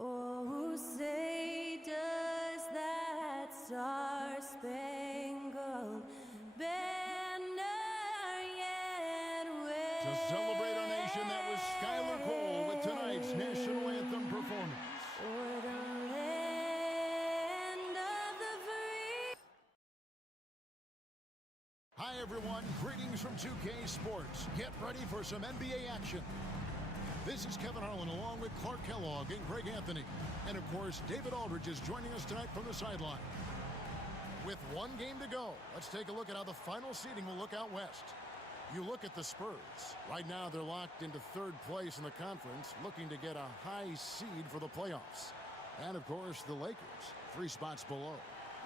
Oh, say does that star-spangled banner yet wave? To celebrate our nation, that was Skylar Cole with tonight's national anthem performance. O'er the land of the free. Hi, everyone. Greetings from 2K Sports. Get ready for some NBA action. This is Kevin Harlan along with Clark Kellogg and Greg Anthony. And, of course, David Aldridge is joining us tonight from the sideline. With one game to go, let's take a look at how the final seeding will look out west. You look at the Spurs. Right now, they're locked into third place in the conference, looking to get a high seed for the playoffs. And, of course, the Lakers, 3 spots below.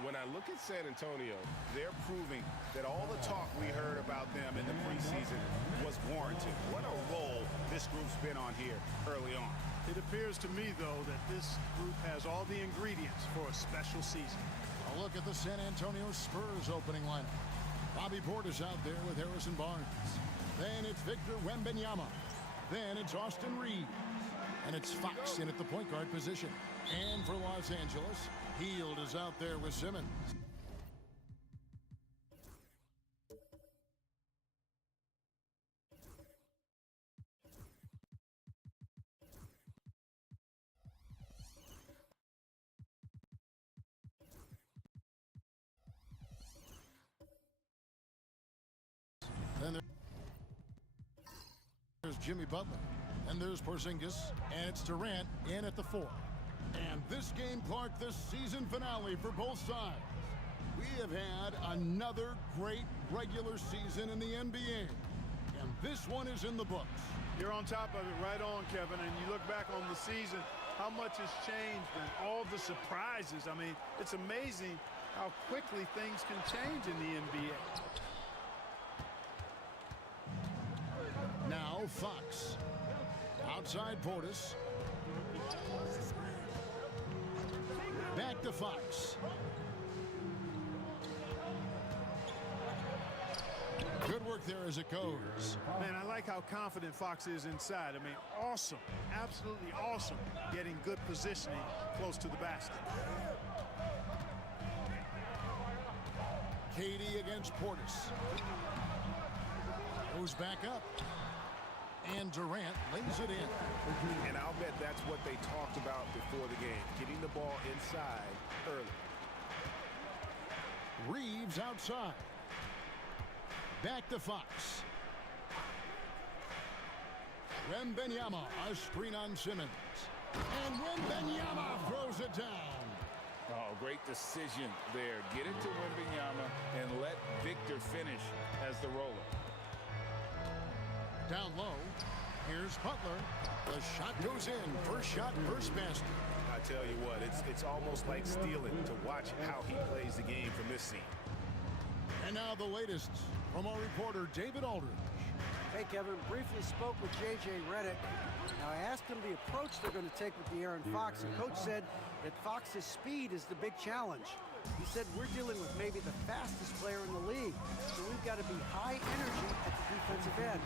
When I look at San Antonio, they're proving that all the talk we heard about them in the preseason was warranted. What a role this group's been on here early on. It appears to me, though, that this group has all the ingredients for a special season. A look at the San Antonio Spurs opening lineup. Bobby Portis out there with Harrison Barnes. Then it's Victor Wembanyama. Then it's Austin Reeves. And it's Fox in at the point guard position. And for Los Angeles, Hield is out there with Simmons. Then there's Jimmy Butler. And there's Porzingis. And it's Durant in at the 4. And this game, Clark, the season finale for both sides. We have had another great regular season in the NBA. And this one is in the books. You're on top of it, right on, Kevin. And you look back on the season, how much has changed and all the surprises. I mean, it's amazing how quickly things can change in the NBA. Now Fox. Outside Portis. Back to Fox. Good work there as it goes. Man, I like how confident Fox is inside. I mean, awesome. Absolutely awesome. Getting good positioning close to the basket. Katie against Portis. Goes back up. And Durant lays it in. And I'll bet that's what they talked about before the game, getting the ball inside early. Reeves outside. Back to Fox. Wembanyama, a screen on Simmons. And Wembanyama throws it down. Oh, great decision there. Get it to Wembanyama and let Victor finish as the roller. Down low, here's Butler. The shot goes in. First shot, first basket. I tell you what, it's almost like stealing to watch how he plays the game from this scene. And now the latest from our reporter, David Aldridge. Hey, Kevin, briefly spoke with J.J. Redick. Now, I asked him the approach they're going to take with De'Aaron Fox, and Coach said that Fox's speed is the big challenge. He said we're dealing with maybe the fastest player in the league, so we've got to be high energy at the defensive end.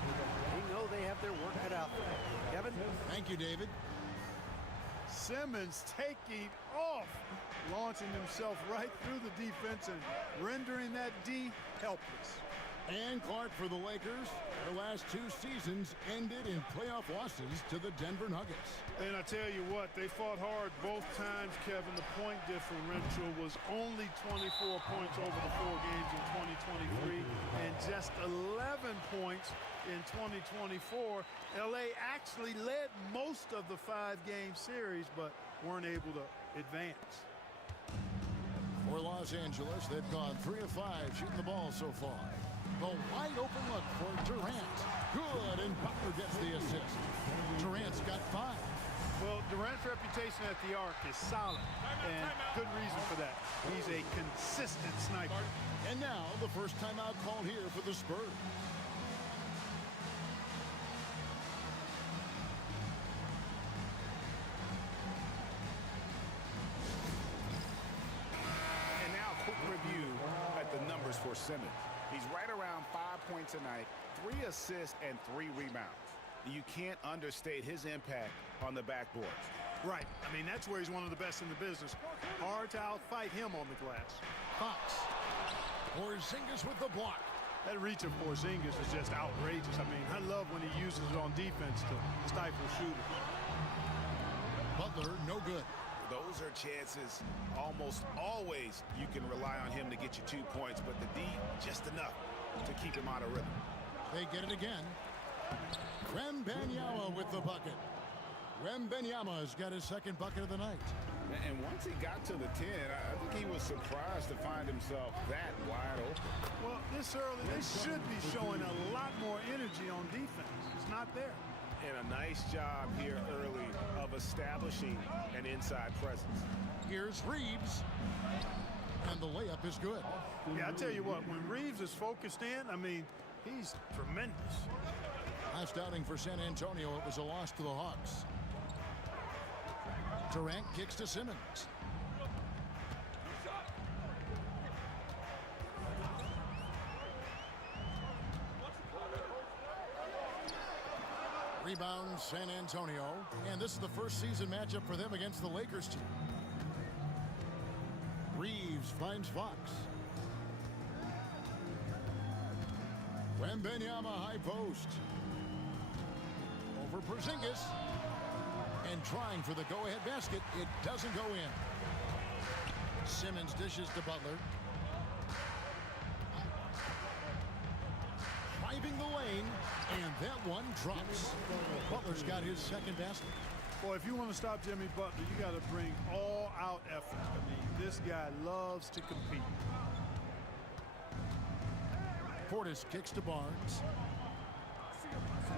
They know they have their work cut out for them. Kevin? Thank you, David. Simmons taking off, launching himself right through the defense and rendering that D helpless. And Clark, for the Lakers, their last 2 seasons ended in playoff losses to the Denver Nuggets. And I tell you what, they fought hard both times, Kevin. The point differential was only 24 points over the 4 games in 2023 and just 11 points in 2024. LA actually led most of the 5-game series, but weren't able to advance. For Los Angeles, they've gone 3 of 5 shooting the ball so far. The wide open look for Durant. Good, and Butler gets the assist. Durant's got 5. Well, Durant's reputation at the arc is solid, and good reason for that. He's a consistent sniper. And now the first timeout called here for the Spurs. And now a quick review at the numbers for Simmons. He's right around 5 points a night, 3 assists, and 3 rebounds. You can't understate his impact on the backboards. Right. I mean, that's where he's one of the best in the business. Hard to outfight him on the glass. Fox. Porzingis with the block. That reach of Porzingis is just outrageous. I mean, I love when he uses it on defense to stifle shooters. Butler, no good. Those are chances almost always you can rely on him to get you 2 points, but the D, just enough to keep him out of rhythm. They get it again. Wembanyama with the bucket. Wembanyama's got his 2nd bucket of the night. And once he got to the 10, I think he was surprised to find himself that wide open. Well, this early, they should be showing a lot more energy on defense. It's not there. And a nice job here early of establishing an inside presence. Here's Reeves. And the layup is good. Yeah, I tell you what, when Reeves is focused in, I mean, he's tremendous. Last outing for San Antonio, it was a loss to the Hawks. Durant kicks to Simmons. Rebound San Antonio, and this is the first season matchup for them against the Lakers team. Reeves finds Fox. Wembanyama high post. Over Porzingis. And trying for the go-ahead basket. It doesn't go in. Simmons dishes to Butler. Driving the lane. And that one drops. Butler's got his 2nd basket. Boy, if you want to stop Jimmy Butler, you got to bring all-out effort. I mean, this guy loves to compete. Portis kicks to Barnes.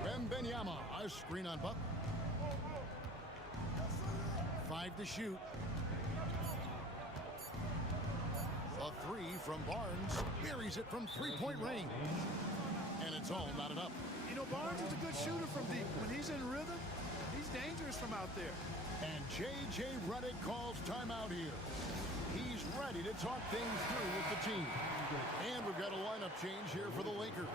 Wembanyama, a screen on Butler. 5 to shoot. A 3 from Barnes. Buries it from 3-point range. And it's all knotted up. You know, Barnes is a good shooter from deep. When he's in rhythm, he's dangerous from out there. And J.J. Redick calls timeout here. He's ready to talk things through with the team. And we've got a lineup change here for the Lakers.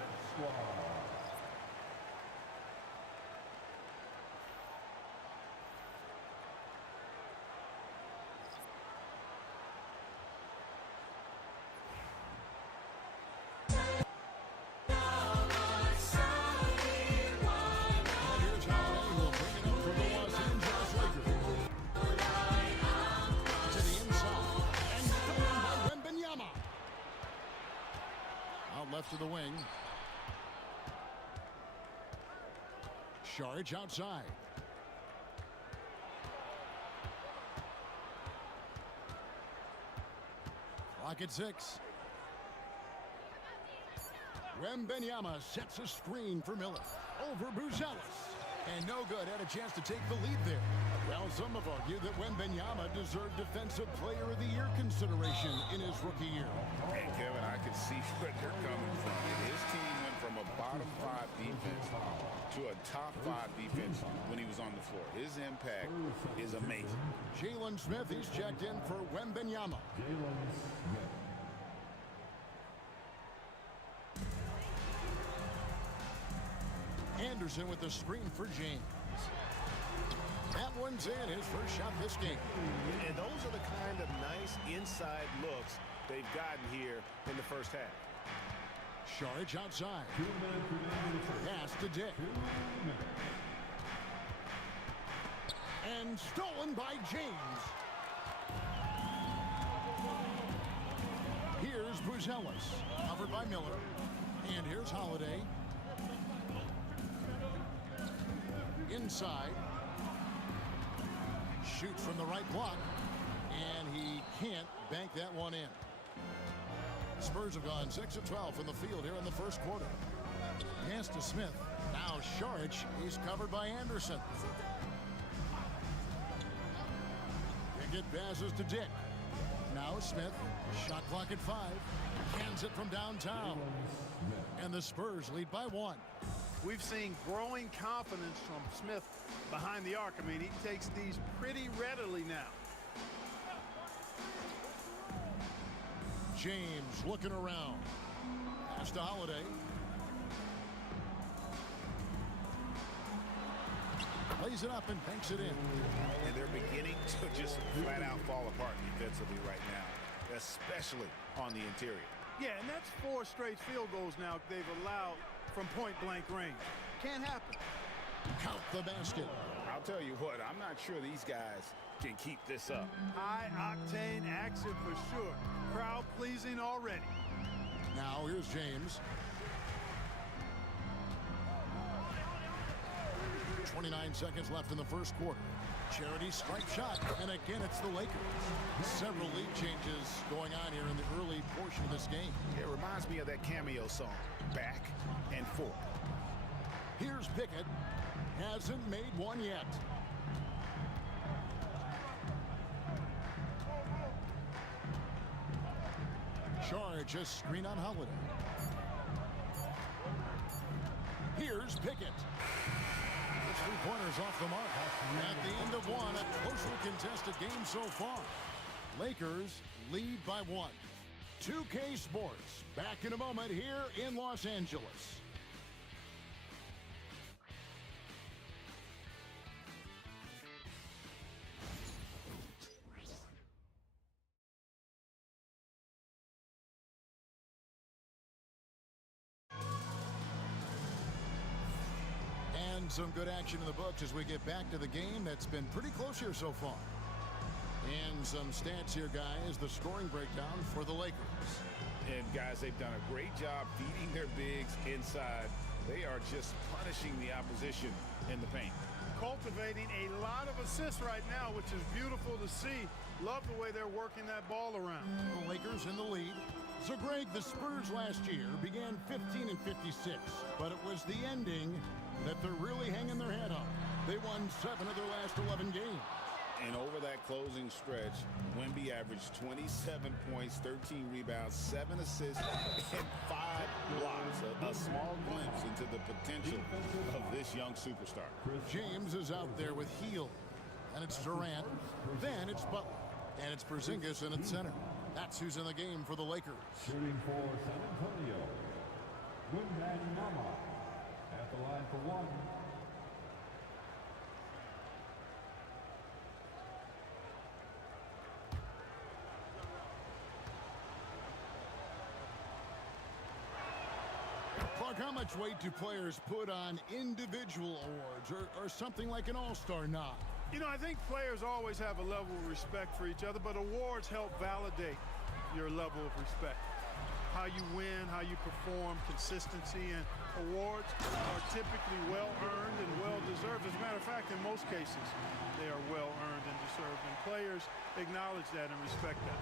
Here's Holiday, who will bring it up for the Los Angeles Lakers. To the inside. And stolen by Wembanyama. Out left to the wing. Sharge outside. Clock at 6. Wembanyama sets a screen for Miller. Over Buzelis. And no good. Had a chance to take the lead there. Well, some have argued that Wembanyama deserved Defensive Player of the Year consideration in his rookie year. And Kevin, I can see where they're coming from. His team went from a bottom 5 defense to a top 5 defense when he was on the floor. His impact is amazing. Jalen Smith, he's checked in for Wembanyama. Anderson with the screen for James. That one's in, his first shot this game. And those are the kind of nice inside looks they've gotten here in the first half. Saric outside. Pass to Dick. And stolen by James. Here's Buzelis, covered by Miller. And here's Holiday. Inside. Shoots from the right block. And he can't bank that one in. Spurs have gone 6 of 12 from the field here in the first quarter. Pass to Smith. Now Saric. He's covered by Anderson. Pickett passes to Dick. Now Smith. Shot clock at 5. Cans it from downtown. And the Spurs lead by 1. We've seen growing confidence from Smith behind the arc. I mean, he takes these pretty readily now. James looking around. Pass to Holiday. Lays it up and banks it in. And they're beginning to just flat out fall apart defensively right now, especially on the interior. Yeah, and that's 4 straight field goals now they've allowed from point-blank range. Can't happen. Count the basket. I'll tell you what, I'm not sure these guys can keep this up. High-octane action for sure. Crowd-pleasing already. Now here's James. 29 seconds left in the first quarter. Charity strike shot, and again it's the Lakers. Several lead changes going on here in the early portion of this game. It reminds me of that cameo song, Back and Forth. Here's Pickett. Hasn't made one yet. Charge a screen on Holiday. Here's Pickett. Three-pointers off the mark. At the end of one, a closely contested game so far. Lakers lead by 1. 2K Sports back in a moment here in Los Angeles. And some good action in the books as we get back to the game that's been pretty close here so far. And some stats here, guys. The scoring breakdown for the Lakers. And guys, they've done a great job feeding their bigs inside. They are just punishing the opposition in the paint. Cultivating a lot of assists right now, which is beautiful to see. Love the way they're working that ball around. The Lakers in the lead. So, Greg, the Spurs last year began 15 and 56, but it was the ending that they're really hanging their head on. They won 7 of their last 11 games. And over that closing stretch, Wemby averaged 27 points, 13 rebounds, 7 assists, and 5 blocks. A small glimpse into the potential of this young superstar. James is out there with Heel, and it's Durant, then it's Butler, and it's Porzingis in at center. That's who's in the game for the Lakers. Shooting for San Antonio, Wembanyama at the line for 1. Clark, how much weight do players put on individual awards or something like an all-star nod? You know, I think players always have a level of respect for each other, but awards help validate your level of respect. How you win, how you perform, consistency, and awards are typically well-earned and well-deserved. As a matter of fact, in most cases, they are well-earned and deserved, and players acknowledge that and respect that.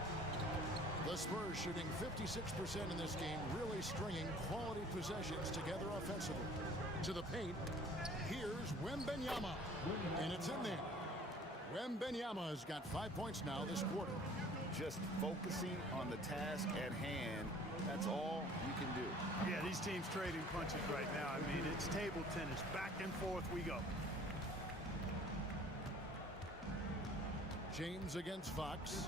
The Spurs shooting 56% in this game, really stringing quality possessions together offensively. To the paint, here's Wembanyama, and it's in there. Wembanyama has got 5 points now this quarter. Just focusing on the task at hand, that's all you can do. Yeah, these teams trading punches right now. I mean, it's table tennis. Back and forth we go. James against Fox.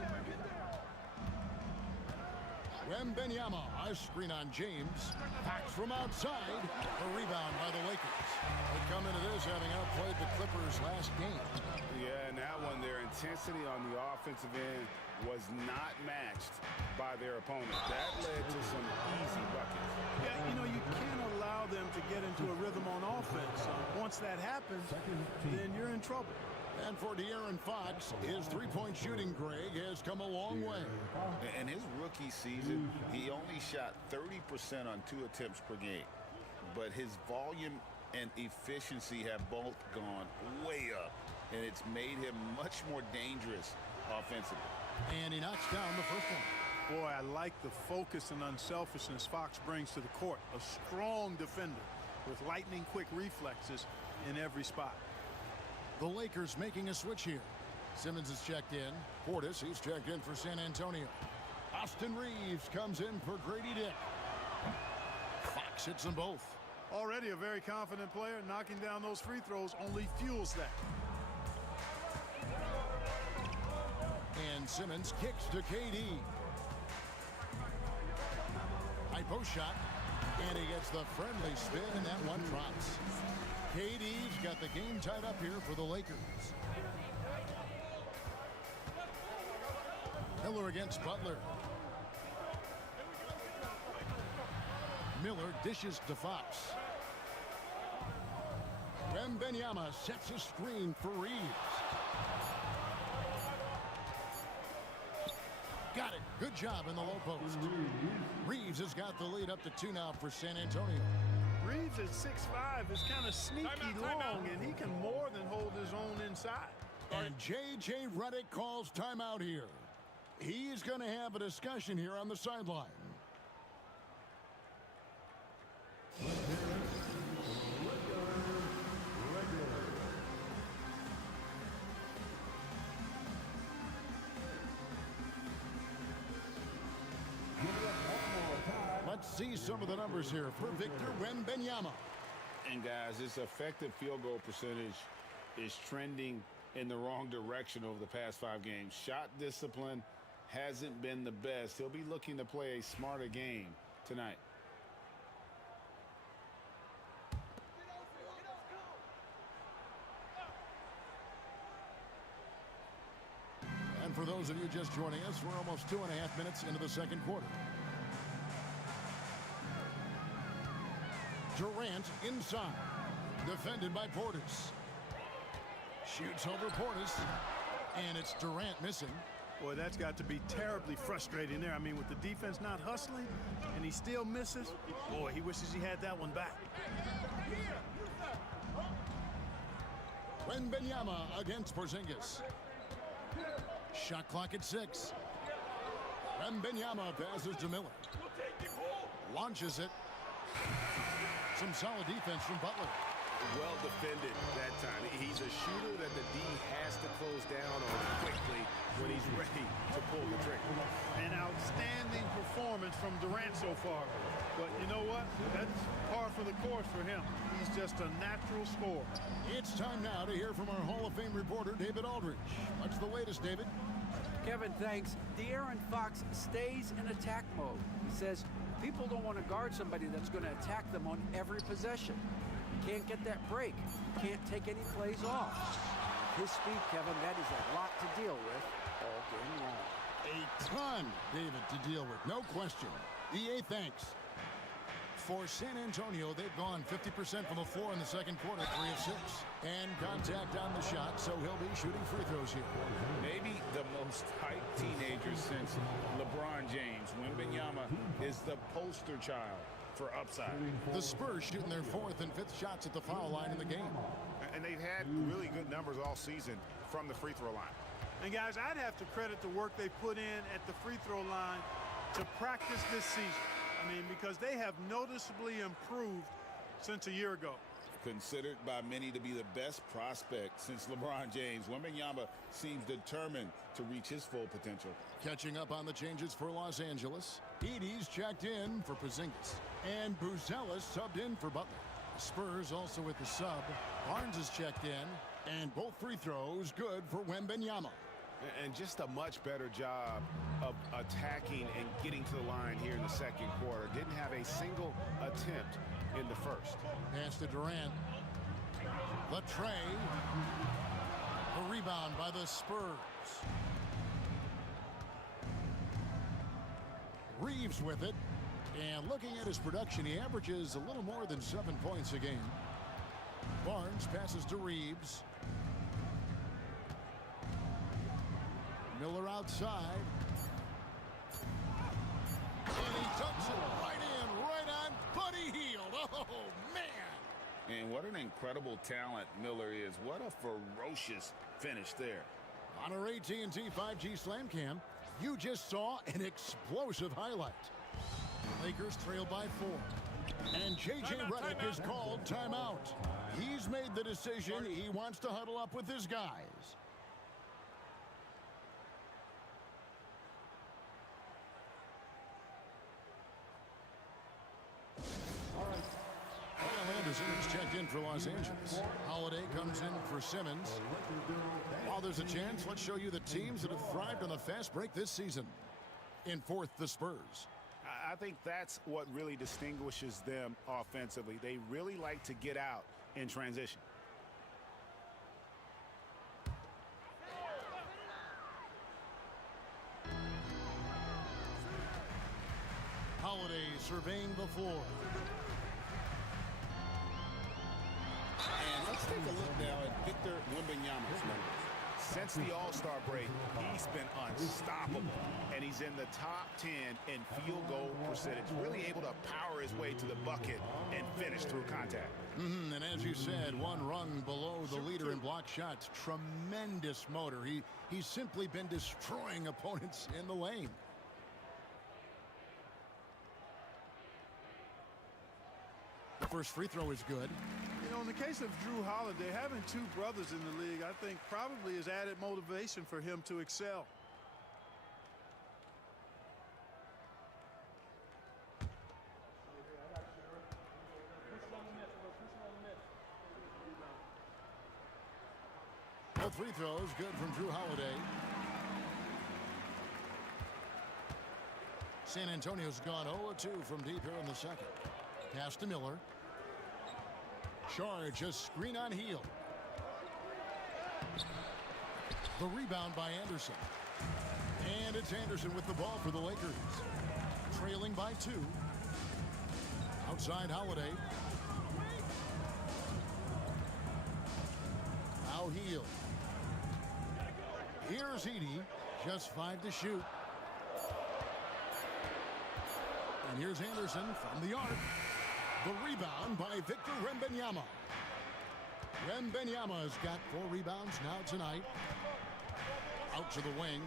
Wembanyama, a screen on James. Fox from outside. A rebound by the Lakers. They come into this having outplayed the Clippers last game. Yeah, and that one, their intensity on the offensive end was not matched by their opponent. That led to some easy buckets. Yeah, you know, you can't allow them to get into a rhythm on offense. Once that happens, then you're in trouble. And for De'Aaron Fox, his three-point shooting, Greg, has come a long way. In his rookie season, he only shot 30% on 2 attempts per game. But his volume and efficiency have both gone way up, and it's made him much more dangerous offensively. And he knocks down the first one. Boy, I like the focus and unselfishness Fox brings to the court. A strong defender with lightning-quick reflexes in every spot. The Lakers making a switch here. Simmons is checked in. Portis, he's checked in for San Antonio. Austin Reeves comes in for Grady Dick. Fox hits them both. Already a very confident player. Knocking down those free throws only fuels that. And Simmons kicks to KD. High post shot. And he gets the friendly spin, and that one drops. KD's got the game tied up here for the Lakers. Miller against Butler. Miller dishes to Fox. Wembanyama sets a screen for Reeves. Got it. Good job in the low post. Reeves has got the lead up to 2 now for San Antonio. Reeves at 6'5" is kind of sneaky long, and he can more than hold his own inside. And J.J. Redick calls timeout here. He's going to have a discussion here on the sideline. Let's see some of the numbers here for Victor Wembanyama. And guys, his effective field goal percentage is trending in the wrong direction over the past 5 games. Shot discipline hasn't been the best. He'll be looking to play a smarter game tonight. And for those of you just joining us, we're almost 2.5 minutes into the second quarter. Durant inside, defended by Portis. Shoots over Portis, and it's Durant missing. Boy, that's got to be terribly frustrating there. I mean, with the defense not hustling, and he still misses. Boy, he wishes he had that one back. Wembanyama against Porzingis. Shot clock at 6. Wembanyama passes to Miller. Launches it. Some solid defense from Butler. Well defended that time. He's a shooter that the D has to close down on quickly when he's ready to pull the trigger. An outstanding performance from Durant so far. But you know what? That's par for the course for him. He's just a natural scorer. It's time now to hear from our Hall of Fame reporter, David Aldridge. What's the latest, David? Kevin, thanks. De'Aaron Fox stays in attack mode. He says people don't want to guard somebody that's going to attack them on every possession. Can't get that break. Can't take any plays off. His speed, Kevin, that is a lot to deal with all game long. A ton, David, to deal with. No question. EA, thanks. For San Antonio, they've gone 50% from the floor in the second quarter, 3 of 6. And contact on the shot, so he'll be shooting free throws here. Maybe the most hyped teenager since LeBron James. Wembanyama is the poster child for upside. The Spurs shooting their 4th and 5th shots at the foul line in the game. And they've had really good numbers all season from the free throw line. And guys, I'd have to credit the work they put in at the free throw line to practice this season. I mean, because they have noticeably improved since a year ago. Considered by many to be the best prospect since LeBron James, Wembanyama seems determined to reach his full potential. Catching up on the changes for Los Angeles. Edey's checked in for Porzingis. And Buzelis subbed in for Butler. The Spurs also with the sub. Barnes is checked in. And both free throws good for Wembanyama. And just a much better job of attacking and getting to the line here in the second quarter. Didn't have a single attempt in the first. Pass to Durant. Latrey. The rebound by the Spurs. Reeves with it. And looking at his production, he averages a little more than 7 points a game. Barnes passes to Reeves. Miller outside. And he dunks it right in, right on Buddy Hield. Oh, man. And what an incredible talent Miller is. What a ferocious finish there. On our AT&T 5G Slam Cam, you just saw an explosive highlight. The Lakers trail by 4. And J.J. Redick is called timeout. He's made the decision. He wants to huddle up with his guys. Kyle Anderson is checked in for Los Angeles. Holiday comes in for Simmons. While there's a chance, let's show you the teams that have thrived on the fast break this season. In fourth, the Spurs. I think that's what really distinguishes them offensively. They really like to get out in transition. Holiday surveying the floor. And let's take a look now at Victor Wembanyama's numbers. Since the All-Star break, he's been unstoppable, and he's in the top 10 in field goal percentage, really able to power his way to the bucket and finish through contact. And as you said, one rung below the leader in block shots. Tremendous motor. He's simply been destroying opponents in the lane. The first free throw is good. You know, in the case of Drew Holiday, having two brothers in the league, I think probably is added motivation for him to excel. Both free throws good from Drew Holiday. San Antonio's gone 0-2 from deep here in the second. Pass to Miller. Charge, a screen on Hield. The rebound by Anderson. And it's Anderson with the ball for the Lakers. Trailing by 2. Outside Holiday. Now Hield. Here's Edey. Just 5 to shoot. And here's Anderson from the arc. The rebound by Victor Wembanyama. Wembanyama's got 4 rebounds now tonight. Out to the wing.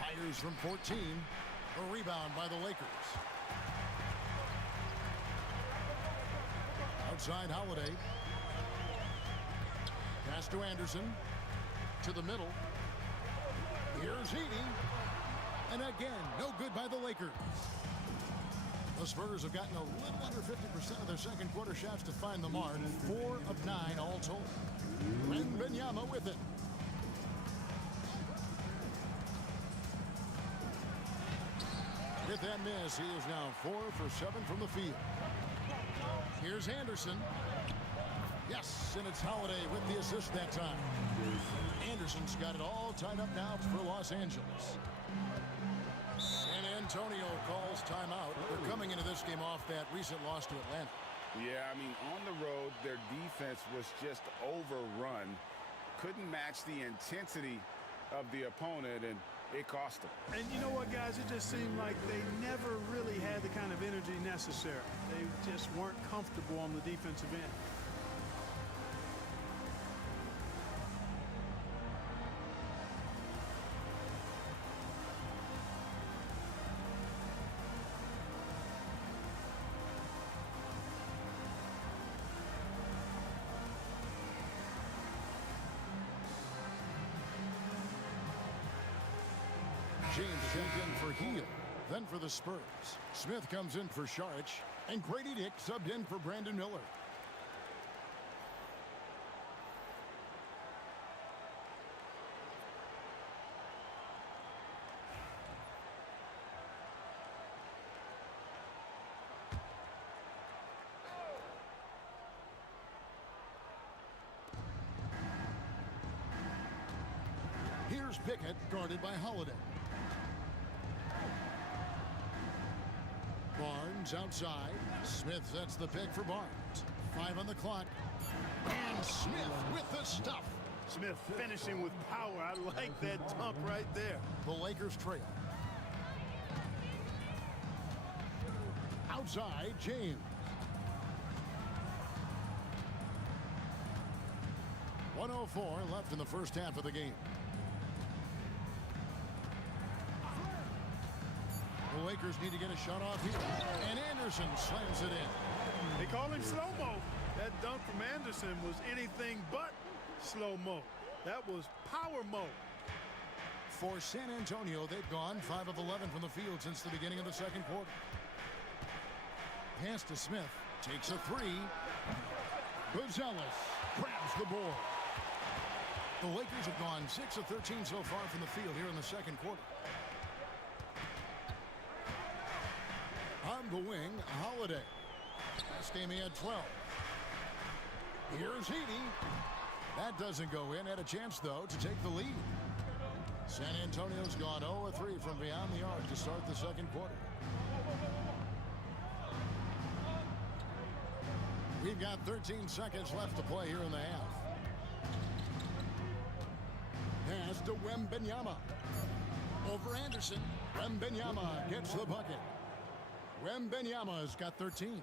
Fires from 14. A rebound by the Lakers. Outside Holiday. Pass to Anderson. To the middle. Here's Edey. And again, no good by the Lakers. The Spurs have gotten a little under 50% of their second quarter shots to find the mark. 4 of 9 all told. Wembanyama with it. With that miss, he is now 4 for 7 from the field. Here's Anderson. Yes, and it's Holiday with the assist that time. Anderson's got it all tied up now for Los Angeles. San Antonio calls timeout. They're coming into this game off that recent loss to Atlanta. Yeah, I mean, on the road, their defense was just overrun. Couldn't match the intensity of the opponent, and it cost them. And you know what, guys? It just seemed like they never really had the kind of energy necessary. They just weren't comfortable on the defensive end. James checked in for Hield, then for the Spurs. Smith comes in for Saric, and Grady Dick subbed in for Brandon Miller. Here's Pickett, guarded by Holiday. Barnes outside. Smith sets the pick for Barnes. 5 on the clock. And Smith with the stuff. Smith finishing with power. I like that dunk right there. The Lakers trail. Outside, James. 1:04 left in the first half of the game. The Lakers need to get a shot off here. And Anderson slams it in. They call him slow-mo. That dunk from Anderson was anything but slow-mo. That was power-mo. For San Antonio, they've gone 5 of 11 from the field since the beginning of the second quarter. Pass to Smith. Takes a 3. Gonzalez grabs the board. The Lakers have gone 6 of 13 so far from the field here in the second quarter. On the wing, Holiday. Last game he had 12. Here's Heaney. That doesn't go in. Had a chance, though, to take the lead. San Antonio's gone 0 of 3 from beyond the arc to start the second quarter. We've got 13 seconds left to play here in the half. Pass to Wembanyama. Over Anderson. Wembanyama gets the bucket. Wembanyama's got 13.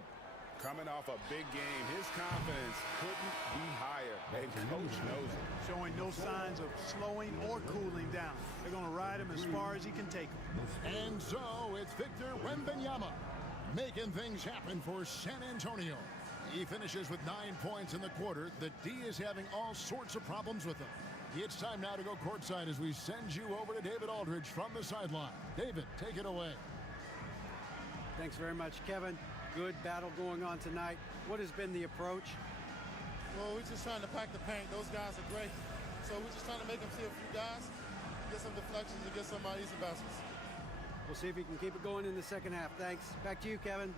Coming off a big game, his confidence couldn't be higher, and coach knows it. Showing no signs of slowing or cooling down. They're going to ride him as far as he can take him. And so it's Victor Wembanyama making things happen for San Antonio. He finishes with 9 points in the quarter. The D is having all sorts of problems with him. It's time now to go courtside as we send you over to David Aldridge from the sideline. David, take it away. Thanks very much, Kevin. Good battle going on tonight. What has been the approach? Well, we're just trying to pack the paint. Those guys are great. So we're just trying to make them see a few guys, get some deflections, and get some easy baskets. We'll see if he can keep it going in the second half. Thanks. Back to you, Kevin.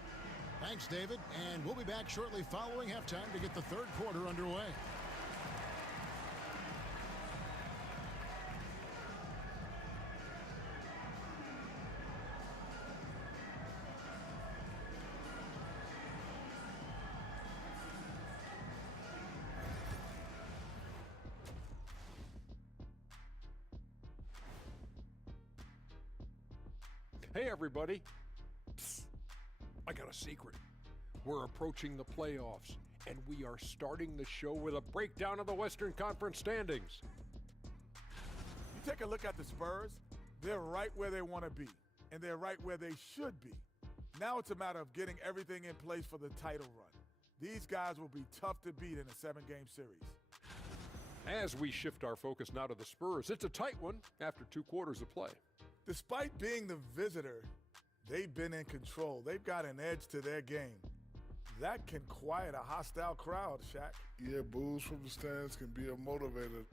Thanks, David. And we'll be back shortly following halftime to get the third quarter underway. Hey, everybody. Psst. I got a secret. We're approaching the playoffs, and we are starting the show with a breakdown of the Western Conference standings. You take a look at the Spurs, they're right where they want to be, and they're right where they should be. Now it's a matter of getting everything in place for the title run. These guys will be tough to beat in a 7-game series. As we shift our focus now to the Spurs, it's a tight one after 2 quarters of play. Despite being the visitor, they've been in control. They've got an edge to their game. That can quiet a hostile crowd, Shaq. Yeah, boos from the stands can be a motivator.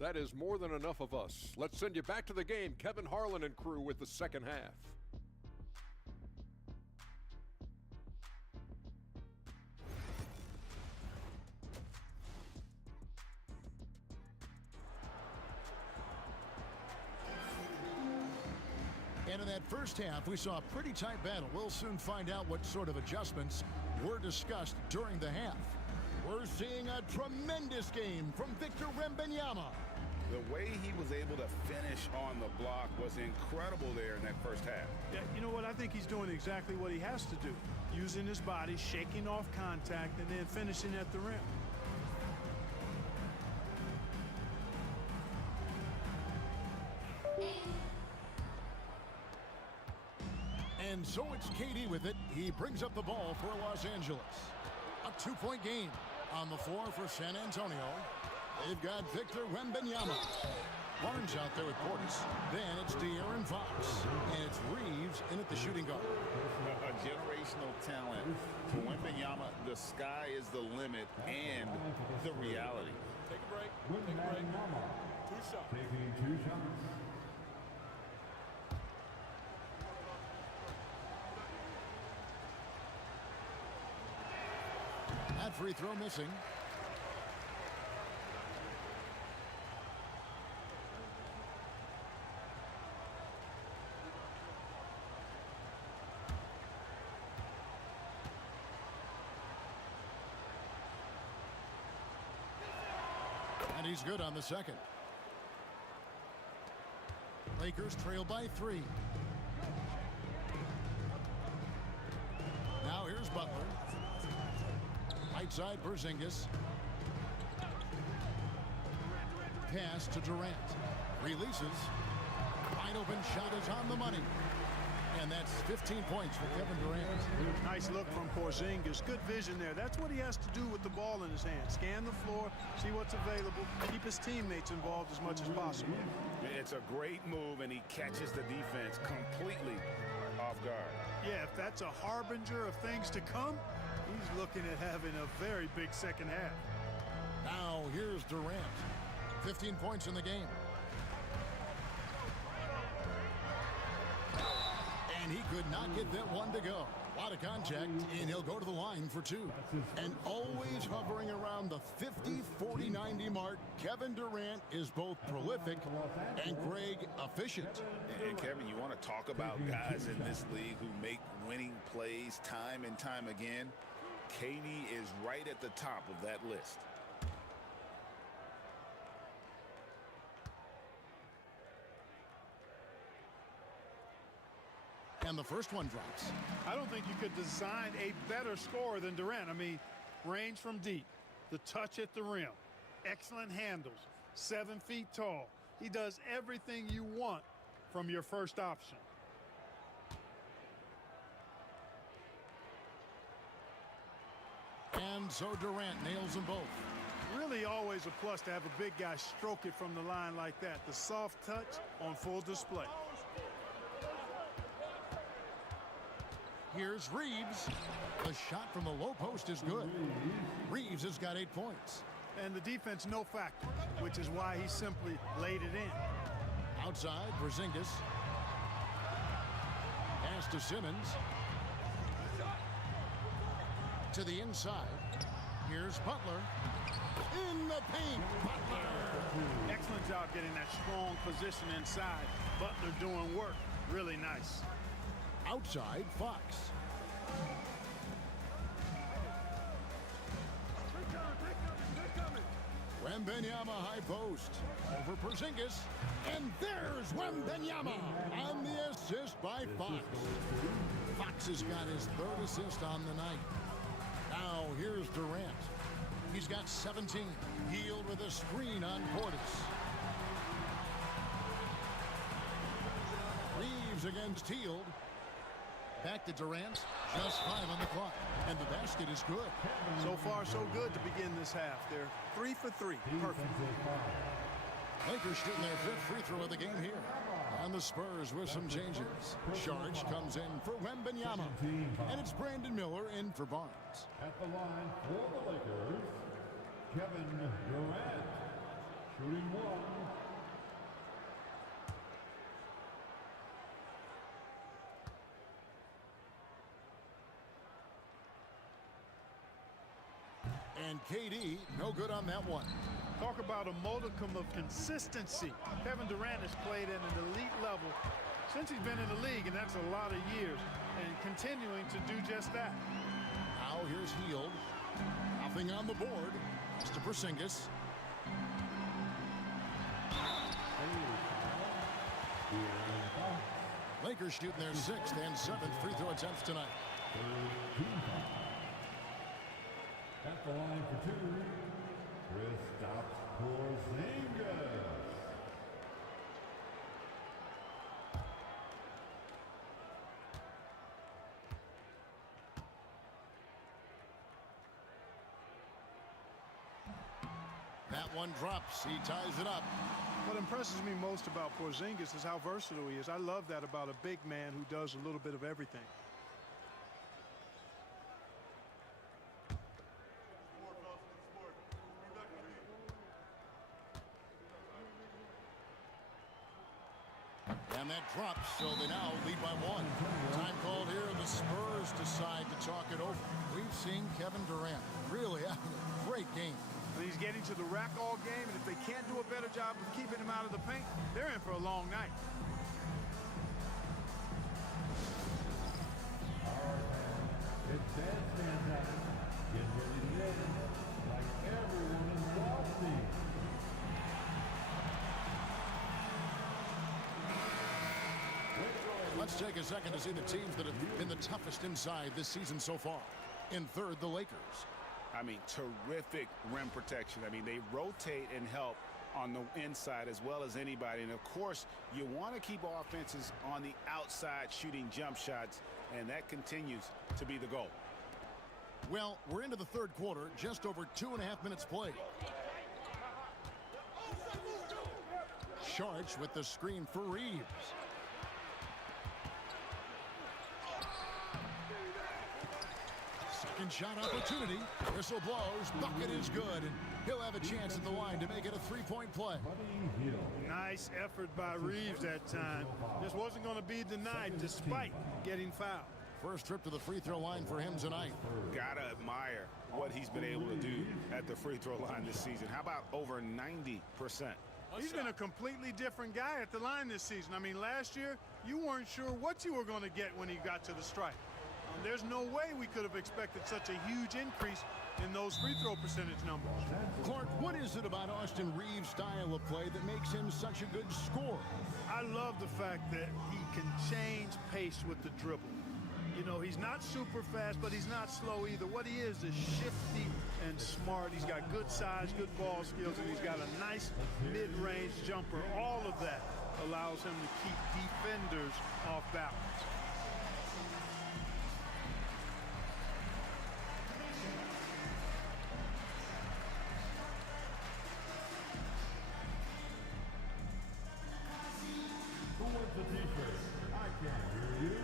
That is more than enough of us. Let's send you back to the game. Kevin Harlan and crew with the second half. And in that first half, we saw a pretty tight battle. We'll soon find out what sort of adjustments were discussed during the half. We're seeing a tremendous game from Victor Wembanyama. The way he was able to finish on the block was incredible there in that first half. Yeah, you know what? I think he's doing exactly what he has to do. Using his body, shaking off contact, and then finishing at the rim. And so it's KD with it. He brings up the ball for Los Angeles. A 2-point game on the floor for San Antonio. They've got Victor Wembanyama. Barnes out there with Portis. Then it's De'Aaron Fox. And it's Reeves in at the shooting guard. A generational talent. For Wembanyama, the sky is the limit and the reality. Take a break. Take a break. 2 shots. Taking 2 shots. That free throw missing. And he's good on the second. Lakers trail by 3. Now here's Butler. Right side Porzingis. Pass to Durant. Releases. Wide open shot is on the money. And that's 15 points for Kevin Durant. Nice look from Porzingis. Good vision there. That's what he has to do with the ball in his hand. Scan the floor, see what's available, keep his teammates involved as much as possible. It's a great move, and he catches the defense completely off guard. Yeah, if that's a harbinger of things to come, he's looking at having a very big second half. Now here's Durant. 15 points in the game. And he could not get that one to go. A lot of contact, and he'll go to the line for 2. And always hovering around the 50, 40, 90 mark, Kevin Durant is both prolific and, Greg, efficient. And Kevin, you want to talk about guys in this league who make winning plays time and time again? KD is right at the top of that list. And the first one drops. I don't think you could design a better scorer than Durant. I mean, range from deep, the touch at the rim, excellent handles, 7 feet tall. He does everything you want from your first option. And so Durant nails them both. Really always a plus to have a big guy stroke it from the line like that. The soft touch on full display. Here's Reeves. The shot from the low post is good. Reeves has got 8 points. And the defense no factor, which is why he simply laid it in. Outside, Porzingis. Pass to Simmons. To the inside. Here's Butler. In the paint, Butler. Excellent job getting that strong position inside. Butler doing work. Really nice. Outside, Fox. Wembanyama high post. Over Porzingis. And there's Wembanyama on the assist by Fox. Fox has got his 3rd assist on the night. Now here's Durant. He's got 17. Hield with a screen on Portis. Reeves against Hield. Back to Durant. Just 5 on the clock. And the basket is good. So far, so good to begin this half. They're 3 for 3. Perfect. Lakers shooting their 5th free throw of the game here. And the Spurs with some changes. Sharge comes in for Wembanyama. And it's Brandon Miller in for Barnes. At the line for the Lakers, Kevin Durant, shooting 1. And KD, no good on that one. Talk about a modicum of consistency. Kevin Durant has played at an elite level since he's been in the league, and that's a lot of years, and continuing to do just that. Now here's Hield. Nothing on the board. It's to Porzingis. Lakers shooting their 6th and 7th free throw attempts tonight. At the line for 2, Kristaps Porzingis. That one drops. He ties it up. What impresses me most about Porzingis is how versatile he is. I love that about a big man who does a little bit of everything. And that drops, so they now lead by 1. Time called here, and the Spurs decide to talk it over. We've seen Kevin Durant really having a great game. He's getting to the rack all game, and if they can't do a better job of keeping him out of the paint, they're in for a long night. It's dance time. Get ready to dance like everyone is watching. Let's take a second to see the teams that have been the toughest inside this season so far. In third, the Lakers. I mean, terrific rim protection. I mean, they rotate and help on the inside as well as anybody. And, of course, you want to keep offenses on the outside shooting jump shots, and that continues to be the goal. Well, we're into the third quarter, just over 2.5 minutes played. Sharks with the screen for Reeves. Second shot opportunity. Whistle blows. Bucket is good. And he'll have a chance at the line to make it a three-point play. Nice effort by Reeves that time. This wasn't going to be denied despite getting fouled. First trip to the free throw line for him tonight. Gotta admire what he's been able to do at the free throw line this season. How about over 90%? He's been a completely different guy at the line this season. I mean, last year, you weren't sure what you were going to get when he got to the stripe. There's no way we could have expected such a huge increase in those free throw percentage numbers. Clark, what is it about Austin Reeves' style of play that makes him such a good scorer? I love the fact that he can change pace with the dribble. You know, he's not super fast, but he's not slow either. What he is shifty and smart. He's got good size, good ball skills, and he's got a nice mid-range jumper. All of that allows him to keep defenders off balance. Who wants a t-shirt? I can't hear you.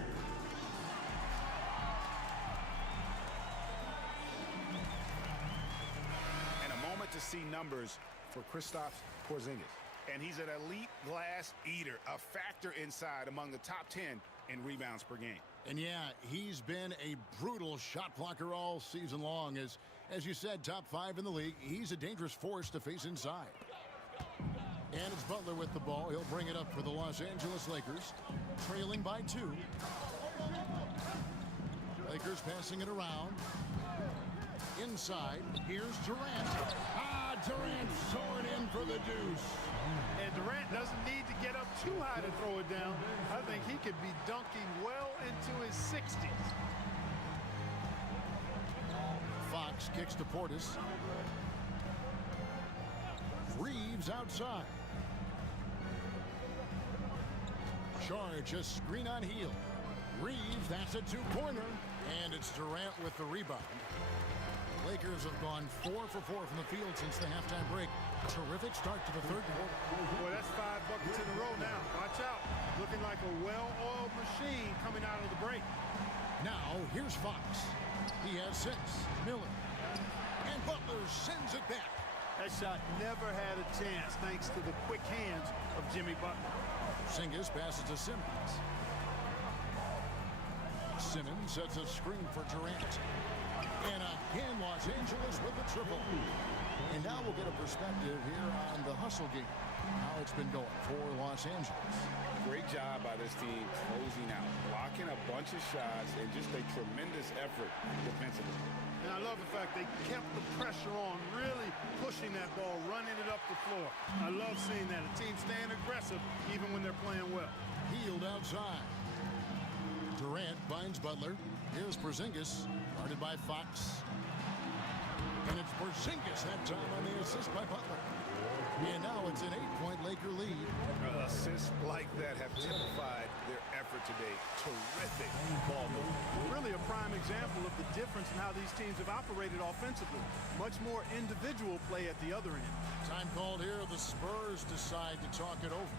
And a moment to see numbers for Kristaps Porzingis. And he's an elite glass eater, a factor inside among the top 10 in rebounds per game. And yeah, he's been a brutal shot blocker all season long. As you said, top 5 in the league. He's a dangerous force to face inside. And it's Butler with the ball. He'll bring it up for the Los Angeles Lakers, trailing by 2. Lakers passing it around. Inside, here's Durant. Durant soaring in for the deuce. And Durant doesn't need to get up too high to throw it down. I think he could be dunking well into his 60s. Fox kicks to Portis. Reeves outside. Charge, a screen on heel. Reeves, that's a two-pointer. And it's Durant with the rebound. Lakers have gone 4 for 4 from the field since the halftime break. Terrific start to the third quarter. Boy, that's 5 buckets in a row now. Watch out. Looking like a well-oiled machine coming out of the break. Now, here's Fox. He has 6. Miller. And Butler sends it back. That shot never had a chance thanks to the quick hands of Jimmy Butler. Porzingis passes to Simmons. Simmons sets a screen for Durant. And again, Los Angeles with the triple. And now we'll get a perspective here on the hustle game, how it's been going for Los Angeles. Great job by this team closing out, blocking a bunch of shots, and just a tremendous effort defensively. And I love the fact they kept the pressure on, really pushing that ball, running it up the floor. I love seeing that. A team staying aggressive even when they're playing well. Healed outside. Durant finds Butler. Here's Porzingis, guarded by Fox. And it's Porzingis that time on the assist by Butler. And now it's an 8-point Laker lead. Assists like that have typified their effort today. Terrific ball movement. Really a prime example of the difference in how these teams have operated offensively. Much more individual play at the other end. Time called here. The Spurs decide to talk it over.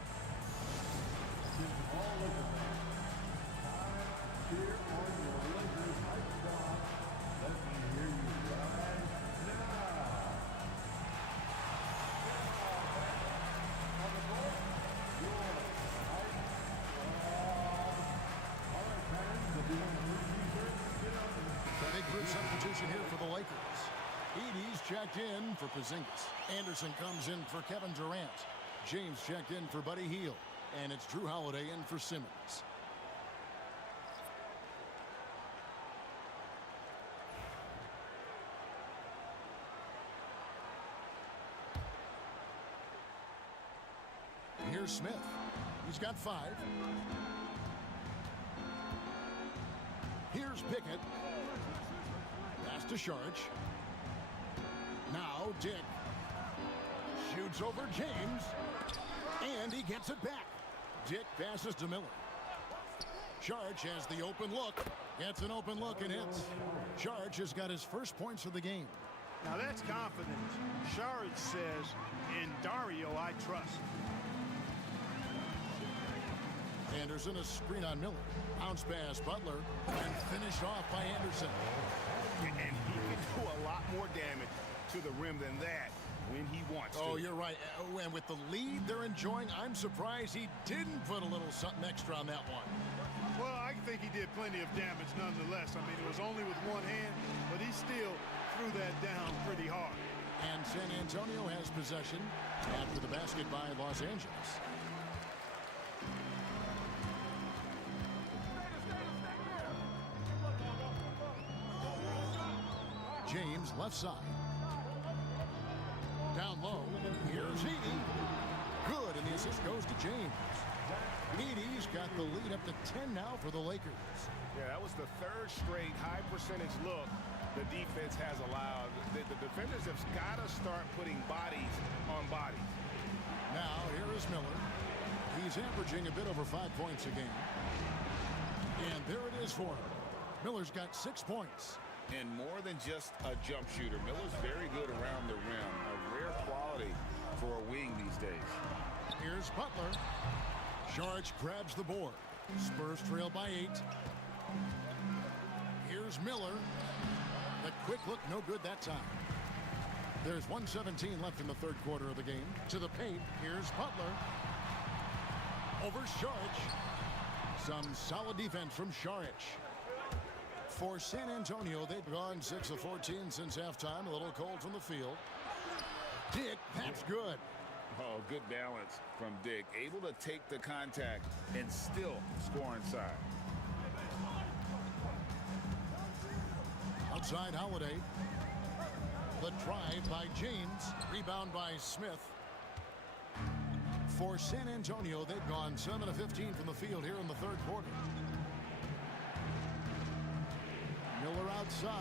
Here on your Lakers hype drop. Let me hear you right now. On the board, your hype drop. All right, fans, if you want to lose t-shirts, get up and Big group substitution here for the Lakers. Edey's checked in for Porzingis. Anderson comes in for Kevin Durant. James checked in for Buddy Hield. And it's Drew Holiday in for Simmons. Here's Smith. He's got 5. Here's Pickett. Pass to Sharch. Now Dick. Shoots over James. And he gets it back. Dick passes to Miller. Sharch has the open look. Gets an open look and hits. Sharch has got his first points of the game. Now that's confidence. Sharch says, in Dario I trust. Anderson, a screen on Miller. Bounce pass, Butler, and finished off by Anderson. And he can do a lot more damage to the rim than that when he wants to. Oh, you're right. And with the lead they're enjoying, I'm surprised he didn't put a little something extra on that one. Well, I think he did plenty of damage nonetheless. I mean, it was only with one hand, but he still threw that down pretty hard. And San Antonio has possession after the basket by Los Angeles. James, left side. Down low. Here's Edey. Good, and the assist goes to James. Edey's got the lead up to 10 now for the Lakers. Yeah, that was the third straight high percentage look the defense has allowed. The defenders have got to start putting bodies on bodies. Now, here is Miller. He's averaging a bit over 5 points a game. And there it is for him. Miller's got 6 points. And more than just a jump shooter, Miller's very good around the rim. A rare quality for a wing these days. Here's Butler. Sharch grabs the board. Spurs trail by 8. Here's Miller. The quick look, no good that time. There's 1:17 left in the third quarter of the game. To the paint, here's Butler. Over Sharch. Some solid defense from Sharch. For San Antonio, they've gone 6 of 14 since halftime. A little cold from the field. Dick, that's good. Oh, good balance from Dick. Able to take the contact and still score inside. Outside Holiday. The drive by James. Rebound by Smith. For San Antonio, they've gone 7 of 15 from the field here in the third quarter. Miller outside.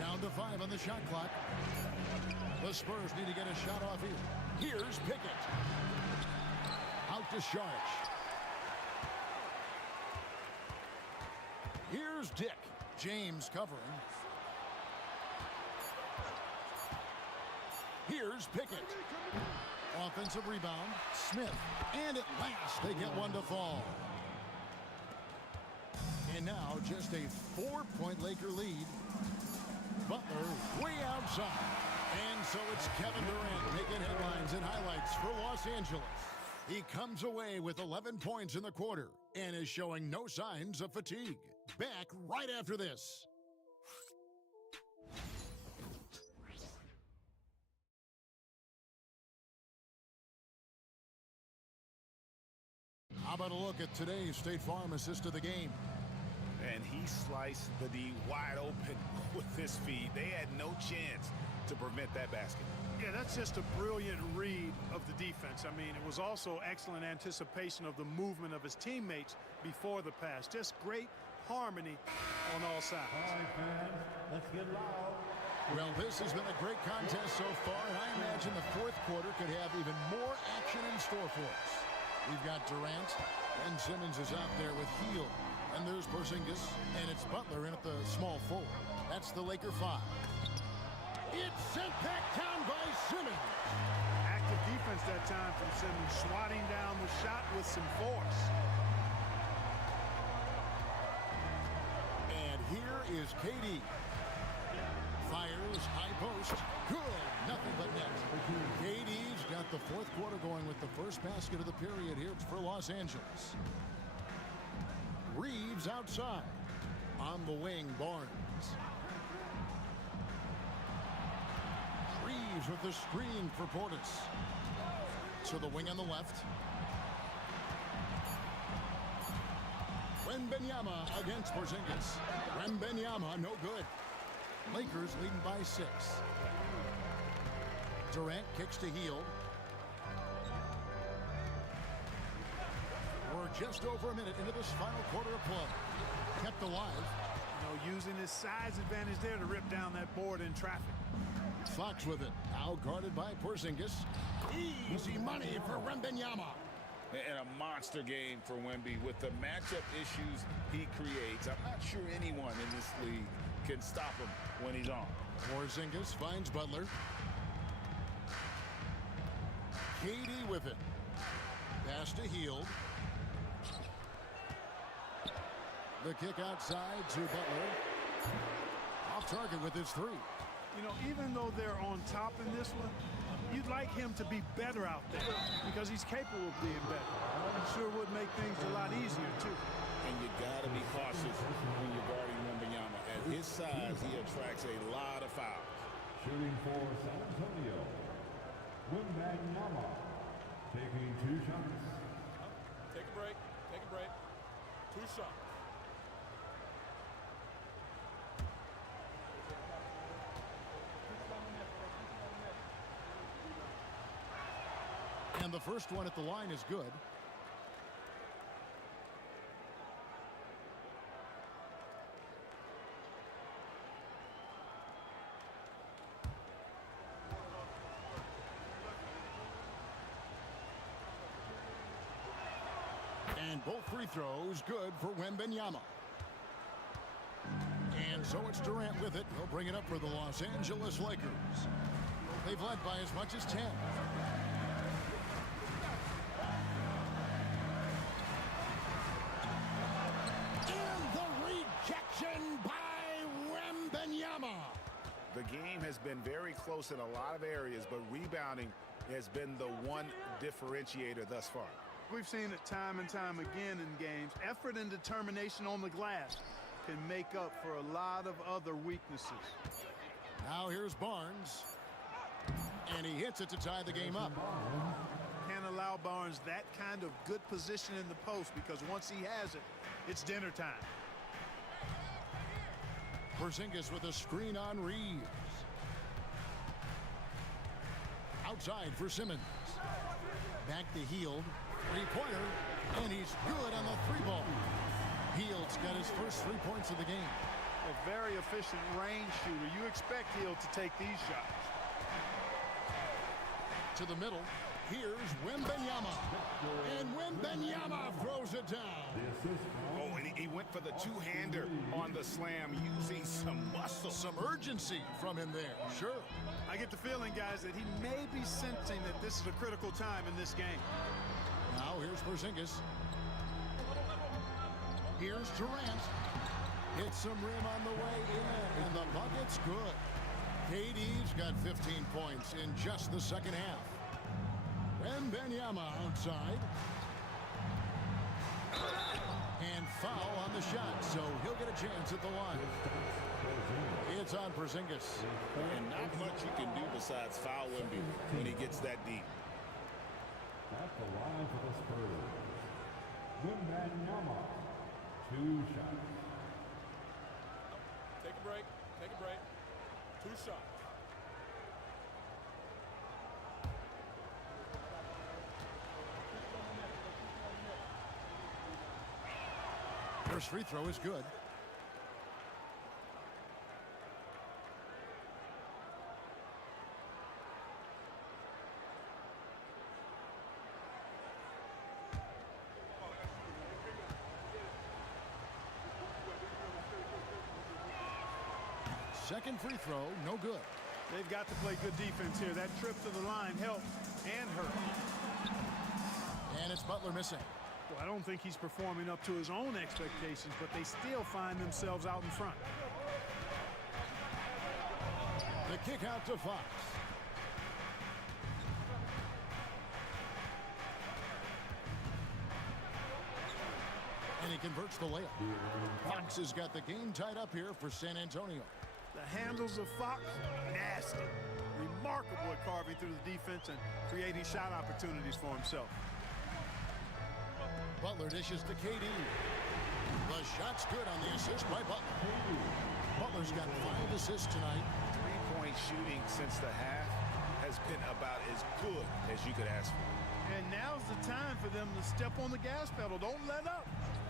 Down to 5 on the shot clock. The Spurs need to get a shot off here. Here's Pickett. Out to Sharch. Here's Dick. James covering. Here's Pickett. Offensive rebound. Smith. And at last they get one to fall. And now just a 4-point Laker lead. Butler way outside. And so it's Kevin Durant making headlines and highlights for Los Angeles. He comes away with 11 points in the quarter and is showing no signs of fatigue. Back right after this. How about a look at today's State Farm assist of the game? And he sliced the D wide open with his feed. They had no chance to prevent that basket. Yeah, that's just a brilliant read of the defense. I mean, it was also excellent anticipation of the movement of his teammates before the pass. Just great harmony on all sides. All right, fans, let's get loud. Well, this has been a great contest so far, and I imagine the fourth quarter could have even more action in store for us. We've got Durant, and Simmons is out there with Hield. And there's Porzingis, and it's Butler in at the small forward. That's the Laker 5. It's sent back down by Simmons. Active defense that time from Simmons, swatting down the shot with some force. And here is KD. Fires, high post. Good. Nothing but net. KD's got the fourth quarter going with the first basket of the period here for Los Angeles. Reeves outside. On the wing, Barnes. Reeves with the screen for Portis. To the wing on the left. Wembanyama against Porzingis. Wembanyama, no good. Lakers leading by 6. Durant kicks to Hield. We're just over a minute into this final quarter of play. Kept alive. You know, using his size advantage there to rip down that board in traffic. Fox with it. Now guarded by Porzingis. Easy money for Wembanyama. And a monster game for Wemby with the matchup issues he creates. I'm not sure anyone in this league can stop him when he's on. Porzingis finds Butler. KD with it. Pass to Hield. The kick outside to Butler. Off target with his three. You know, even though they're on top in this one, you'd like him to be better out there because he's capable of being better. I'm sure would make things a lot easier, too. And you got to be cautious when you're guarding Wembanyama. At his size, he attracts a lot of fouls. Shooting for San Antonio, Wembanyama, taking 2 shots. Take a break. Take a break. 2 shots. And the first one at the line is good. And both free throws good for Wembanyama. And so it's Durant with it. He'll bring it up for the Los Angeles Lakers. They've led by as much as 10. By Wembanyama. The game has been very close in a lot of areas, but rebounding has been the one differentiator thus far. We've seen it time and time again in games. Effort and determination on the glass can make up for a lot of other weaknesses. Now here's Barnes. And he hits it to tie the game up. Can't allow Barnes that kind of good position in the post because once he has it, it's dinner time. Porzingis with a screen on Reeves. Outside for Simmons. Back to Hield. Three-pointer. And he's good on the 3-ball. Hield's got his first 3 points of the game. A very efficient range shooter. You expect Hield to take these shots. To the middle. Here's Wembanyama. And Wembanyama throws it down. Oh, and he went for the two-hander on the slam using some muscle. Some urgency from him there. Sure. I get the feeling, guys, that he may be sensing that this is a critical time in this game. Now here's Porzingis. Here's Durant. Hits some rim on the way in, and the bucket's good. KD's got 15 points in just the second half. Wembanyama outside. And foul on the shot, so he'll get a chance at the line. It's on Porzingis. And not much you can do besides foul Wemby when he gets that deep. At the line for the Spurs, Wembanyama, 2 shots. Take a break. Take a break. 2 shots. First free throw is good. Second free throw, no good. They've got to play good defense here. That trip to the line helped and hurt. And it's Butler missing. Well, I don't think he's performing up to his own expectations, but they still find themselves out in front. The kick out to Fox. And he converts the layup. Fox has got the game tied up here for San Antonio. The handles of Fox, nasty. Remarkable at carving through the defense and creating shot opportunities for himself. Butler dishes to KD. The shot's good on the assist by Butler. Butler's got 5 assists tonight. Three-point shooting since the half has been about as good as you could ask for. And now's the time for them to step on the gas pedal. Don't let up.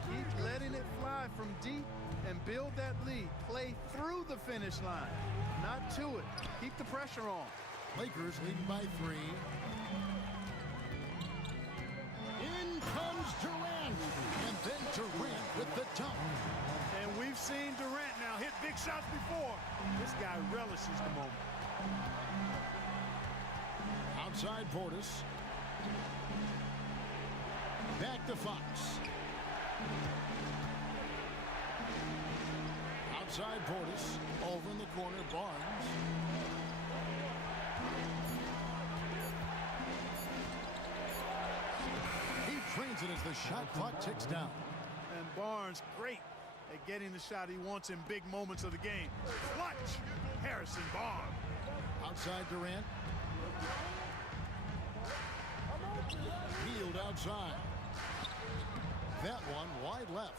Keep letting it fly from deep and build that lead. Play through the finish line, not to it. Keep the pressure on. Lakers leading by 3. In comes Durant. And then Durant with the dunk. And we've seen Durant now hit big shots before. This guy relishes the moment. Outside Portis. Back to Fox. Outside Portis. Over in the corner, Barnes. He trains it as the shot clock ticks down. And Barnes, great at getting the shot he wants in big moments of the game. Clutch, Harrison Barnes. Outside Durant. Healed outside. That one wide left.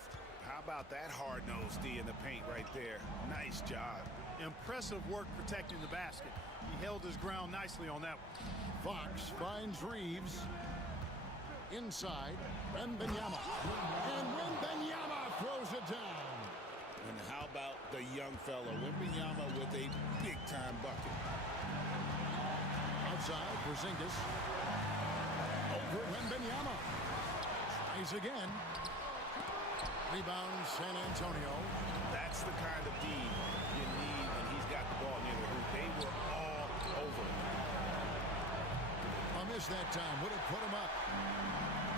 How about that hard-nosed D in the paint right there? Nice job. Impressive work protecting the basket. He held his ground nicely on that one. Fox finds Reeves. Inside, Wembanyama. And Wembanyama throws it down. And how about the young fella, Wembanyama, with a big-time bucket. Outside, Porzingis. Over Wembanyama. Tries again. Rebound, San Antonio. That's the kind of D you need when he's got the ball near the hoop. They were all over it. A miss that time. Would have put him up.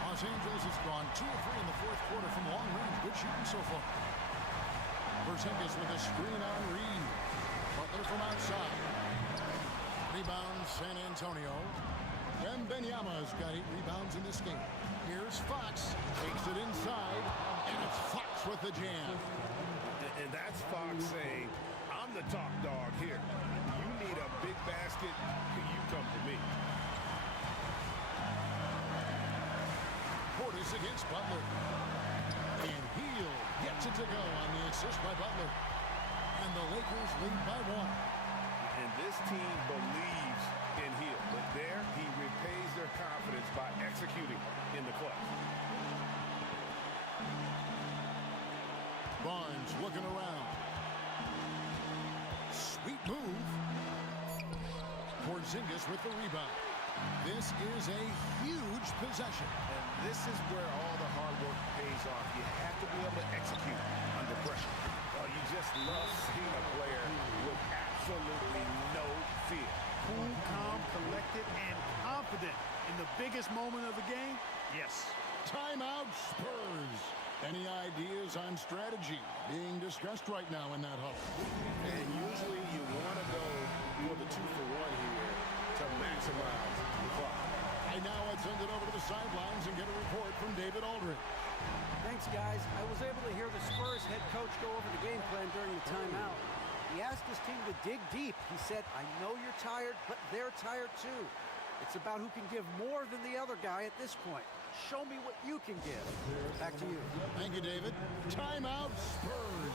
Los Angeles has gone 2 of 3 in the fourth quarter from long range. Good shooting so far. Porzingis with a screen on Reed. Butler from outside. Rebound, San Antonio. Wembanyama's got 8 rebounds in this game. Here's Fox. Takes it inside. And it's Fox with the jam. And that's Fox saying, I'm the top dog here. You need a big basket, you come to me. Portis against Butler. And Hield gets it to go on the assist by Butler. And the Lakers lead by 1. And this team believes in Hield. But there, he repays their confidence by executing in the clutch. Barnes looking around. Sweet move. Porzingis with the rebound. This is a huge possession. And this is where all the hard work pays off. You have to be able to execute under pressure. Oh, you just love seeing a player with absolutely no fear. Cool, calm, collected, and confident in the biggest moment of the game. Yes. Timeout Spurs. Any ideas on strategy being discussed right now in that huddle? And usually you want to go for the 2-for-1 here to maximize the clock. And now let's send it over to the sidelines and get a report from David Aldridge. Thanks, guys. I was able to hear the Spurs head coach go over the game plan during the timeout. He asked his team to dig deep. He said, I know you're tired, but they're tired too. It's about who can give more than the other guy at this point. Show me what you can give. Back to you. Thank you, David. Timeout Spurs.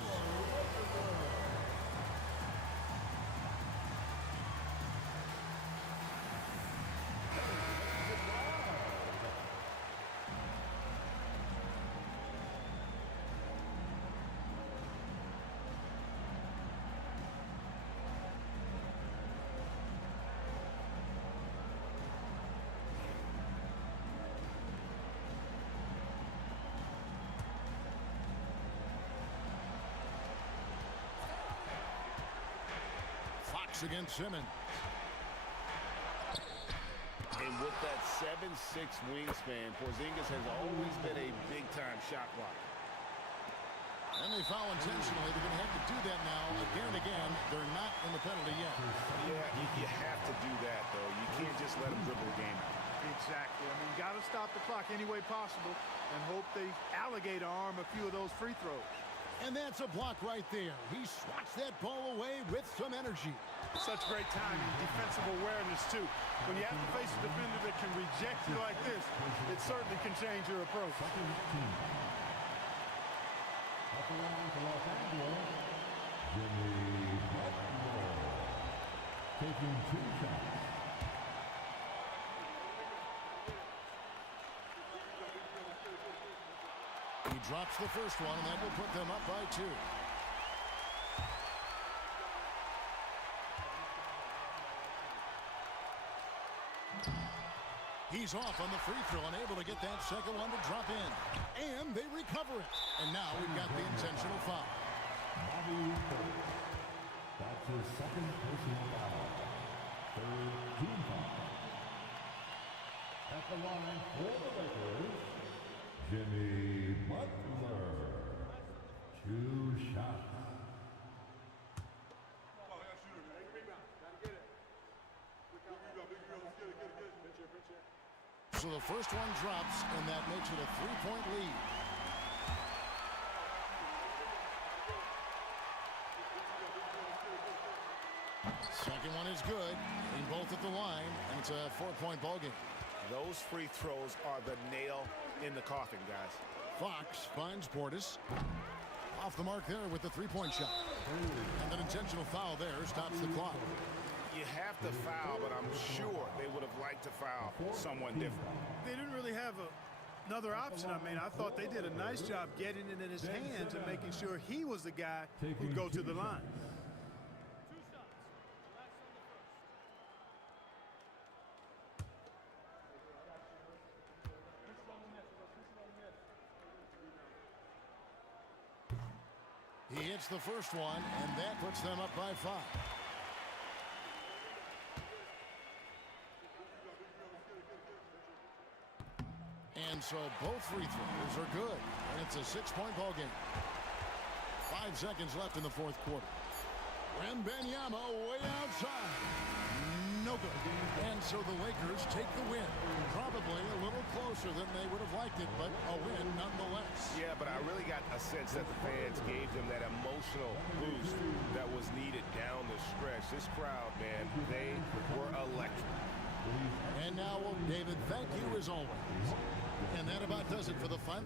Fox against Simmons. And with that 7'6" wingspan, Porzingis has always been a big-time shot blocker. And they foul intentionally. They're going to have to do that now again and again. They're not in the penalty yet. Yeah, you have to do that, though. You can't just let them dribble the game out. Exactly. I mean, got to stop the clock any way possible and hope they alligator arm a few of those free throws. And that's a block right there. He swats that ball away with some energy. Such great timing, defensive awareness, too. When you have to face a defender that can reject you like this, it certainly can change your approach. Taking 2 shots. He drops the first one, and that will put them up by 2. He's off on the free throw, unable to get that second one to drop in. And they recover it. And now we've got the intentional foul. Bobby Portis. That's his second personal foul. Third team foul. At the line for the Lakers, Jimmy Butler. 2 shots. So the first one drops, and that makes it a 3-point lead. Second one is good. Getting both at the line, and it's a 4-point ballgame. Those free throws are the nail in the coffin, guys. Fox finds Portis. Off the mark there with the 3-point shot. And an intentional foul there stops the clock. You have to foul, but I'm sure they would have liked to foul someone different. They didn't really have another option. I mean, I thought they did a nice job getting it in his hands and making sure he was the guy who'd go to the line. He hits the first one, and that puts them up by 5. And so both free throws are good, and it's a 6-point ball game. 5 seconds left in the fourth quarter. Wembanyama way outside. No good. And so the Lakers take the win. Probably a little closer than they would have liked it, but a win nonetheless. Yeah, but I really got a sense that the fans gave them that emotional boost that was needed down the stretch. This crowd, man, they were electric. And now, well, David, thank you as always. And that about does it for the fun.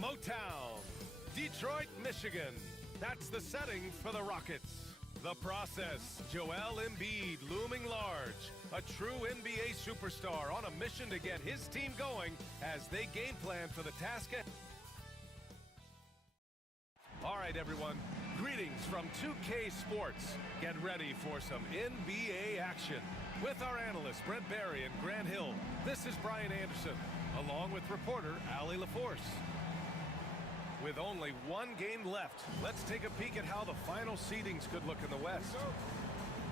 Motown, Detroit, Michigan. That's the setting for the Rockets. The process, Joel Embiid looming large. A true NBA superstar on a mission to get his team going as they game plan for the task at. All right, everyone. Greetings from 2K Sports. Get ready for some NBA action. With our analysts, Brent Barry and Grant Hill, this is Brian Anderson, along with reporter Allie LaForce. With only one game left, let's take a peek at how the final seedings could look in the West.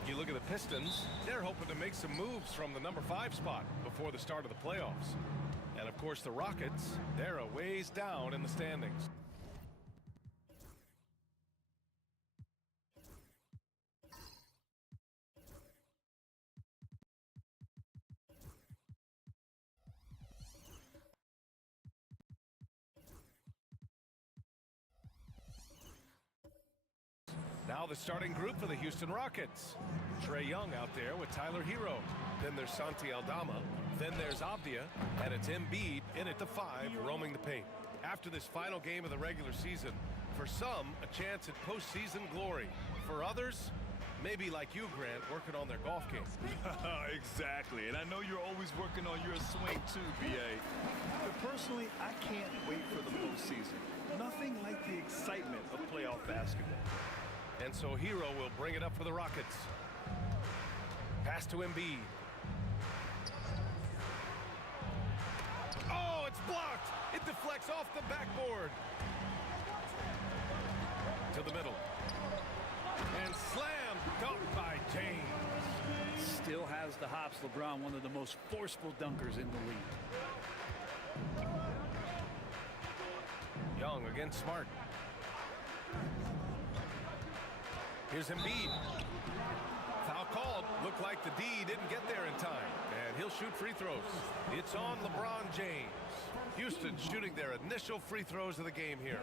You look at the Pistons, they're hoping to make some moves from the number 5 spot before the start of the playoffs. And of course the Rockets, they're a ways down in the standings. Now the starting group for the Houston Rockets. Trae Young out there with Tyler Hero. Then there's Santi Aldama. Then there's Avdia. And it's Embiid in at the 5, roaming the paint. After this final game of the regular season, for some, a chance at postseason glory. For others, maybe like you, Grant, working on their golf game. Exactly. And I know you're always working on your swing too, BA. But personally, I can't wait for the postseason. Nothing like the excitement of playoff basketball. And so Hero will bring it up for the Rockets. Pass to Embiid. Oh, it's blocked. It deflects off the backboard. To the middle. And slam dunked by James. Still has the hops. LeBron, one of the most forceful dunkers in the league. Young against Smart. Here's Embiid. Foul called. Looked like the D didn't get there in time. And he'll shoot free throws. It's on LeBron James. Houston shooting their initial free throws of the game here.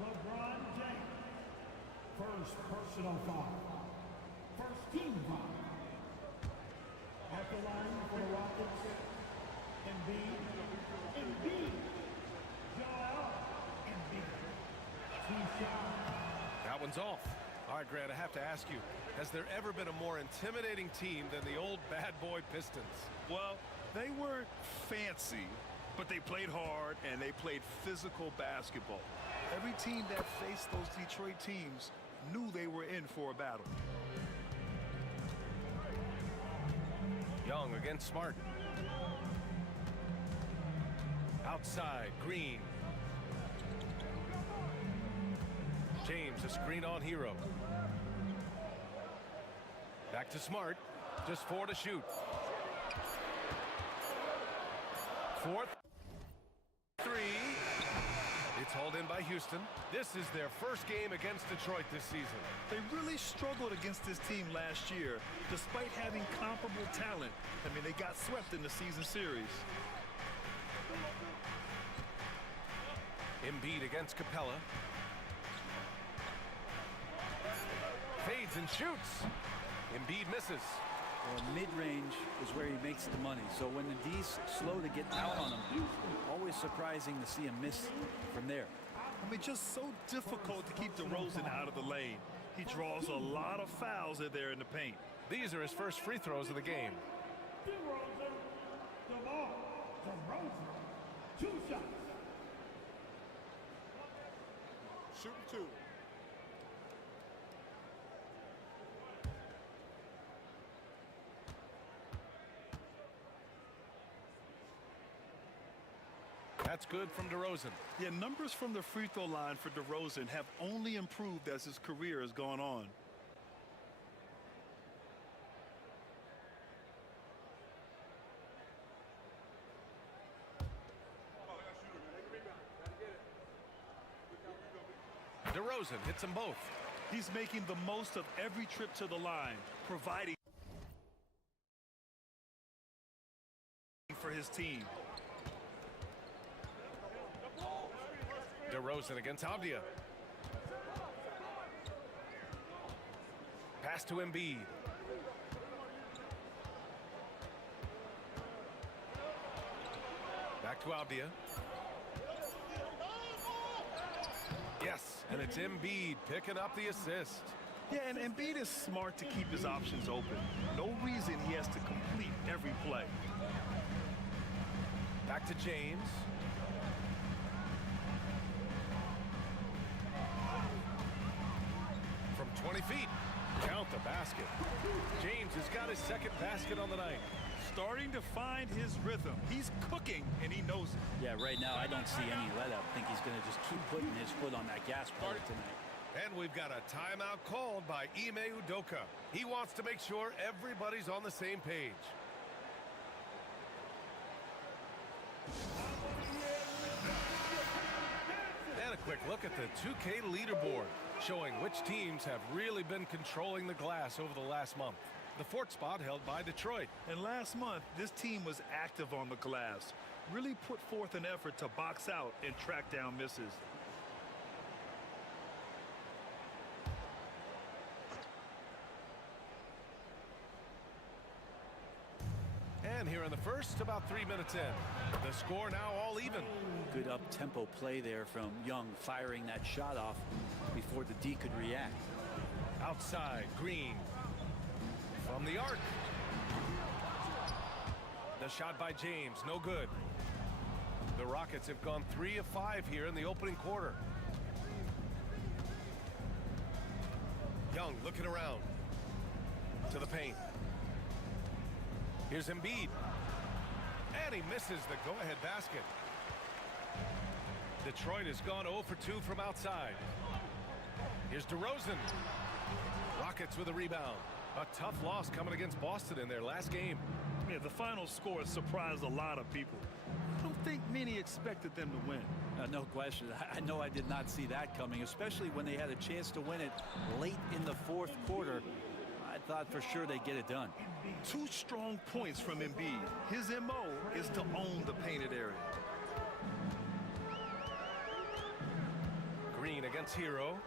LeBron James. First personal foul. First team foul. At the line for the Rockets. Embiid. Joel Embiid. Two-shot. That one's off. All right, Grant, I have to ask you, has there ever been a more intimidating team than the old bad boy Pistons? Well, they weren't fancy, but they played hard and they played physical basketball. Every team that faced those Detroit teams knew they were in for a battle. Young against Smart. Outside, Green. James, a screen on Hero. Back to Smart. Just 4 to shoot. Fourth. 3. It's hauled in by Houston. This is their first game against Detroit this season. They really struggled against this team last year, despite having comparable talent. I mean, they got swept in the season series. Embiid against Capella. Fades and shoots. Embiid misses. Well, mid-range is where he makes the money. So when the D's slow to get out on him, always surprising to see him miss from there. I mean, just so difficult to keep DeRozan out of the lane. He draws a lot of fouls in there in the paint. These are his first free throws of the game. DeRozan. The ball. DeRozan. 2 shots. Shooting 2. That's good from DeRozan. Yeah, numbers from the free throw line for DeRozan have only improved as his career has gone on. DeRozan hits them both. He's making the most of every trip to the line, providing for his team. DeRozan against Avdia. Pass to Embiid. Back to Avdia. Yes, and it's Embiid picking up the assist. Yeah, and Embiid is smart to keep his options open. No reason he has to complete every play. Back to James. From 20 feet, count the basket. James has got his second basket on the night. Starting to find his rhythm. He's cooking, and he knows it. Yeah, right now I don't see any let-up. I think he's going to just keep putting his foot on that gas pedal tonight. And we've got a timeout called by Ime Udoka. He wants to make sure everybody's on the same page. And a quick look at the 2K leaderboard, showing which teams have really been controlling the glass over the last month. The fourth spot held by Detroit. And last month, this team was active on the glass. Really put forth an effort to box out and track down misses. And here in the first, about 3 minutes in. The score now all even. Good up-tempo play there from Young, firing that shot off before the D could react. Outside, Green. From the arc. The shot by James, no good. The Rockets have gone 3 of 5 here in the opening quarter. Young looking around. To the paint. Here's Embiid. And he misses the go-ahead basket. Detroit has gone 0 for 2 from outside. Here's DeRozan. Rockets with a rebound. A tough loss coming against Boston in their last game. Yeah, the final score surprised a lot of people. I don't think many expected them to win. No question. I know I did not see that coming, especially when they had a chance to win it late in the fourth quarter. I thought for sure they'd get it done. 2 strong points from Embiid. His MO is to own the painted area. Green against Hero.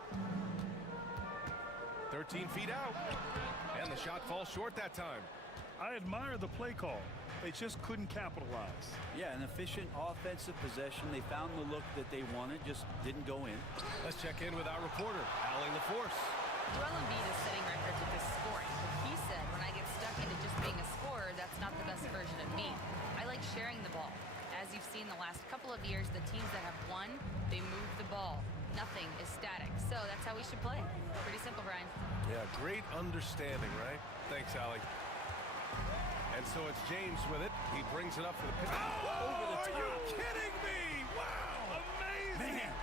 13 feet out. And the shot falls short that time. I admire the play call. They just couldn't capitalize. Yeah, an efficient offensive possession. They found the look that they wanted, just didn't go in. Let's check in with our reporter, Allie LaForce. Joel Embiid is setting records with his scoring, but he said, when I get stuck into just being a scorer, that's not the best version of me. I like sharing the ball. As you've seen the last couple of years, the teams that have won, they move the ball. Nothing is static. So that's how we should play. Pretty simple, Brian. Yeah, great understanding, right? Thanks, Allie. And so it's James with it. He brings it up for the pick. Oh, over the top. Are you kidding me? Wow, amazing. Man.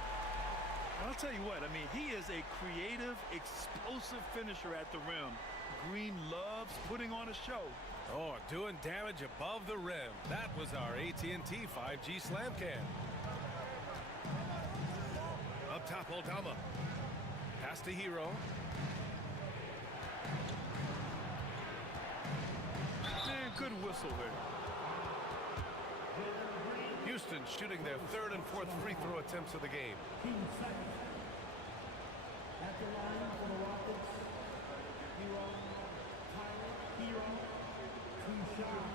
I'll tell you what, I mean, he is a creative, explosive finisher at the rim. Green loves putting on a show. Oh, doing damage above the rim. That was our AT&T 5G slam can. Up top, Aldama. Pass to Hero. Man, good whistle there. Houston shooting their third and fourth free throw attempts of the game. At the line for the Rockets, Hero, Tyler, Hero, 2 shots.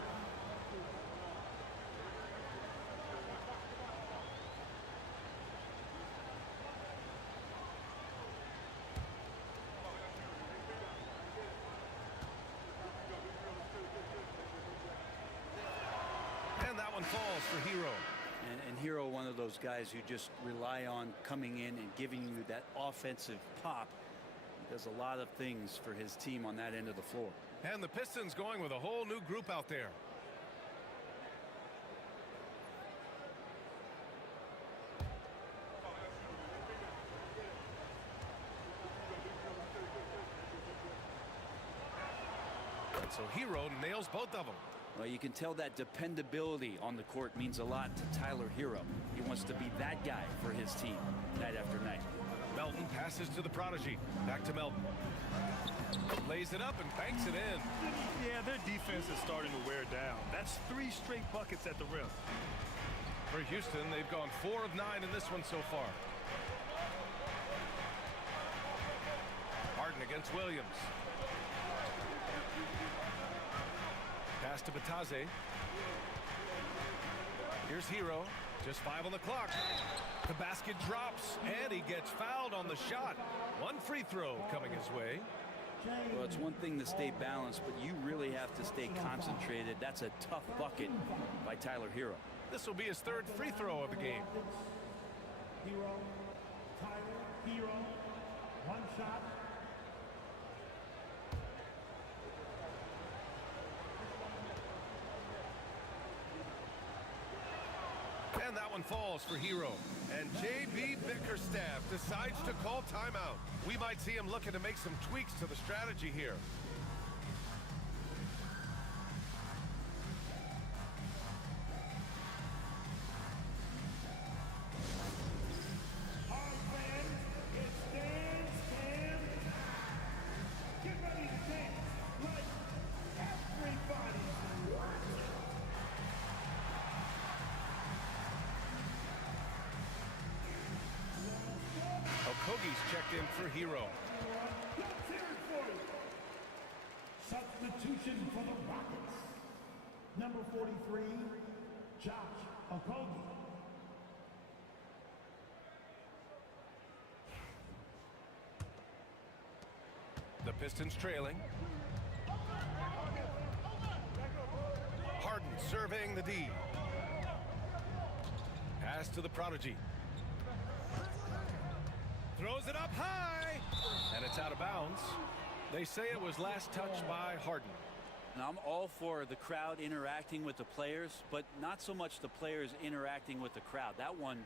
And that one falls for Hero. And Hero, one of those guys who just rely on coming in and giving you that offensive pop. He does a lot of things for his team on that end of the floor. And the Pistons going with a whole new group out there. And so Hero nails both of them. Well, you can tell that dependability on the court means a lot to Tyler Hero. He wants to be that guy for his team night after night. Melton passes to the prodigy. Back to Melton. Lays it up and banks it in. Yeah, their defense is starting to wear down. That's 3 straight buckets at the rim. For Houston, they've gone 4 of 9 in this one so far. Harden against Williams. Pass to Bataze. Here's Hero. Just 5 on the clock. The basket drops, and he gets fouled on the shot. One free throw coming his way. Well, it's one thing to stay balanced, but you really have to stay concentrated. That's a tough bucket by Tyler Hero. This will be his 3rd free throw of the game. Hero, Tyler Hero, one shot. And that one falls for Hero. And J.B. Bickerstaff decides to call timeout. We might see him looking to make some tweaks to the strategy here. All fans, it's dance time. Get ready to dance like everybody's watching. Okogie's checked in for Hero. Let's hear it for you. Substitution for the Rockets. Number 43, Josh Okogie. The Pistons trailing. Harden surveying the D. Pass to the prodigy. Throws it up high, and it's out of bounds. They say it was last touched by Harden. And I'm all for the crowd interacting with the players, but not so much the players interacting with the crowd. That one,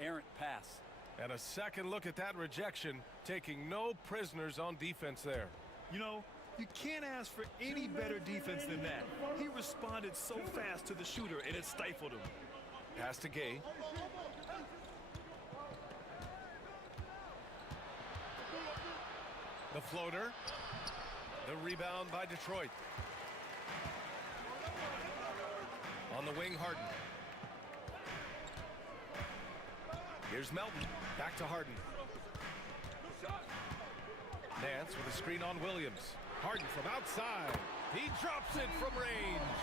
errant pass. And a second look at that rejection, taking no prisoners on defense there. You know, you can't ask for any better defense than that. He responded so fast to the shooter, and it stifled him. Pass to Gay. The floater. The rebound by Detroit. On the wing, Harden. Here's Melton. Back to Harden. Nance with a screen on Williams. Harden from outside. He drops it from range.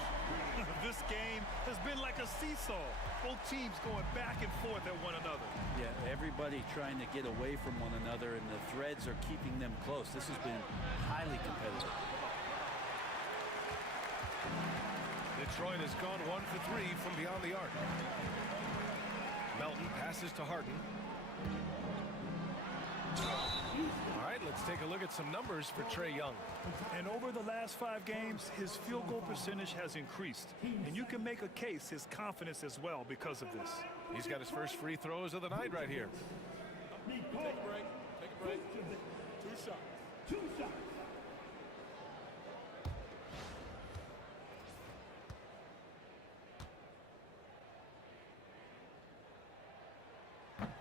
This game has been like a seesaw. Both teams going back and forth at one another. Yeah, everybody trying to get away from one another, and the threads are keeping them close. This has been highly competitive. Detroit has gone 1 for 3 from beyond the arc. Melton passes to Harden. All right, let's take a look at some numbers for Trae Young. And over the last 5 games, his field goal percentage has increased. And you can make a case his confidence as well because of this. He's got his first free throws of the night right here. Take a break. Take a break. 2 shots. 2 shots.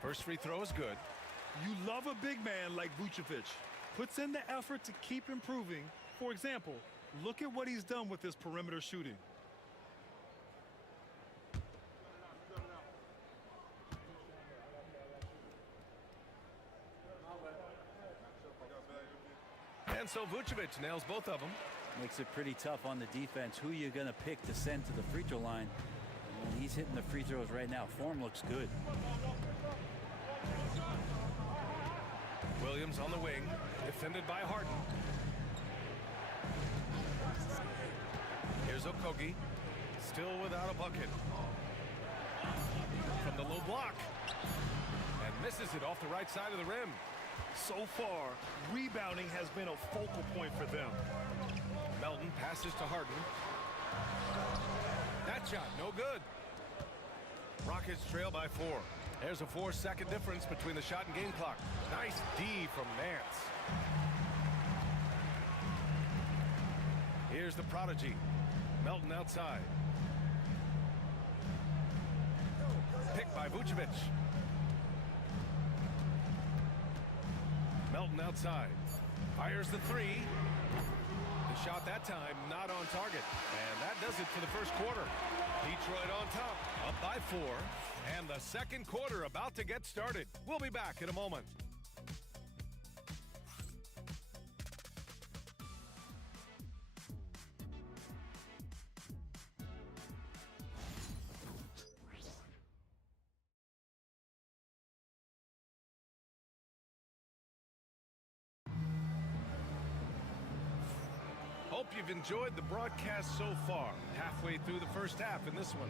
First free throw is good. You love a big man like Vucevic. Puts in the effort to keep improving. For example, look at what he's done with his perimeter shooting. And so Vucevic nails both of them. Makes it pretty tough on the defense. Who you're going to pick to send to the free throw line. And he's hitting the free throws right now. Form looks good. Williams on the wing, defended by Harden. Here's Okogie, still without a bucket. From the low block, and misses it off the right side of the rim. So far, rebounding has been a focal point for them. Melton passes to Harden. That shot, no good. Rockets trail by 4. There's a 4-second difference between the shot and game clock. Nice D from Nance. Here's the prodigy. Melton outside. Picked by Vucevic. Melton outside. Fires the 3. The shot that time not on target. And that does it for the first quarter. Detroit on top, up by 4. And the second quarter about to get started. We'll be back in a moment. Hope you've enjoyed the broadcast so far. Halfway through the first half in this one.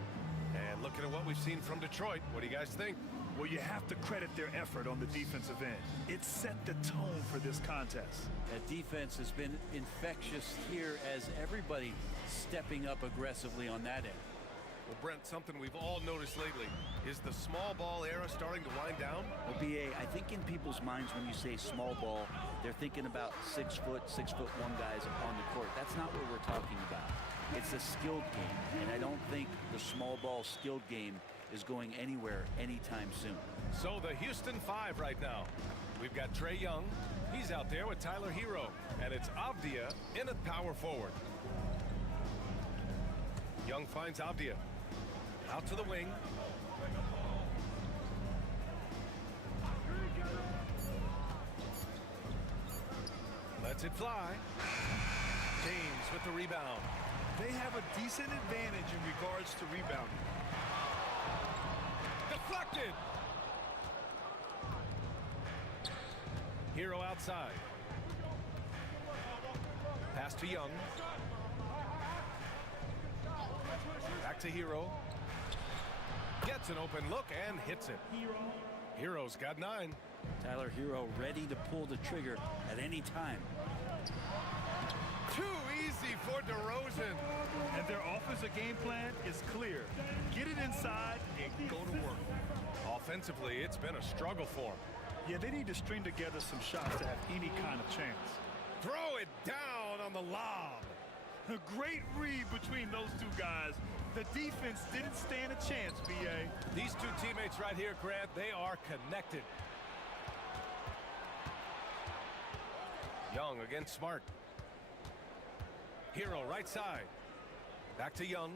And looking at what we've seen from Detroit, what do you guys think? Well, you have to credit their effort on the defensive end. It set the tone for this contest. That defense has been infectious here as everybody stepping up aggressively on that end. Well, Brent, something we've all noticed lately. Is the small ball era starting to wind down? Well, BA, I think in people's minds when you say small ball, they're thinking about 6 foot, 6'1" guys on the court. That's not what we're talking about. It's a skilled game, and I don't think the small ball skilled game is going anywhere anytime soon. So the Houston 5 right now. We've got Trae Young. He's out there with Tyler Hero. And it's Avdia in at power forward. Young finds Avdia. Out to the wing. Lets it fly. James with the rebound. They have a decent advantage in regards to rebounding. Deflected. Hero outside. Pass to Young. Back to Hero. Gets an open look and hits it. Hero's got 9. Tyler Hero ready to pull the trigger at any time. Too easy for DeRozan. And their offensive game plan is clear. Get it inside and go to work. Offensively, it's been a struggle for him. Yeah, they need to string together some shots to have any kind of chance. Throw it down on the lob. A great read between those two guys. The defense didn't stand a chance, BA. These two teammates right here, Grant, they are connected. Young against Smart. Hero right side. Back to Young.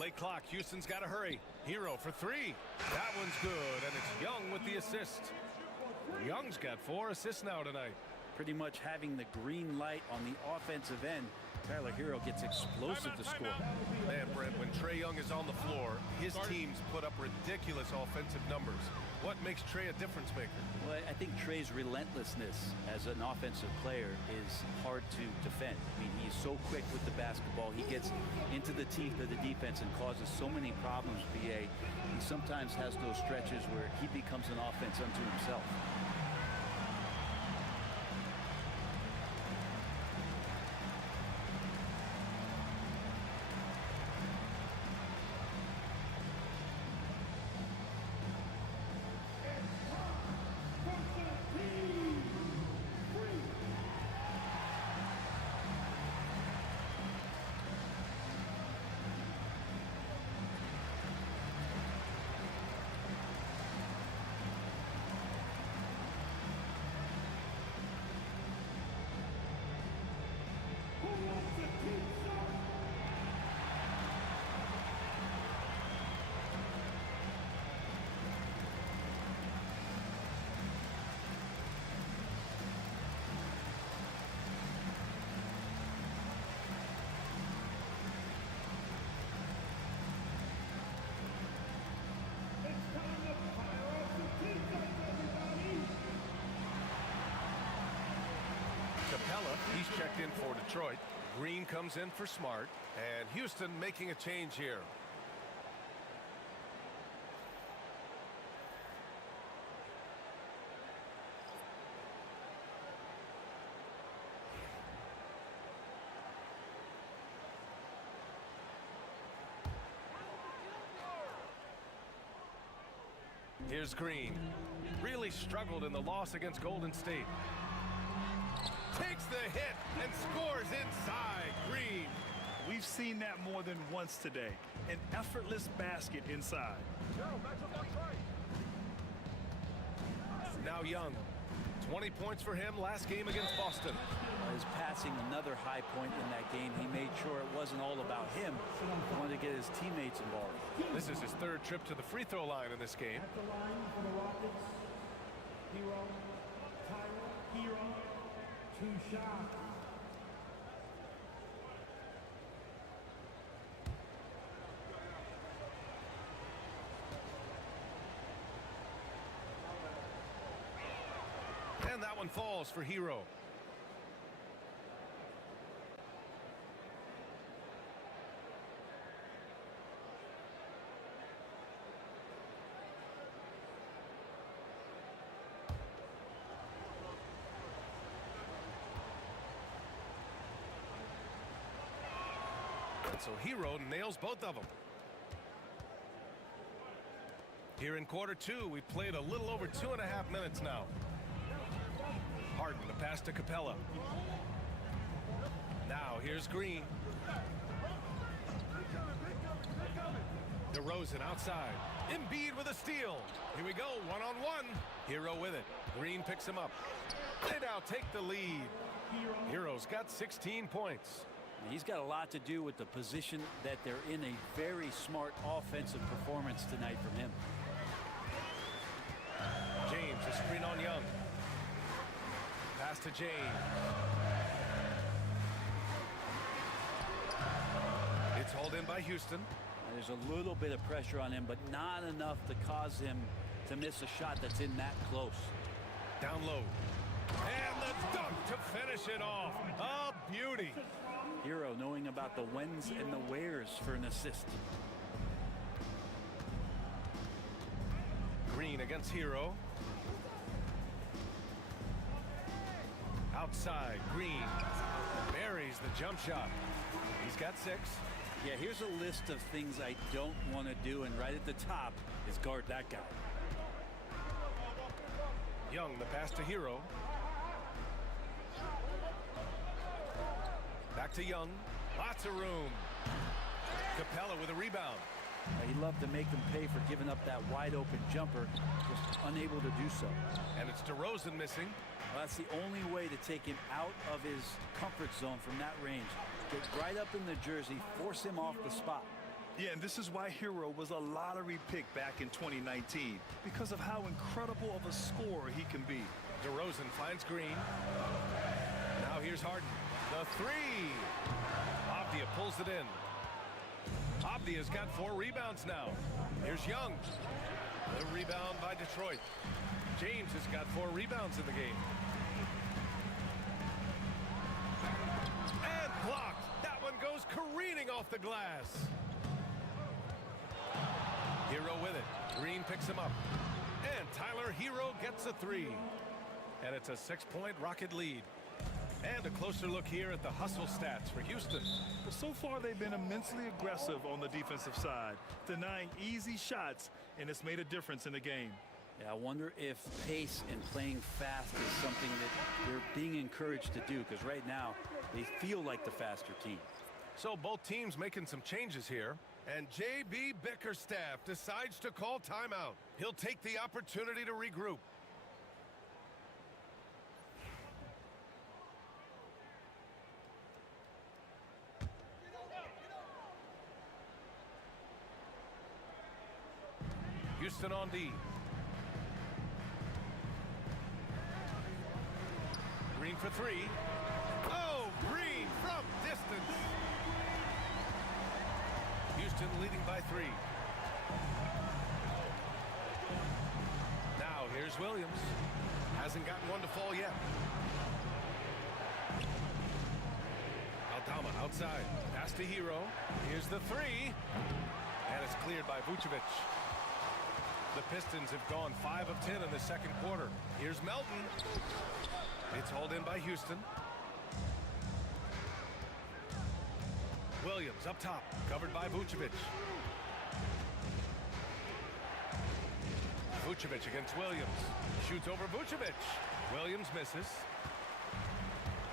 Late clock. Houston's got to hurry. Hero for 3. That one's good, and it's Young with the assist. Young's got 4 assists now tonight. Pretty much having the green light on the offensive end. Tyler Hero gets explosive to score. Man, Brent, when Trae Young is on the floor, his teams put up ridiculous offensive numbers. What makes Trae a difference maker? Well, I think Trae's relentlessness as an offensive player is hard to defend. I mean, he's so quick with the basketball. He gets into the teeth of the defense and causes so many problems, BA. He sometimes has those stretches where he becomes an offense unto himself. Capella, he's checked in for Detroit. Green comes in for Smart. And Houston making a change here. Here's Green. Really struggled in the loss against Golden State. Takes the hit and scores inside. Green. We've seen that more than once today. An effortless basket inside. Now Young. 20 points for him last game against Boston. His passing, another high point in that game. He made sure it wasn't all about him. He wanted to get his teammates involved. This is his 3rd trip to the free throw line in this game. At the line for the Rockets, Hero, Tyler Hero, 2 shots. And that one falls for Hero. And so Hero nails both of them. Here in quarter two, we've played a little over 2.5 minutes now. Harden, the pass to Capella. Now here's Green. DeRozan outside. Embiid with a steal. Here we go, one-on-one. Hero with it. Green picks him up. They now take the lead. Hero's got 16 points. He's got a lot to do with the position that they're in. A very smart offensive performance tonight from him. James, a screen on Young. Pass to James. It's hauled in by Houston. There's a little bit of pressure on him, but not enough to cause him to miss a shot that's in that close. Down low. And the dunk to finish it off. A beauty. Hero knowing about the whens and the wheres for an assist. Green against Hero. Outside, Green buries the jump shot. He's got 6. Yeah, here's a list of things I don't want to do, and right at the top is guard that guy. Young, the pass to Hero. Back to Young. Lots of room. Capella with a rebound. He loved to make them pay for giving up that wide open jumper, just unable to do so. And it's DeRozan missing. Well, that's the only way to take him out of his comfort zone from that range. Get right up in the jersey, force him off the spot. Yeah, and this is why Hero was a lottery pick back in 2019, because of how incredible of a scorer he can be. DeRozan finds Green. Now here's Harden. The 3. Avdia pulls it in. Avdia's got 4 rebounds now. Here's Young. The rebound by Detroit. James has got 4 rebounds in the game. And blocked. That one goes careening off the glass. Hero with it. Green picks him up. And Tyler Hero gets a 3. And it's a 6-point Rocket lead. And a closer look here at the hustle stats for Houston. But so far, they've been immensely aggressive on the defensive side, denying easy shots, and it's made a difference in the game. Yeah, I wonder if pace and playing fast is something that they're being encouraged to do, because right now they feel like the faster team. So both teams making some changes here. And J.B. Bickerstaff decides to call timeout. He'll take the opportunity to regroup. Houston on D. Green for 3. Oh, Green from distance. Houston leading by 3. Now here's Williams. Hasn't gotten one to fall yet. Aldama outside. Pass to Hero. Here's the 3. And it's cleared by Vucevic. The Pistons have gone 5 of 10 in the second quarter. Here's Melton. It's hauled in by Houston. Williams up top, covered by Vucevic. Vucevic against Williams. Shoots over Vucevic. Williams misses.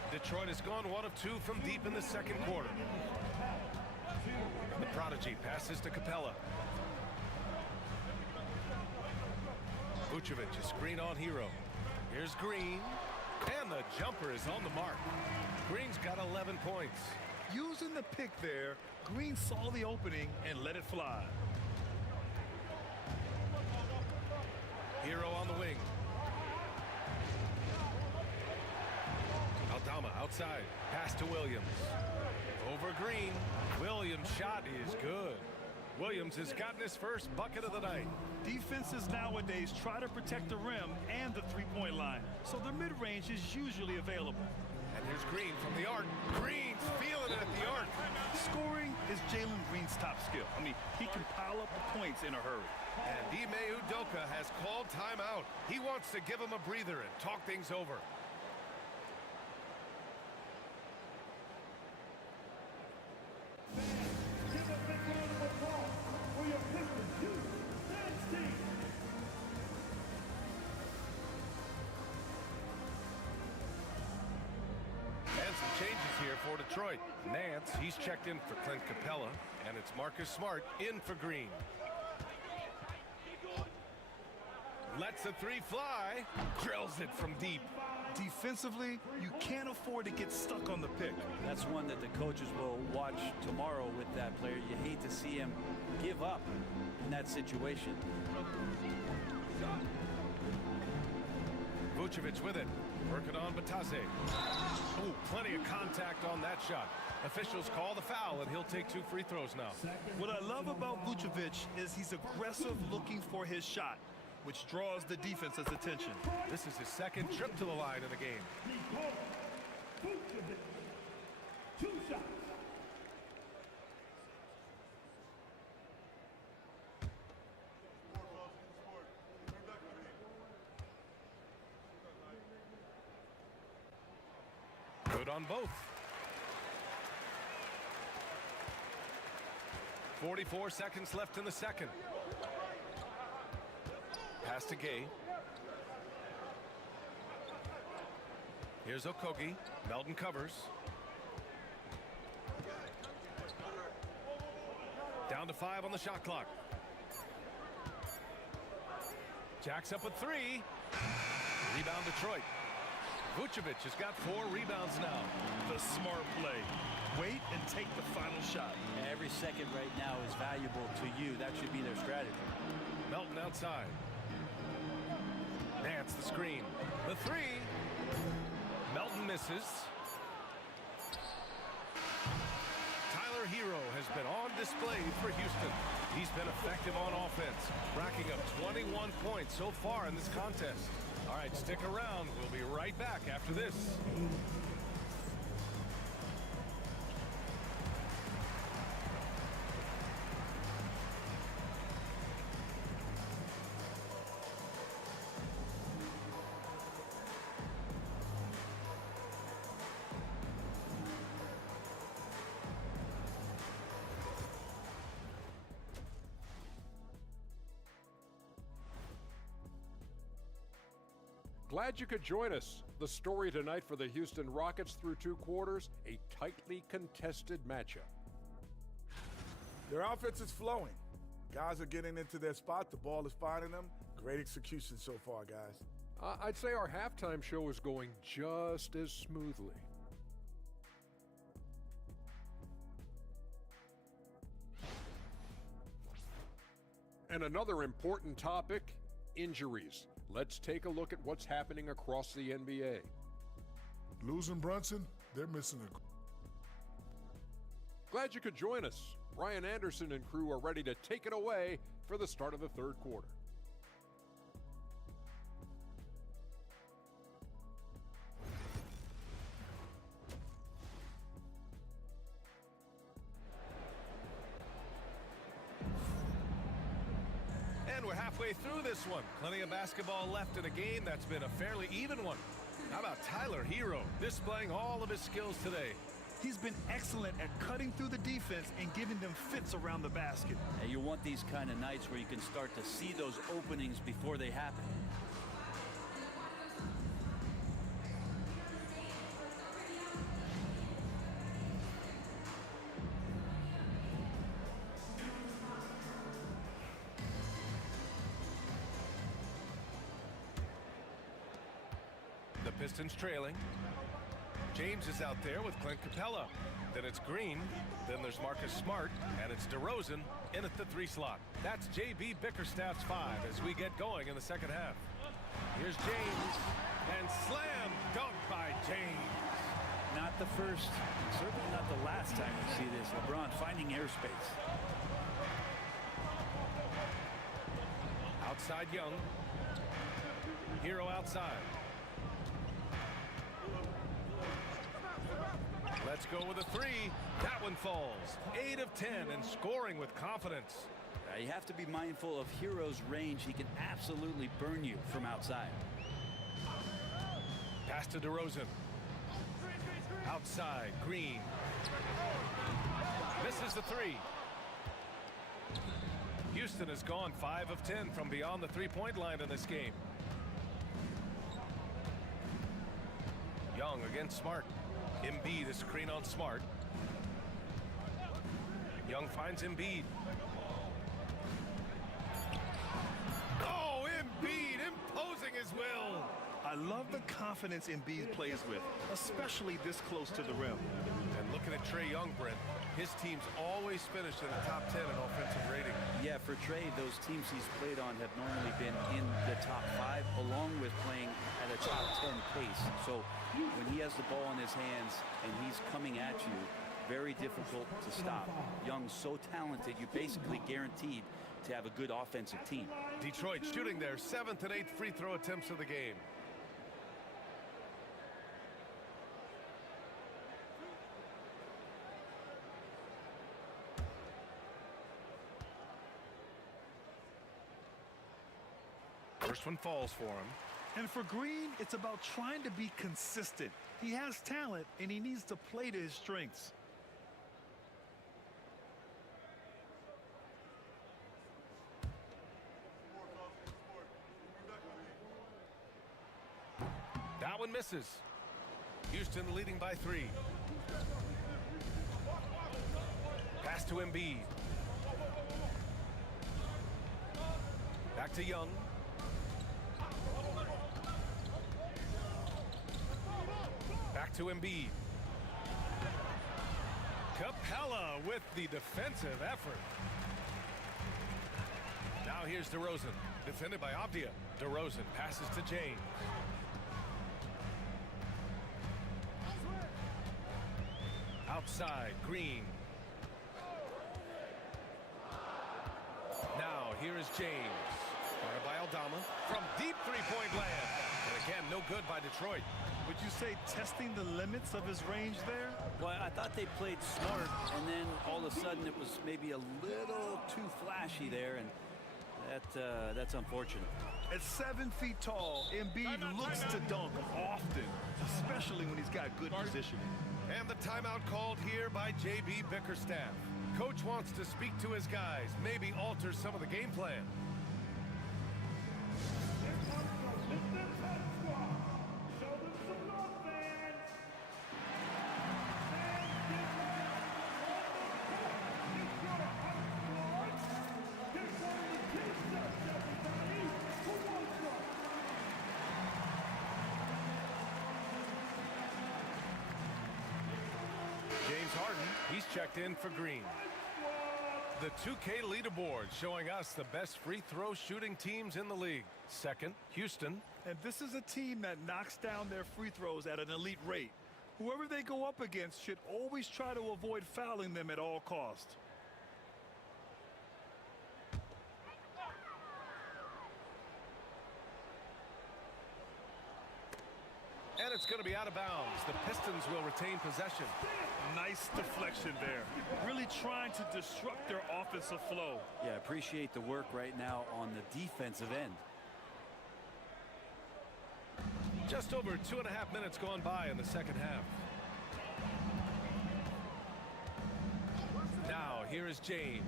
Detroit has gone 1 of 2 from deep in the second quarter. The prodigy passes to Capella. Vucevic, a screen on Hero. Here's Green. And the jumper is on the mark. Green's got 11 points. Using the pick there, Green saw the opening and let it fly. Hero on the wing. Aldama outside. Pass to Williams. Over Green. Williams' shot is good. Williams has gotten his first bucket of the night. Defenses nowadays try to protect the rim and the three-point line, so their mid-range is usually available. And here's Green from the arc. Green's feeling it at the arc. Scoring is Jalen Green's top skill. I mean, he can pile up the points in a hurry. And Ime Udoka has called timeout. He wants to give him a breather and talk things over. Give a big round of applause for your Pistons Dance Team. And some changes here for Detroit. Nance, he's checked in for Clint Capella, and it's Marcus Smart in for Green. Lets a three fly, drills it from deep. Defensively, you can't afford to get stuck on the pick. That's one that the coaches will watch tomorrow with that player. You hate to see him give up in that situation. Vucevic with it, working on Batase. Oh, plenty of contact on that shot. Officials call the foul, and he'll take 2 free throws now. What I love about Vucevic is he's aggressive looking for his shot, which draws the defense's attention. This is his second trip to the line in the game. Vucevic, 2 shots. Good on both. 44 seconds left in the second. Pass to Gay. Here's Okogie. Melton covers. Down to 5 on the shot clock. Jacks up a 3. Rebound Detroit. Vucevic has got 4 rebounds now. The smart play. Wait and take the final shot. Every second right now is valuable to you. That should be their strategy. Melton outside. Nance the screen. The 3. Melton misses. Tyler Hero has been on display for Houston. He's been effective on offense, racking up 21 points so far in this contest. All right, stick around. We'll be right back after this. Glad you could join us. The story tonight for the Houston Rockets through 2 quarters, a tightly contested matchup. Their offense is flowing. Guys are getting into their spot. The ball is finding them. Great execution so far, guys. I'd say our halftime show is going just as smoothly. And another important topic, injuries. Let's take a look at what's happening across the NBA. Losing Brunson, they're missing a... Glad you could join us. Ryan Anderson and crew are ready to take it away for the start of the 3rd quarter. And we're halfway through this one. Plenty of basketball left in a game that's been a fairly even one. How about Tyler Hero displaying all of his skills today? He's been excellent at cutting through the defense and giving them fits around the basket. And you want these kind of nights where you can start to see those openings before they happen. The Pistons trailing. James is out there with Clint Capella. Then it's Green. Then there's Marcus Smart. And it's DeRozan in at the 3 slot. That's J.B. Bickerstaff's 5 as we get going in the second half. Here's James. And slam dunk by James. Not the first, certainly not the last time we see this. LeBron finding airspace. Outside Young. Hero outside. Let's go with a three. That one falls. 8 of 10 and scoring with confidence. You have to be mindful of Hero's range. He can absolutely burn you from outside. Pass to DeRozan. Outside, Green. Misses the three. Houston has gone 5 of 10 from beyond the three-point line in this game. Young against Smart. Embiid is screen on Smart. Young finds Embiid. Oh, Embiid imposing his will. I love the confidence Embiid plays with, especially this close to the rim. And looking at Trae Young, Brent, his team's always finished in the top 10 in offensive rating. Yeah, for Trae, those teams he's played on have normally been in the top 5, along with playing at a top 10 pace. So when he has the ball in his hands and he's coming at you, very difficult to stop. Young's so talented, you're basically guaranteed to have a good offensive team. Detroit shooting their 7th and 8th free throw attempts of the game. First one falls for him. And for Green, it's about trying to be consistent. He has talent, and he needs to play to his strengths. That one misses. Houston leading by 3. Pass to Embiid. Back to Young. Back to Embiid. Capella with the defensive effort. Now here's DeRozan. Defended by Avdia. DeRozan passes to James. Outside, Green. Now here is James. Guarded by Aldama from deep three-point land. And again, no good by Detroit. Would you say testing the limits of his range there? Well, I thought they played smart, and then all of a sudden it was maybe a little too flashy there, and that's unfortunate. At 7 feet tall, Embiid looks to dunk often, especially when he's got good positioning. And the timeout called here by J.B. Bickerstaff. Coach wants to speak to his guys, maybe alter some of the game plan. James Harden, he's checked in for Green. The 2K leaderboard showing us the best free throw shooting teams in the league. Second, Houston. And this is a team that knocks down their free throws at an elite rate. Whoever they go up against should always try to avoid fouling them at all costs. And it's going to be out of bounds. The Pistons will retain possession. Nice deflection there. Really trying to disrupt their offensive flow. Yeah, appreciate the work right now on the defensive end. Just over 2.5 minutes gone by in the second half. Now, here is James.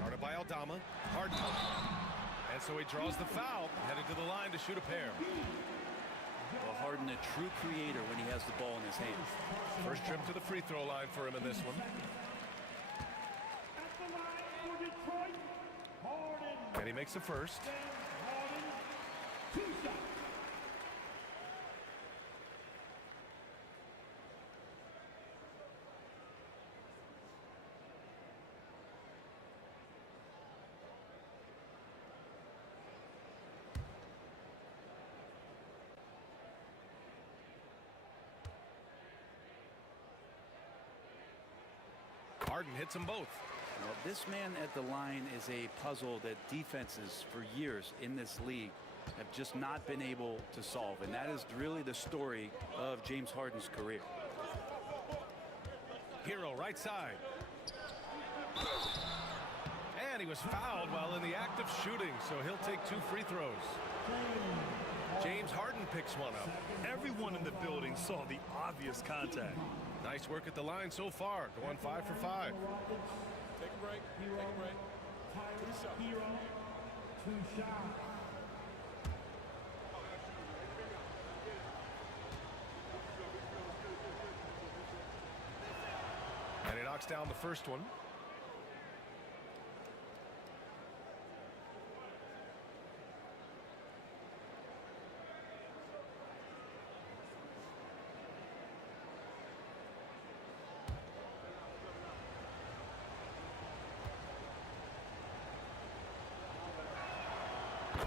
Guarded by Aldama. Harden. And so he draws the foul, headed to the line to shoot a pair. Well, Harden, a true creator when he has the ball in his hands. First trip to the free throw line for him in this one. And he makes the first. Harden hits them both. Well, this man at the line is a puzzle that defenses for years in this league have just not been able to solve, and that is really the story of James Harden's career. Hero right side. And he was fouled while in the act of shooting, so he'll take 2 free throws. James Harden picks one up. Everyone in the building saw the obvious contact. Nice work at the line so far, going 5 for 5. Take a break. Take a break. Hero, 2 shots. And he knocks down the first one.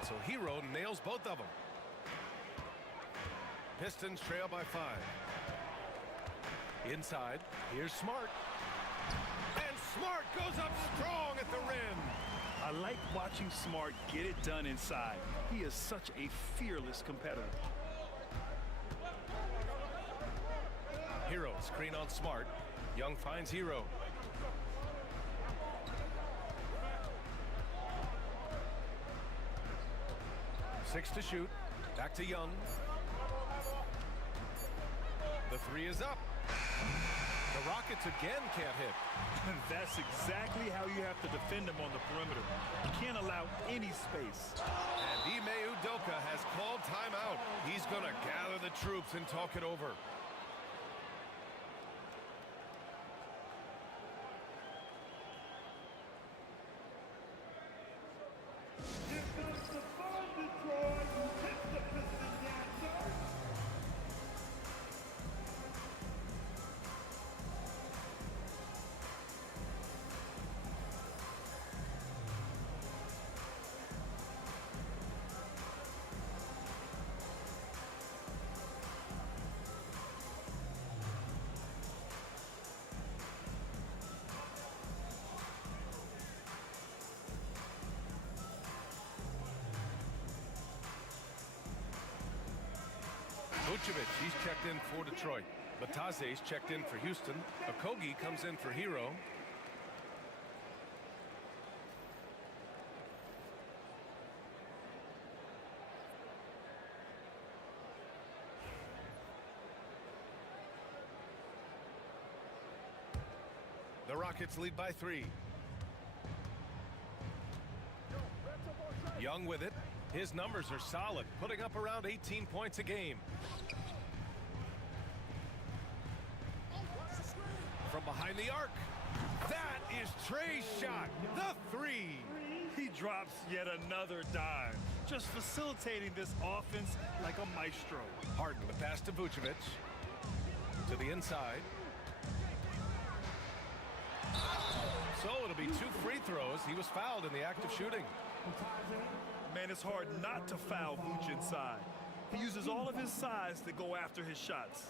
So Hero nails both of them. Pistons trail by 5. Inside, here's Smart. And Smart goes up strong at the rim. I like watching Smart get it done inside. He is such a fearless competitor. Hero screen on Smart. Young finds Hero. Six to shoot. Back to Young. The 3 is up. The Rockets again can't hit. That's exactly how you have to defend him on the perimeter. You can't allow any space. And Ime Udoka has called timeout. He's going to gather the troops and talk it over. Vucevic, he's checked in for Detroit. Batase's checked in for Houston. Okogie comes in for Hero. The Rockets lead by 3. Young with it. His numbers are solid, putting up around 18 points a game. From behind the arc. That is Trey's shot. The 3. He drops yet another dime, just facilitating this offense like a maestro. Harden the pass to Vucevic. To the inside. So it'll be 2 free throws. He was fouled in the act of shooting. Man, it's hard not to foul Vooch inside. He uses all of his size to go after his shots.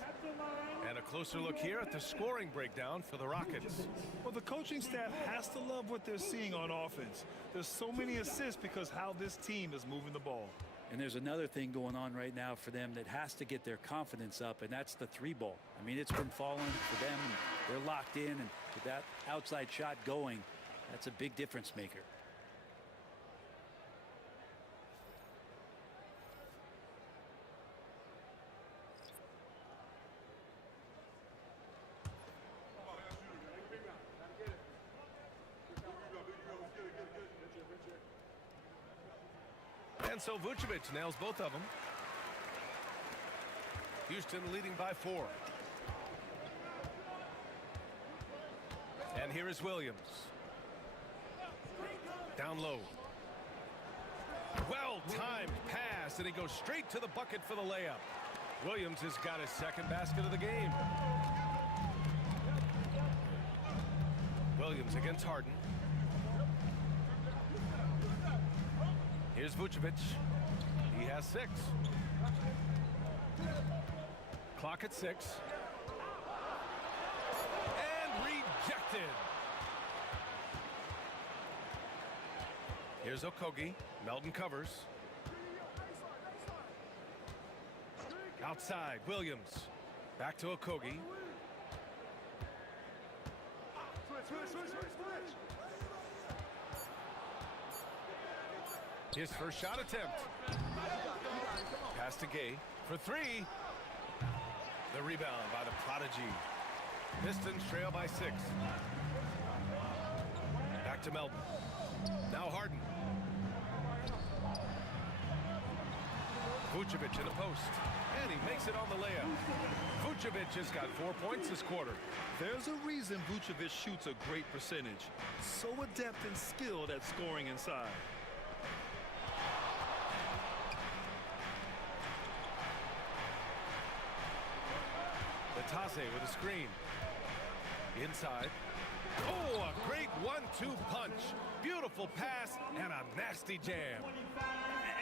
And a closer look here at the scoring breakdown for the Rockets. Well, the coaching staff has to love what they're seeing on offense. There's so many assists because how this team is moving the ball. And there's another thing going on right now for them that has to get their confidence up, and that's the 3 ball. I mean, it's been falling for them. They're locked in, and with that outside shot going, that's a big difference maker. And so Vucevic nails both of them. Houston leading by 4. And here is Williams. Down low. Well-timed pass, and he goes straight to the bucket for the layup. Williams has got his second basket of the game. Williams against Harden. Here's Vucevic. He has 6. Clock at 6. And rejected. Here's Okogie. Melton covers. Outside, Williams. Back to Okogie. His first shot attempt. Pass to Gay for three. The rebound by the Prodigy. Pistons trail by 6. Back to Melton. Now Harden. Vucevic in the post. And he makes it on the layup. Vucevic has got 4 points this quarter. There's a reason Vucevic shoots a great percentage. So adept and skilled at scoring inside. Batase with a screen. Inside. Oh, a great 1-2 punch. Beautiful pass and a nasty jam.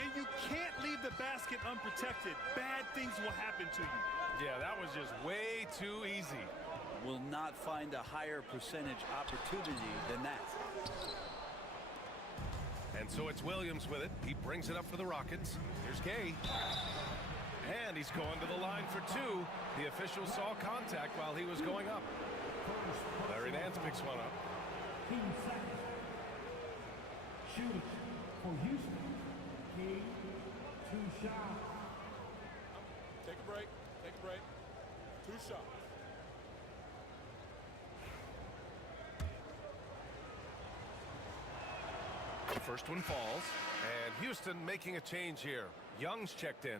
And you can't leave the basket unprotected. Bad things will happen to you. Yeah, that was just way too easy. Will not find a higher percentage opportunity than that. And so it's Williams with it. He brings it up for the Rockets. Here's Gay. And he's going to the line for 2. The official saw contact while he was going up. Larry Nance picks one up. 15 seconds. Shoot for Houston. Key, 2 shots. Take a break. Take a break. 2 shots. The first one falls. And Houston making a change here. Young's checked in.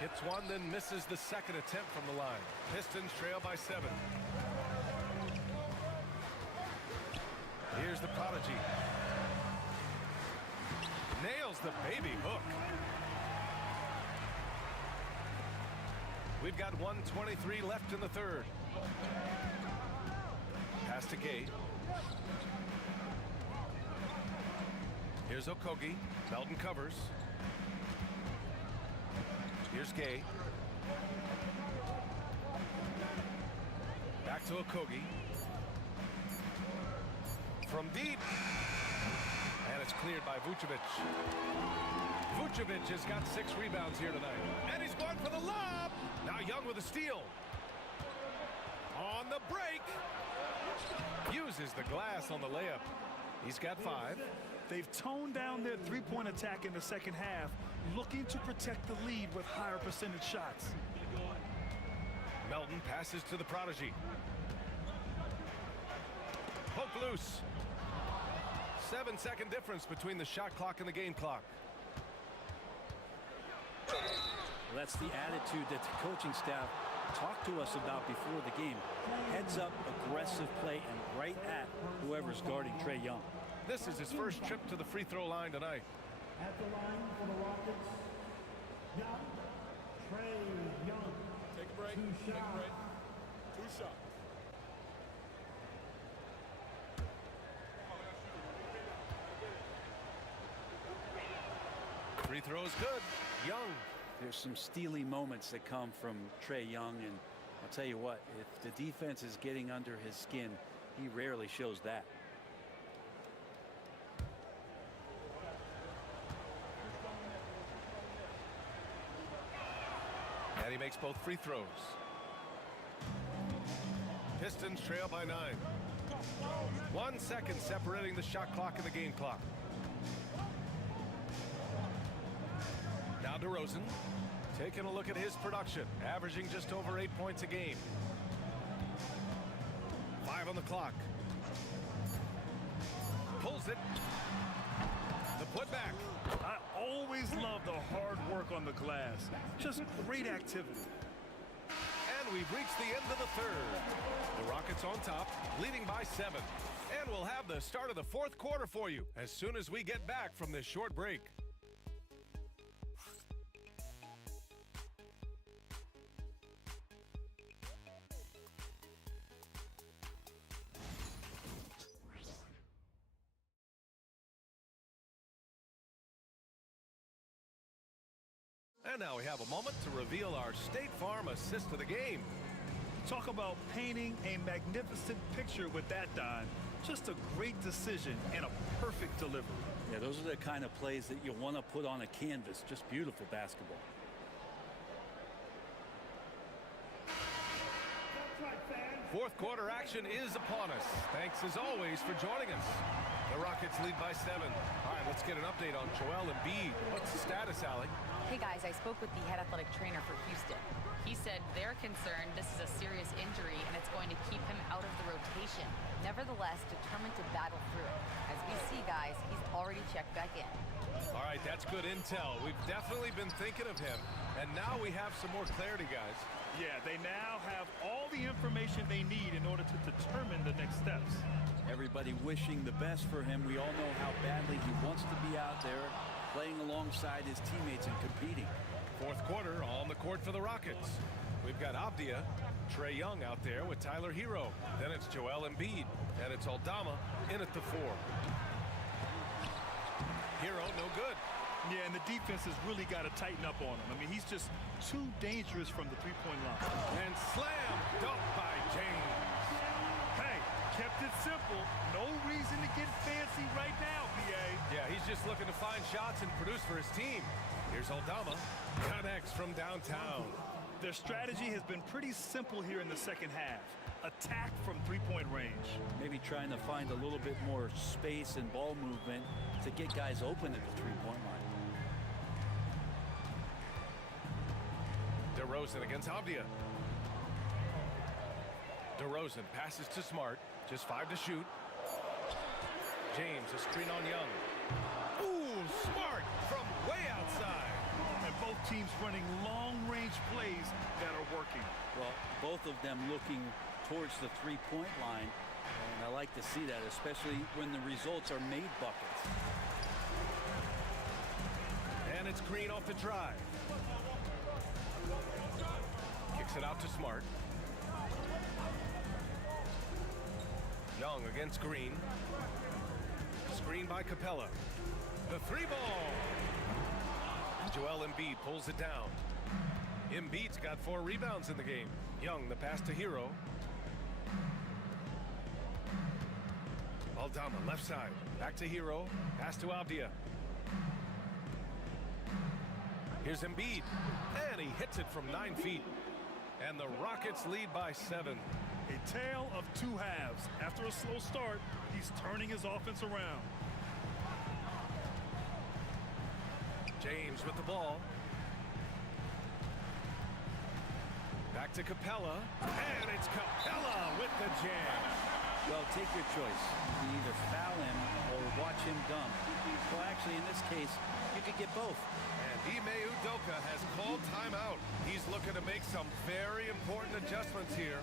Hits one, then misses the second attempt from the line. Pistons trail by 7. Here's the Prodigy. Nails the baby hook. We've got 1:23 left in the third. Pass to Gay. Here's Okogie. Melton covers. Here's Gay. Back to Okogie. From deep. And it's cleared by Vucevic. Vucevic has got 6 rebounds here tonight. And he's going for the lob. Now Young with a steal. On the break. Uses the glass on the layup. He's got 5. They've toned down their three-point attack in the second half, looking to protect the lead with higher percentage shots. Melton passes to the Prodigy. Poke loose. 7-second difference between the shot clock and the game clock. Well, that's the attitude that the coaching staff talked to us about before the game. Heads up, aggressive play, and right at whoever's guarding Trae Young. This is his first trip to the free throw line tonight. At the line for the Rockets, Young, Trae Young. Take a break. 2 Take a shots. break. 2 shots. Free throw is good. Young. There's some steely moments that come from Trae Young, and I'll tell you what, if the defense is getting under his skin, he rarely shows that. And he makes both free throws. Pistons trail by 9. 1 second separating the shot clock and the game clock. Now DeRozan taking a look at his production, averaging just over 8 points a game. 5 on the clock. Pulls it. The putback. I always love the hard work on the glass. Just great activity. And we've reached the end of the third. The Rockets on top, leading by 7. And we'll have the start of the fourth quarter for you as soon as we get back from this short break. And now we have a moment to reveal our State Farm assist of the game. Talk about painting a magnificent picture with that, Don. Just a great decision and a perfect delivery. Yeah, those are the kind of plays that you want to put on a canvas. Just beautiful basketball. Fourth quarter action is upon us. Thanks as always for joining us. The Rockets lead by 7. All right, let's get an update on Joel Embiid. What's the status, Allie? Hey guys, I spoke with the head athletic trainer for Houston. He said they're concerned this is a serious injury and it's going to keep him out of the rotation. Nevertheless, determined to battle through it. As we see, guys, he's already checked back in. All right, that's good intel. We've definitely been thinking of him, and now we have some more clarity, guys. Yeah, they now have all the information they need in order to determine the next steps. Everybody wishing the best for him. We all know how badly he wants to be out there, playing alongside his teammates and competing. Fourth quarter on the court for the Rockets. We've got Avdia, Trae Young out there with Tyler Hero. Then it's Joel Embiid, and it's Aldama in at the 4. Hero, no good. Yeah, and the defense has really got to tighten up on him. I mean, he's just too dangerous from the three-point line. And slam dunk by James. Hey, kept it simple. No reason to get fancy right now, BA. Yeah, he's just looking to find shots and produce for his team. Here's Aldama. Connects from downtown. Their strategy has been pretty simple here in the second half. Attack from three-point range. Maybe trying to find a little bit more space and ball movement to get guys open at the three-point line. DeRozan against Avdia. DeRozan passes to Smart. Just 5 to shoot. James, a screen on Young. Ooh, Smart from way outside. And both teams running long-range plays that are working. Well, both of them looking towards the three-point line. And I like to see that, especially when the results are made buckets. And it's Green off the drive. Kicks it out to Smart. Young against Green. Screen by Capella. The 3-ball. Joel Embiid pulls it down. Embiid's got 4 rebounds in the game. Young, the pass to Hero. Aldama, left side. Back to Hero. Pass to Avdia. Here's Embiid. And he hits it from 9 feet. And the Rockets lead by 7. A tale of two halves. After a slow start, he's turning his offense around. James with the ball. Back to Capella. And it's Capella with the jam. Well, take your choice. You can either foul him or watch him dunk. Well, actually, in this case, you could get both. And Ime Udoka has called timeout. He's looking to make some very important adjustments here.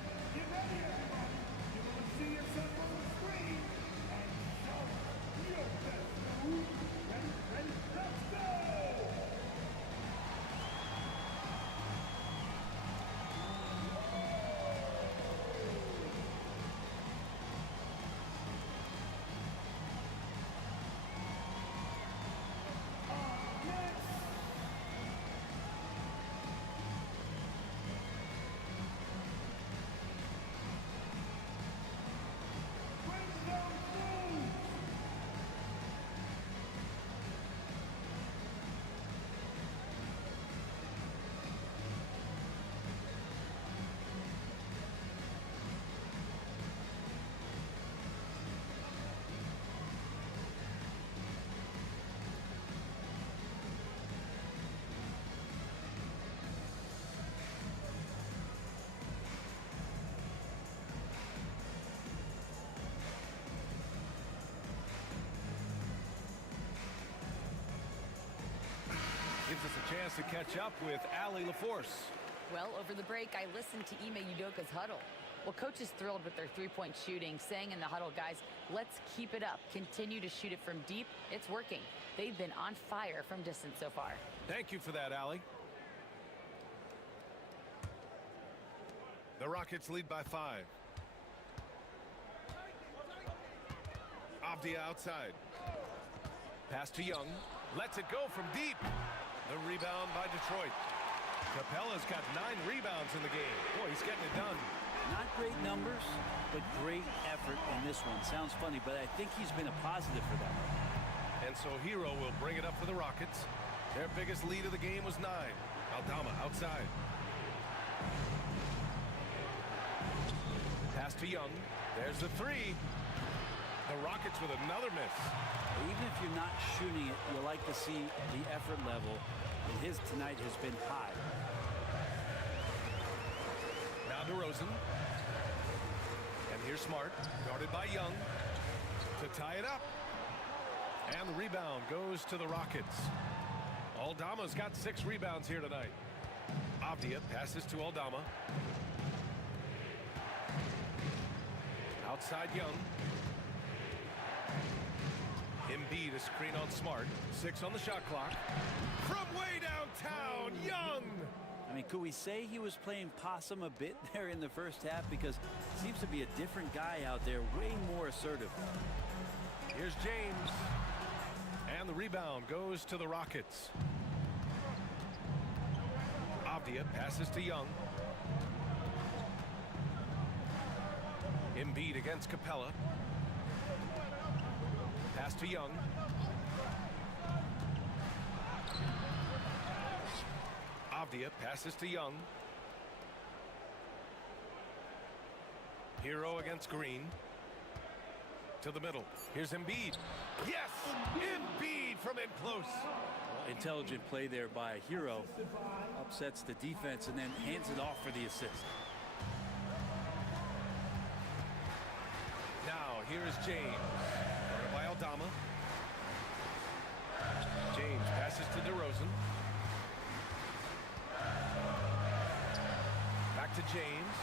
Gives us a chance to catch up with Allie LaForce. Well, over the break, I listened to Ime Udoka's huddle. Well, coach is thrilled with their three-point shooting, saying in the huddle, guys, let's keep it up. Continue to shoot it from deep. It's working. They've been on fire from distance so far. Thank you for that, Allie. The Rockets lead by 5. Avdia outside. Pass to Young. Lets it go from deep. The rebound by Detroit. Capella's got 9 rebounds in the game. Boy, he's getting it done. Not great numbers, but great effort in this one. Sounds funny, but I think he's been a positive for them. And so Hero will bring it up for the Rockets. Their biggest lead of the game was 9. Aldama outside. Pass to Young. There's the 3. The Rockets with another miss. Even if you're not shooting it, you like to see the effort level. And his tonight has been high. Now DeRozan. And here's Smart, guarded by Young, to tie it up. And the rebound goes to the Rockets. Aldama's got 6 rebounds here tonight. Avdia passes to Aldama. Outside Young. Embiid, a screen on Smart. 6 on the shot clock. From way downtown, Young! I mean, could we say he was playing possum a bit there in the first half? Because it seems to be a different guy out there, way more assertive. Here's James. And the rebound goes to the Rockets. Avdia passes to Young. Embiid against Capella. Pass to Young. Avdia passes to Young. Hero against Green. To the middle. Here's Embiid. Yes! Embiid from in close. Intelligent play there by Hero. Upsets the defense and then hands it off for the assist. Now, here is James. Guarded by Aldama. James passes to DeRozan. Back to James.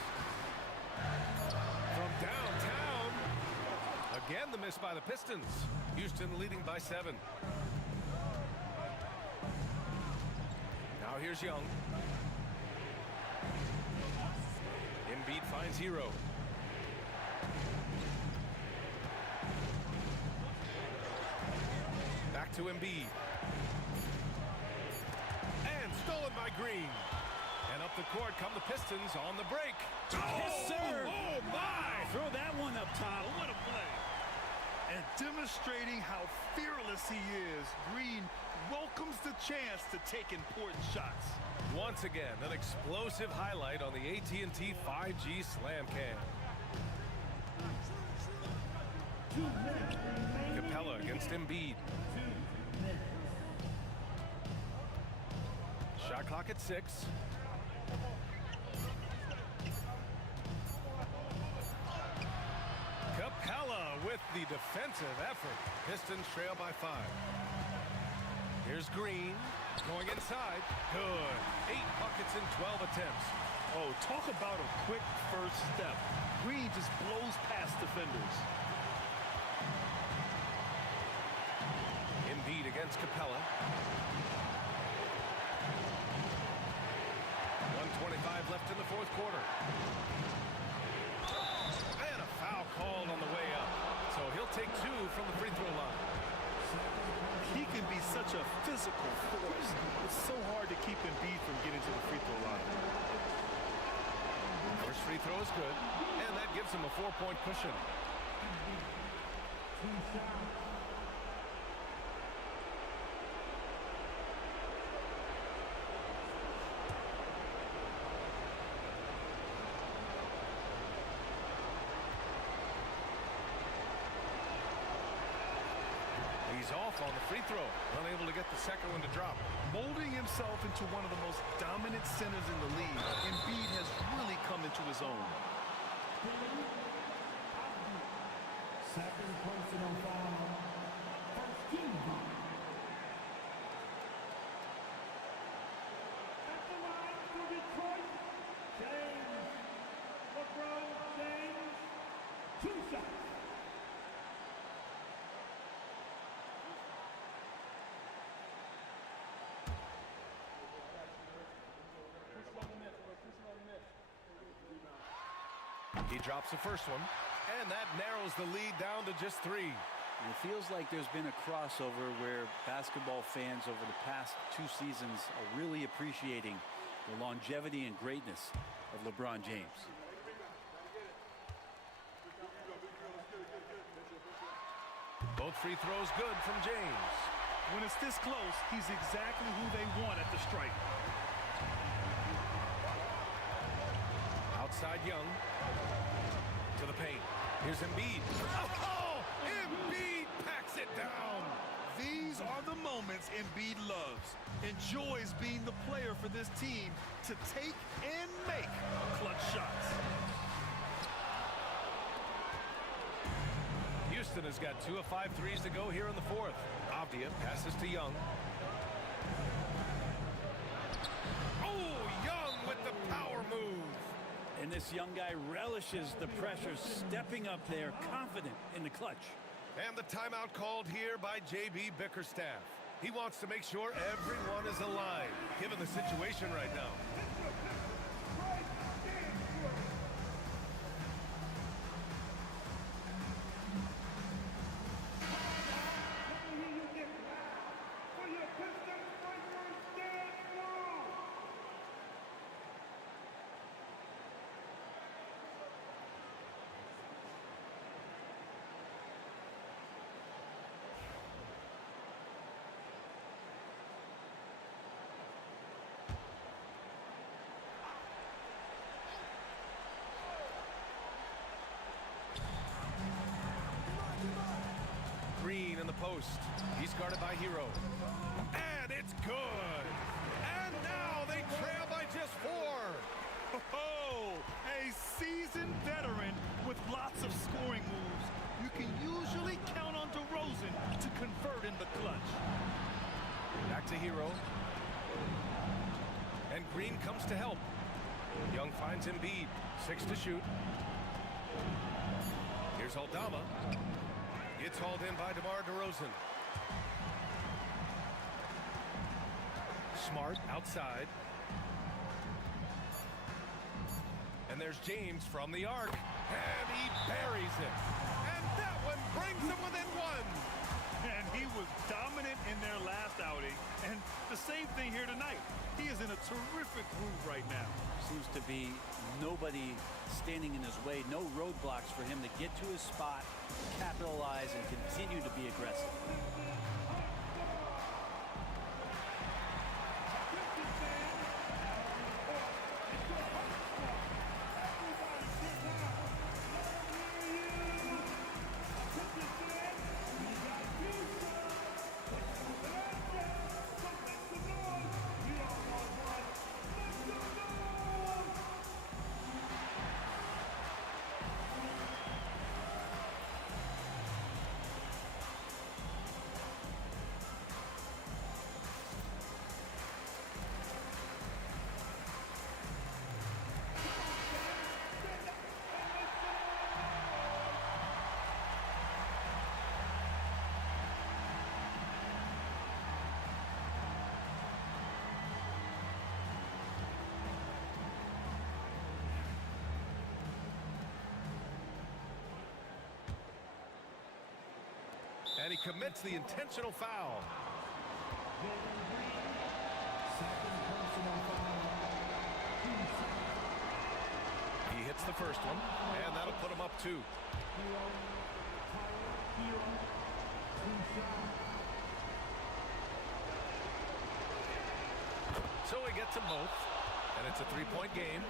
From downtown. Again, the miss by the Pistons. Houston leading by 7. Now here's Young. Embiid finds Hero. Back to Embiid. And stolen by Green. And up the court come the Pistons on the break. Yes, sir. Oh, my! Throw that one up top. What a play. And demonstrating how fearless he is, Green welcomes the chance to take important shots. Once again, an explosive highlight on the AT&T 5G Slam Cam. Capella against Embiid. Shot clock at 6. Capella with the defensive effort. Pistons trail by 5. Here's Green going inside. Good. 8 buckets in 12 attempts. Oh, talk about a quick first step. Green just blows past defenders. Embiid against Capella. 1:25 left in the 4th quarter. And a foul called on the way up. So he'll take 2 from the free throw line. He can be such a physical force. It's so hard to keep Embiid from getting to the free throw line. First free throw is good, and that gives him a 4-point cushion. He's off on the free throw, unable to get the second one to drop. Molding himself into one of the most dominant centers in the league, Embiid has really come into his own. Second personal foul. First team foul. At the line for Detroit, James. LeBron James. 2 shots. He drops the first one, and that narrows the lead down to just 3. And it feels like there's been a crossover where basketball fans over the past 2 seasons are really appreciating the longevity and greatness of LeBron James. Both free throws good from James. When it's this close, he's exactly who they want at the stripe. Outside Young. To the paint. Here's Embiid. Oh! Embiid packs it down! These are the moments Embiid loves. Enjoys being the player for this team to take and make clutch shots. Houston has got 2 of 5 threes to go here in the 4th. Avdia passes to Young. Oh, Young with the power move. And this young guy relishes the pressure, stepping up there, confident in the clutch. And the timeout called here by J.B. Bickerstaff. He wants to make sure everyone is alive, given the situation right now. Green in the post. He's guarded by Hero. And it's good. And now they trail by just 4. Oh, a seasoned veteran with lots of scoring moves. You can usually count on DeRozan to convert in the clutch. Back to Hero. And Green comes to help. Young finds Embiid. 6 to shoot. Here's Aldama. It's hauled in by DeMar DeRozan. Smart outside. And there's James from the arc. And he buries it. And that one brings them within 1. And he was dominant in their last outing. And the same thing here tonight. He is in a terrific groove right now. Seems to be nobody standing in his way, no roadblocks for him to get to his spot, capitalize, and continue to be aggressive. And he commits the intentional foul. He hits the first one, and that'll put him up 2. So he gets them both, and it's a 3-point game.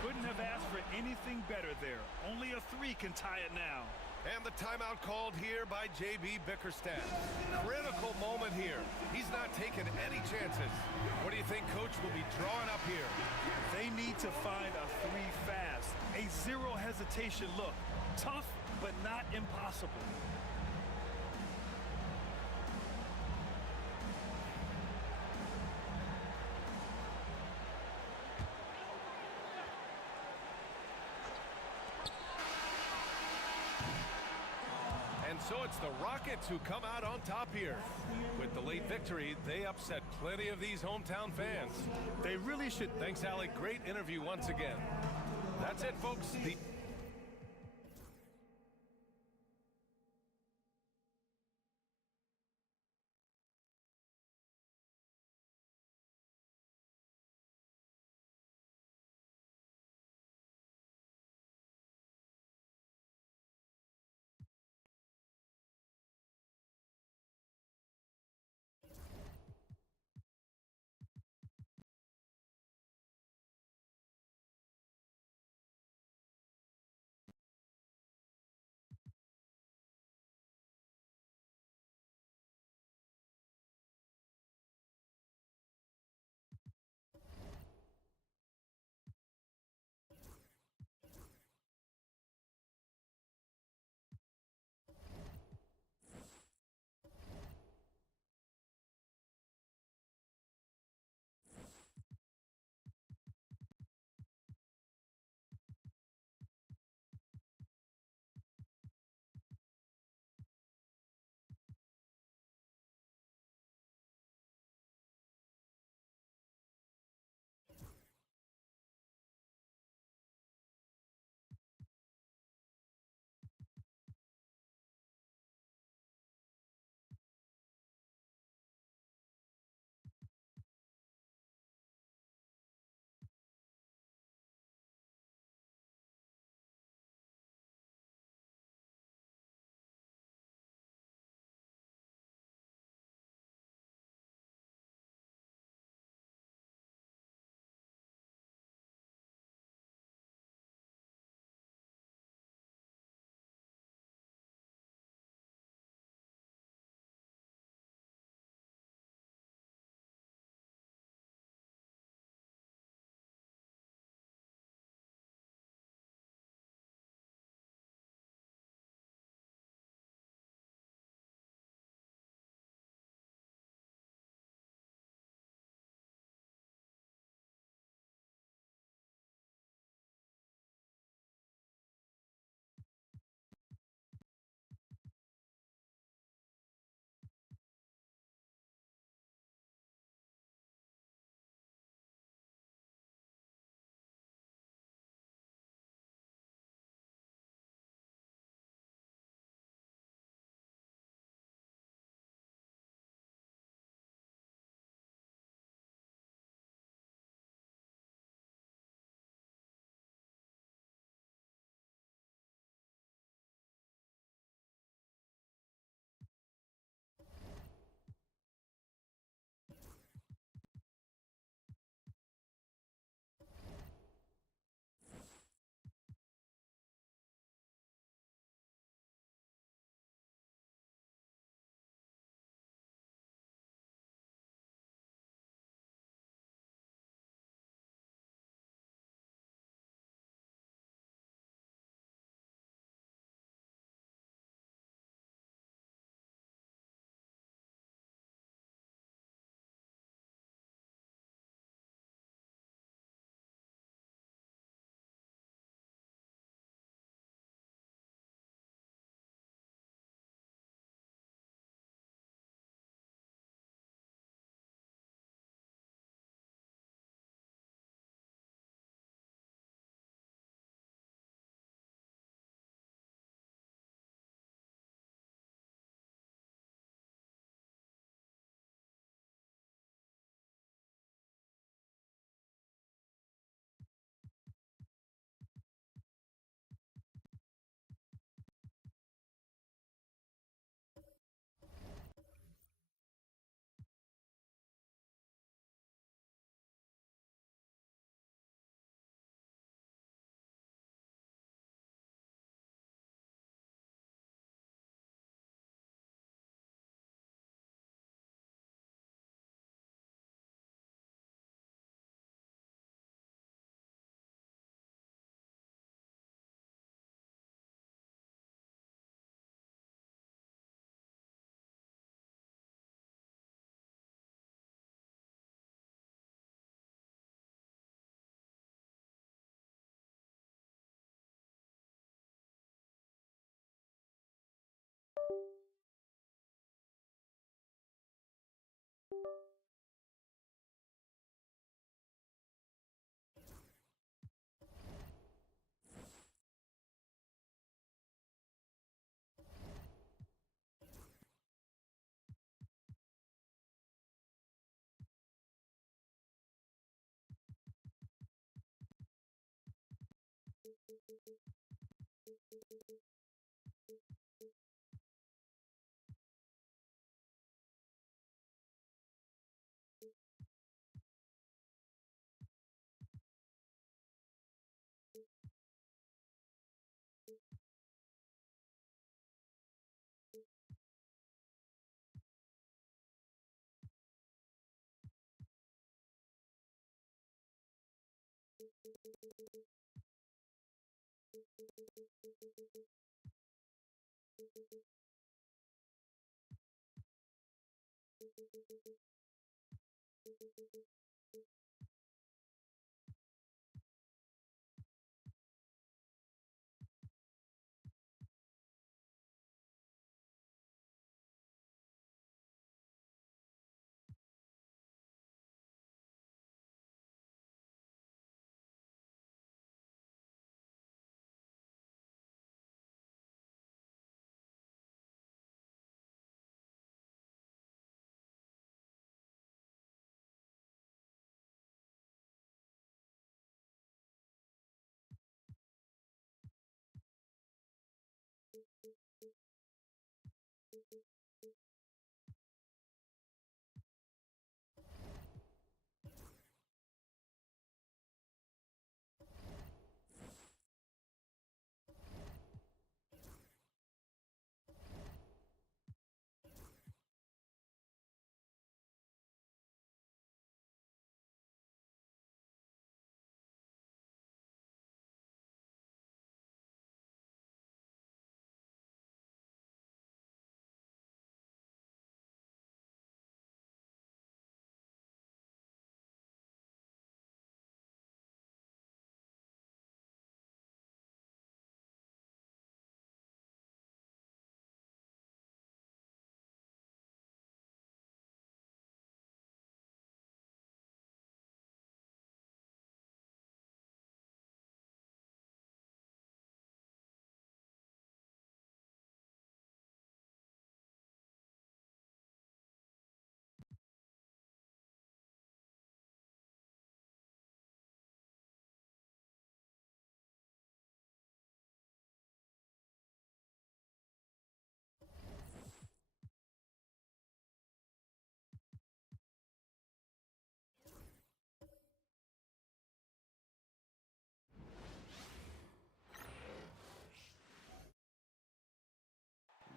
Couldn't have asked for anything better there. Only a 3 can tie it now. And the timeout called here by J.B. Bickerstaff. Critical moment here. He's not taking any chances. What do you think Coach will be drawing up here? They need to find a 3 fast. A 0 hesitation look. Tough, but not impossible. And so it's the Rockets who come out on top here. With the late victory, they upset plenty of these hometown fans. They really should. Thanks, Alec. Great interview once again. That's it, folks. The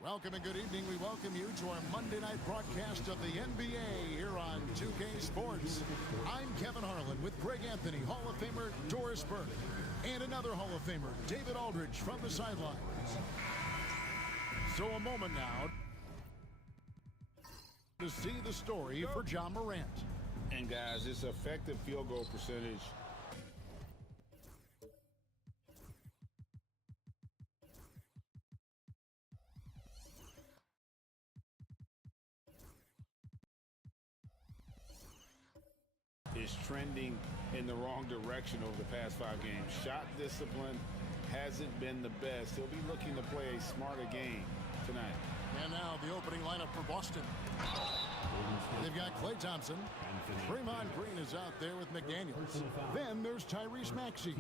Welcome and good evening. We welcome you to our Monday night broadcast of the NBA here on 2K Sports. I'm Kevin Harlan with Greg Anthony, Hall of Famer Doris Burke, and another Hall of Famer, David Aldridge, from the sidelines. So a moment now to see the story for John Morant. And guys, this effective field goal percentage is trending in the wrong direction over the past 5 games. Shot discipline hasn't been the best. He'll be looking to play a smarter game tonight. And now the opening lineup for Boston. They've got Klay Thompson. Draymond Green is out there with McDaniels. Then there's Tyrese Maxey.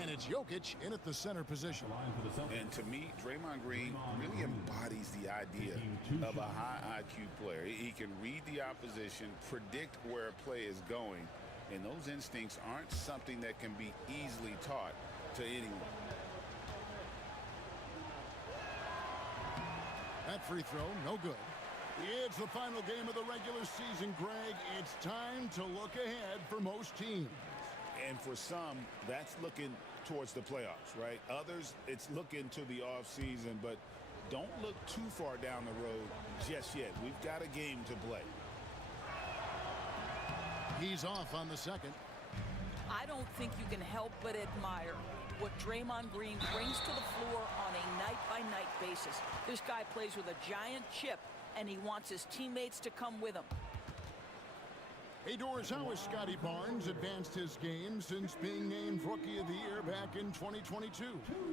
And it's Jokic in at the center position. And to me, Draymond Green really embodies the idea of a high IQ player. He can read the opposition, predict where a play is going, and those instincts aren't something that can be easily taught to anyone. That free throw, no good. It's the final game of the regular season, Greg. It's time to look ahead for most teams. And for some, that's looking towards the playoffs, right? Others, it's looking to the offseason, but don't look too far down the road just yet. We've got a game to play. He's off on the second. I don't think you can help but admire what Draymond Green brings to the floor on a night-by-night basis. This guy plays with a giant chip, and he wants his teammates to come with him. Hey, Doris, how has Scotty Barnes advanced his game since being named Rookie of the Year back in 2022?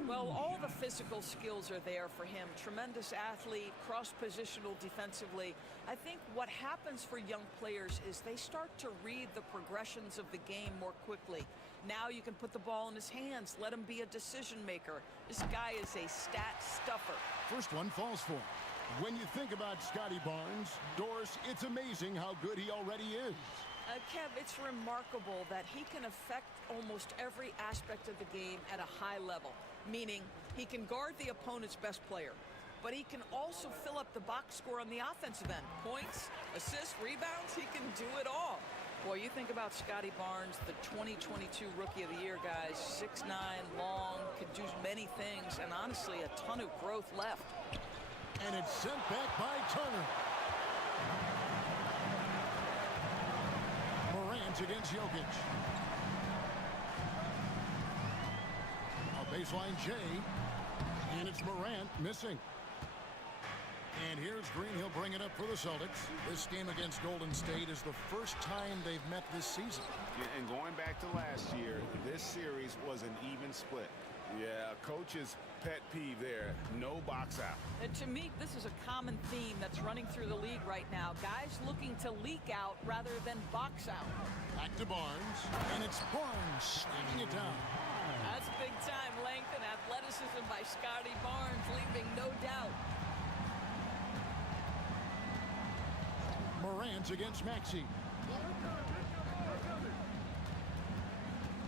Well, all the physical skills are there for him. Tremendous athlete, cross-positional defensively. I think what happens for young players is they start to read the progressions of the game more quickly. Now you can put the ball in his hands, let him be a decision maker. This guy is a stat stuffer. First one falls for him. When you think about Scotty Barnes, Doris, it's amazing how good he already is. Kev, it's remarkable that he can affect almost every aspect of the game at a high level, meaning he can guard the opponent's best player, but he can also fill up the box score on the offensive end. Points, assists, rebounds, he can do it all. Boy, you think about Scotty Barnes, the 2022 Rookie of the Year, guys. 6'9", long, could do many things, and honestly, a ton of growth left. And it's sent back by Turner. Morant against Jokic. A baseline J. And it's Morant missing. And here's Green. He'll bring it up for the Celtics. This game against Golden State is the first time they've met this season. Yeah, and going back to last year, this series was an even split. Yeah, coach's pet peeve there, no box out. And to me, this is a common theme that's running through the league right now. Guys looking to leak out rather than box out. Back to Barnes, and it's Barnes slamming it down. That's big-time length and athleticism by Scotty Barnes, leaving no doubt. Morant against Maxey.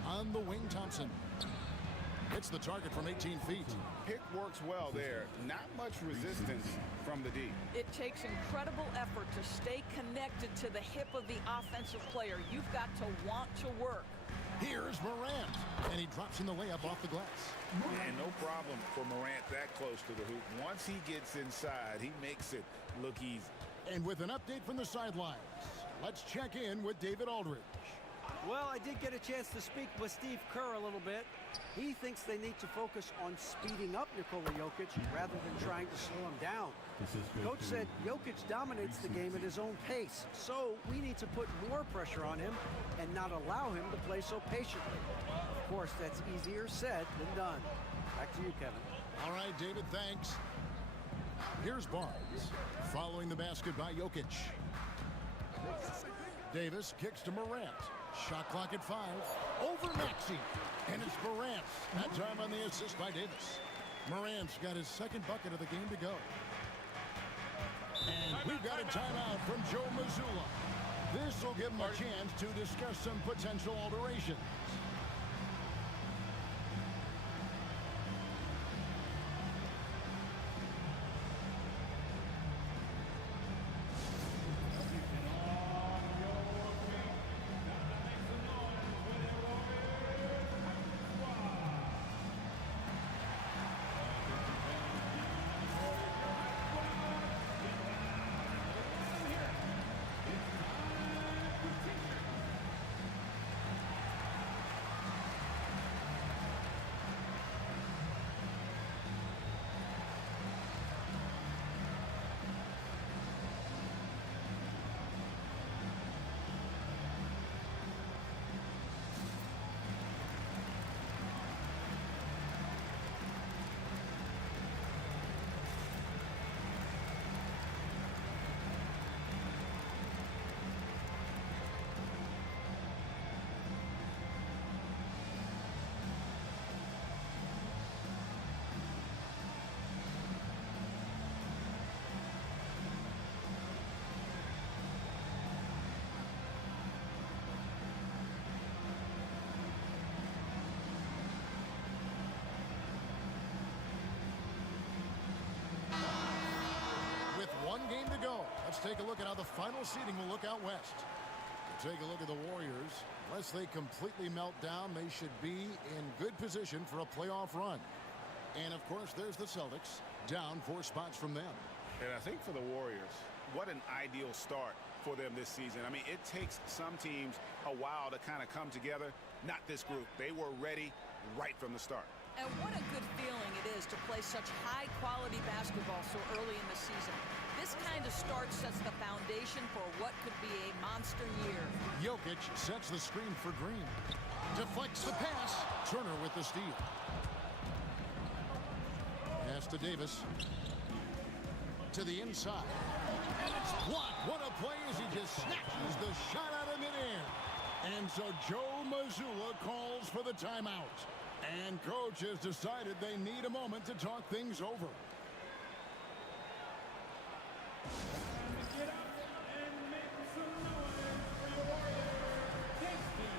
On the wing, Thompson. Hits the target from 18 feet. Pick works well there. Not much resistance from the D. It takes incredible effort to stay connected to the hip of the offensive player. You've got to want to work. Here's Morant, and he drops in the layup off the glass. And no problem for Morant that close to the hoop. Once he gets inside, he makes it look easy. And with an update from the sidelines, let's check in with David Aldridge. Well, I did get a chance to speak with Steve Kerr a little bit. He thinks they need to focus on speeding up Nikola Jokic rather than trying to slow him down. Coach said Jokic dominates the game at his own pace, so we need to put more pressure on him and not allow him to play so patiently. Of course, that's easier said than done. Back to you, Kevin. All right, David, thanks. Here's Barnes, following the basket by Jokic. Davis kicks to Morant. Shot clock at 5. Over Maxey. And it's Morant. That time on the assist by Davis. Morant's got his second bucket of the game to go. And we've got a timeout from Joe Mazzulla. This will give him a chance to discuss some potential alterations. One game to go. Let's take a look at how the final seeding will look out west. We'll take a look at the Warriors. Unless they completely melt down, they should be in good position for a playoff run. And, of course, there's the Celtics, down 4 spots from them. And I think for the Warriors, what an ideal start for them this season. I mean, it takes some teams a while to kind of come together. Not this group. They were ready right from the start. And what a good feeling it is to play such high-quality basketball so early in the season. This kind of start sets the foundation for what could be a monster year. Jokic sets the screen for Green. Deflects the pass. Turner with the steal. Pass to Davis. To the inside. And it's blocked. What a play as he just snatches the shot out of midair. And so Joe Mazzulla calls for the timeout. And coach has decided they need a moment to talk things over. Get up and make some noise for your Warriors. Tasty.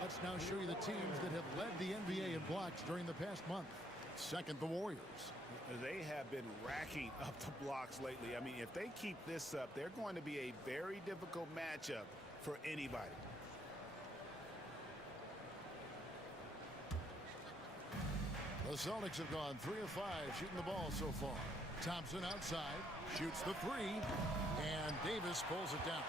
Let's now show you the teams that have led the NBA in blocks during the past month. Second, the Warriors. They have been racking up the blocks lately. I mean, if they keep this up, they're going to be a very difficult matchup for anybody. The Celtics have gone 3 of 5 shooting the ball so far. Thompson outside, shoots the three, and Davis pulls it down.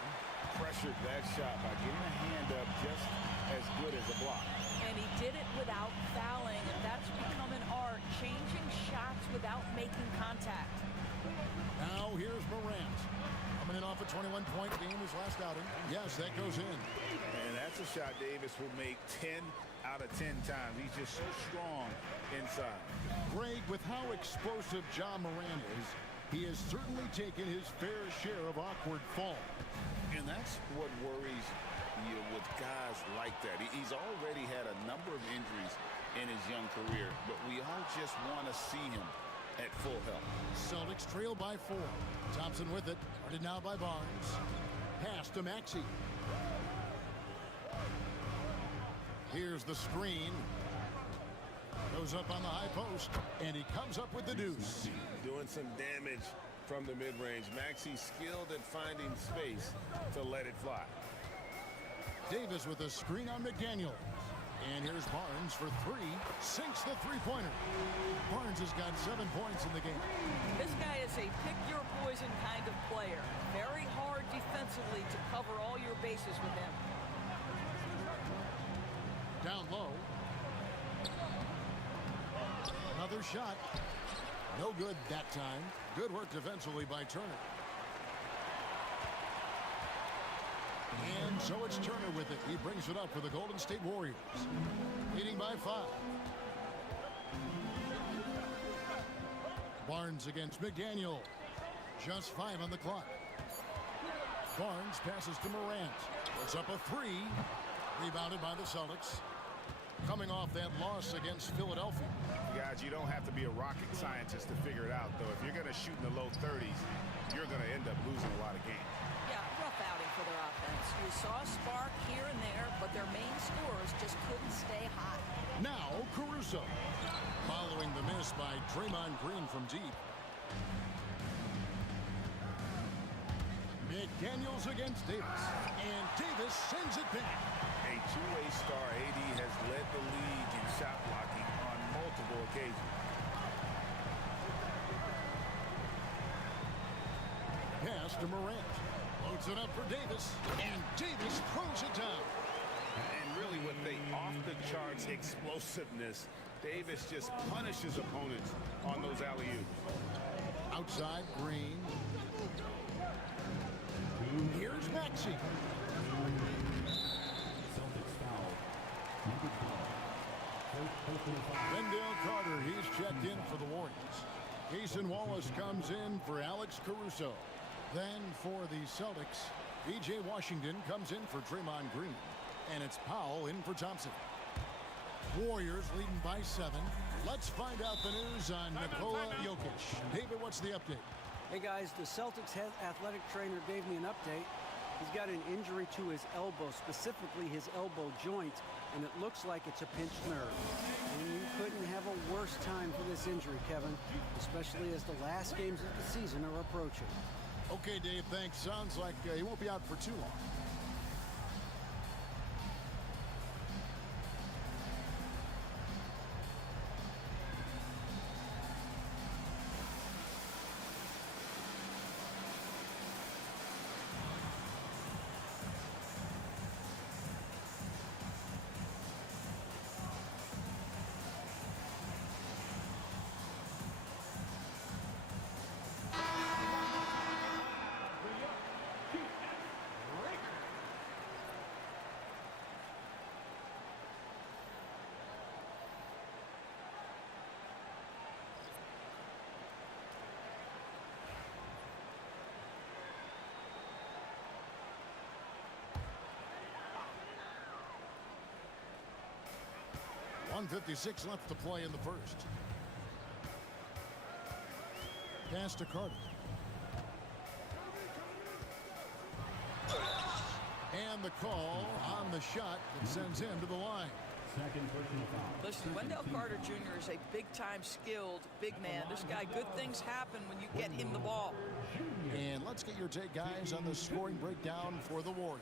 Pressured that shot by getting a hand up just as good as a block. And he did it without fouling, and that's become an art, changing shots without making contact. Now here's Morant. Coming in off a 21-point game his last outing. Yes, that goes in. And that's a shot Davis will make 10 out of 10 times. He's just so strong inside. Greg, with how explosive John Morant is, he has certainly taken his fair share of awkward falls. And that's what worries you with guys like that. He's already had a number of injuries in his young career, but we all just want to see him at full health. Celtics trail by 4. Thompson with it. Guarded now by Barnes. Pass to Maxey. Here's the screen. Goes up on the high post, and he comes up with the deuce. Doing some damage from the mid-range. Maxey skilled at finding space to let it fly. Davis with a screen on McDaniel. And here's Barnes for 3. Sinks the three-pointer. Barnes has got 7 points in the game. This guy is a pick-your-poison kind of player. Very hard defensively to cover all your bases with him. Down low. Another shot. No good that time. Good work defensively by Turner. And so it's Turner with it. He brings it up for the Golden State Warriors. Leading by 5. Barnes against McDaniel. Just 5 on the clock. Barnes passes to Morant. Puts up a 3. Rebounded by the Celtics. Coming off that loss against Philadelphia. Guys, you don't have to be a rocket scientist to figure it out, though. If you're going to shoot in the low 30s, you're going to end up losing a lot of games. Yeah, rough outing for their offense. You saw a spark here and there, but their main scorers just couldn't stay hot. Now Caruso. Following the miss by Draymond Green from deep. McDaniels against Davis. And Davis sends it back. A two-way star, AD has led the league in shot blocking on multiple occasions. Pass to Morant. Loads it up for Davis. And Davis throws it down. And really with the off-the-charts explosiveness, Davis just punishes opponents on those alley-oops. Outside, Green. Here's Maxey. Wendell Carter, he's checked in for the Warriors. Jason Wallace comes in for Alex Caruso. Then for the Celtics, B.J. Washington comes in for Draymond Green. And it's Powell in for Thompson. Warriors leading by 7. Let's find out the news on Nikola Jokic. David, what's the update? Hey guys, the Celtics head athletic trainer gave me an update. He's got an injury to his elbow, specifically his elbow joint, and it looks like it's a pinched nerve. And you couldn't have a worse time for this injury, Kevin, especially as the last games of the season are approaching. Okay, Dave, thanks. Sounds like he won't be out for too long. .156 left to play in the first. Pass to Carter. And the call on the shot that sends him to the line. Second personal foul. Listen, Wendell Carter Jr. is a big-time skilled big man. This guy, good things happen when you get him the ball. And let's get your take, guys, on the scoring breakdown for the Warriors.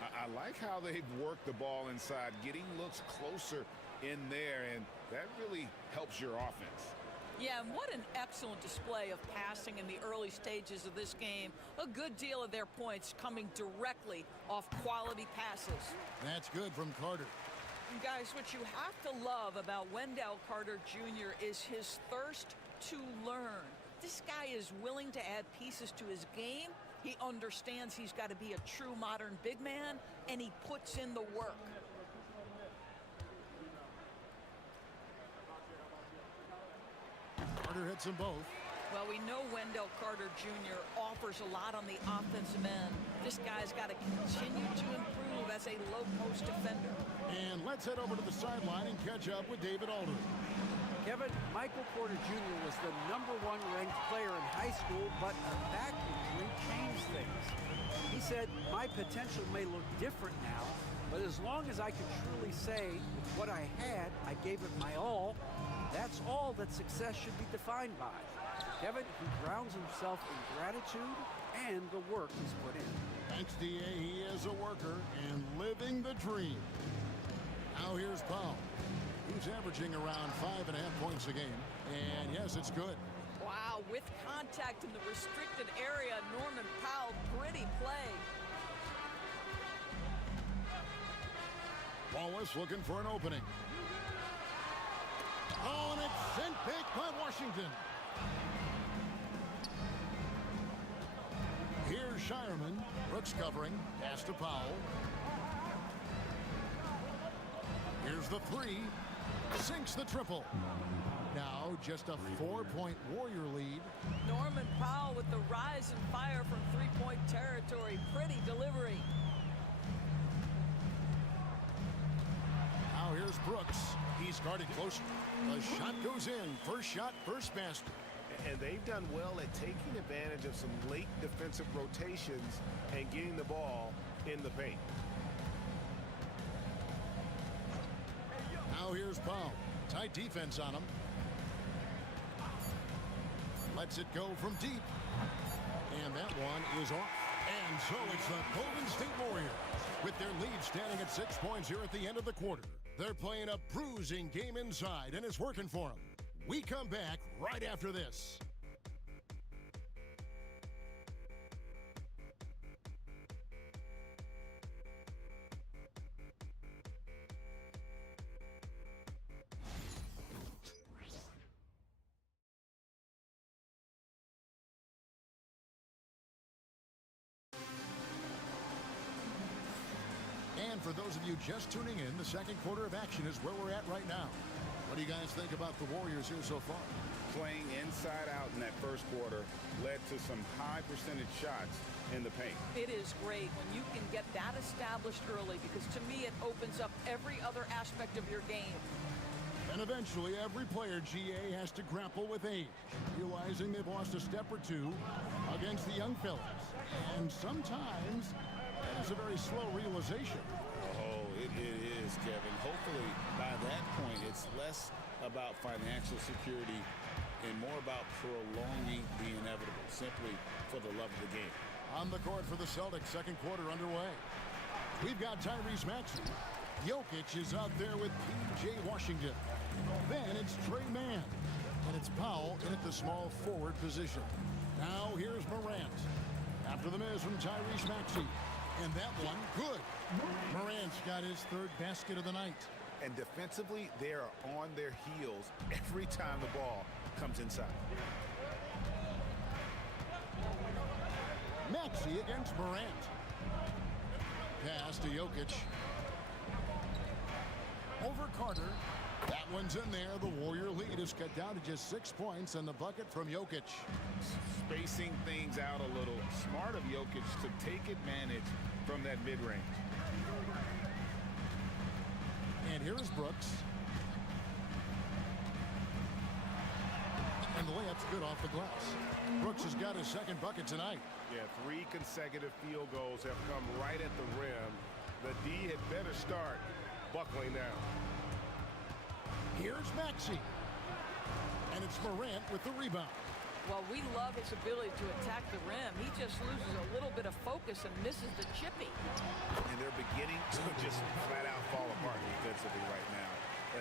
I like how they've worked the ball inside, getting looks closer in there, and that really helps your offense. Yeah, and what an excellent display of passing in the early stages of this game. A good deal of their points coming directly off quality passes. That's good from Carter. And guys, what you have to love about Wendell Carter Jr. is his thirst to learn. This guy is willing to add pieces to his game. He understands he's got to be a true modern big man, and he puts in the work. Carter hits them both. Well, we know Wendell Carter Jr. offers a lot on the offensive end. This guy's got to continue to improve as a low-post defender. And let's head over to the sideline and catch up with David Aldridge. Kevin, Michael Porter Jr. was the #1 ranked player in high school, but a back injury changed things. He said, my potential may look different now, but as long as I can truly say, with what I had, I gave it my all, that's all that success should be defined by. Kevin, he grounds himself in gratitude and the work he's put in. Thanks, D.A. He is a worker and living the dream. Now here's Powell. He's averaging around 5.5 points a game. And yes, it's good. Wow, with contact in the restricted area, Norman Powell, pretty play. Wallace looking for an opening. Oh, and it's sent back by Washington. Here's Shireman. Brooks covering. Pass to Powell. Here's the three. Sinks the triple. Now just a 4-point Warrior lead. Norman Powell with the rise and fire from three-point territory. Pretty delivery. Now here's Brooks. He's guarded closer. The shot goes in. First shot, first basket. And they've done well at taking advantage of some late defensive rotations and getting the ball in the paint. Now here's Powell. Tight defense on him. Lets it go from deep. And that one is off. And so it's the Golden State Warriors with their lead standing at 6 points here at the end of the quarter. They're playing a bruising game inside, and it's working for them. We come back right after this. And for those of you just tuning in, the second quarter of action is where we're at right now. What do you guys think about the Warriors here so far? Playing inside out in that first quarter led to some high percentage shots in the paint. It is great when you can get that established early, because to me it opens up every other aspect of your game. And eventually every player, GA, has to grapple with age, realizing they've lost a step or two against the young fellas. And sometimes that is a very slow realization. Oh, it is, Kevin. Hopefully, by that point, it's less about financial security and more about prolonging the inevitable, simply for the love of the game. On the court for the Celtics, second quarter underway. We've got Tyrese Maxey. Jokic is out there with P.J. Washington. Then it's Trey Mann. And it's Powell in at the small forward position. Now here's Morant. After the miss from Tyrese Maxey. And that one, good. Morant's got his third basket of the night. And defensively, they are on their heels every time the ball comes inside. Maxey against Morant. Pass to Jokic. Over Carter. That one's in there. The Warrior lead is cut down to just 6 points, and the bucket from Jokic. Spacing things out a little. Smart of Jokic to take advantage from that mid-range. And here is Brooks. And the layup It's good off the glass. Brooks has got his second bucket tonight. Yeah, 3 consecutive field goals have come right at the rim. The D had better start buckling down. Here's Maxey. And it's Morant with the rebound. Well, we love his ability to attack the rim. He just loses a little bit of focus and misses the chippy. And they're beginning to just flat out fall apart defensively right now,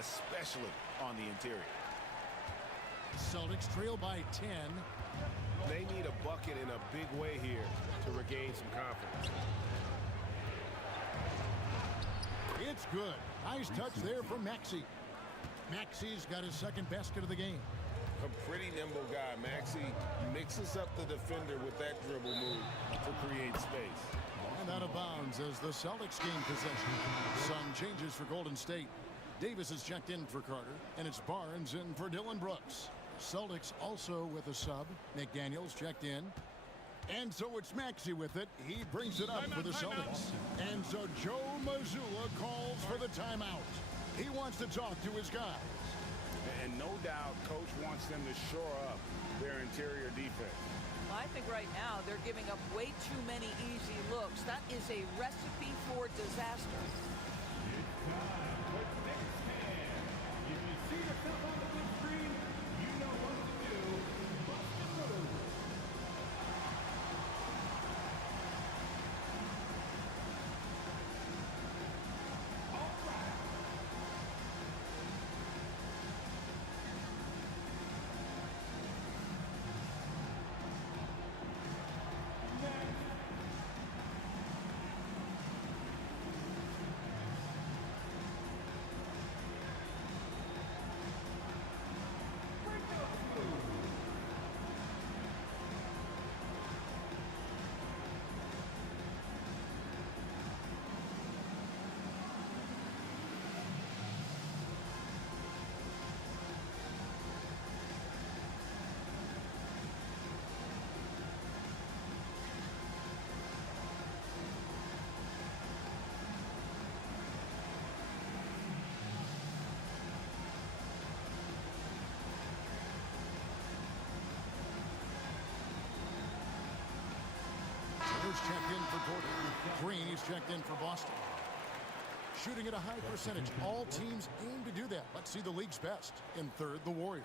especially on the interior. Celtics trail by 10. They need a bucket in a big way here to regain some confidence. It's good. Nice touch there from Maxey. Maxey's got his second basket of the game. A pretty nimble guy. Maxey mixes up the defender with that dribble move to create space. And out of bounds as the Celtics gain possession. Some changes for Golden State. Davis is checked in for Carter, and it's Barnes in for Dillon Brooks. Celtics also with a sub. McDaniels checked in. And so it's Maxey with it. He brings it up for the Celtics. And so Joe Mazzulla calls for the timeout. He wants to talk to his guys. And no doubt, Coach wants them to shore up their interior defense. I think right now they're giving up way too many easy looks. That is a recipe for disaster. If you see yourself on the big screen, you know what to do. Bust it loose. All right. Rivers checked in for Gordon. Green, he's checked in for Boston. Shooting at a high percentage. All teams aim to do that. Let's see the league's best. In third, the Warriors.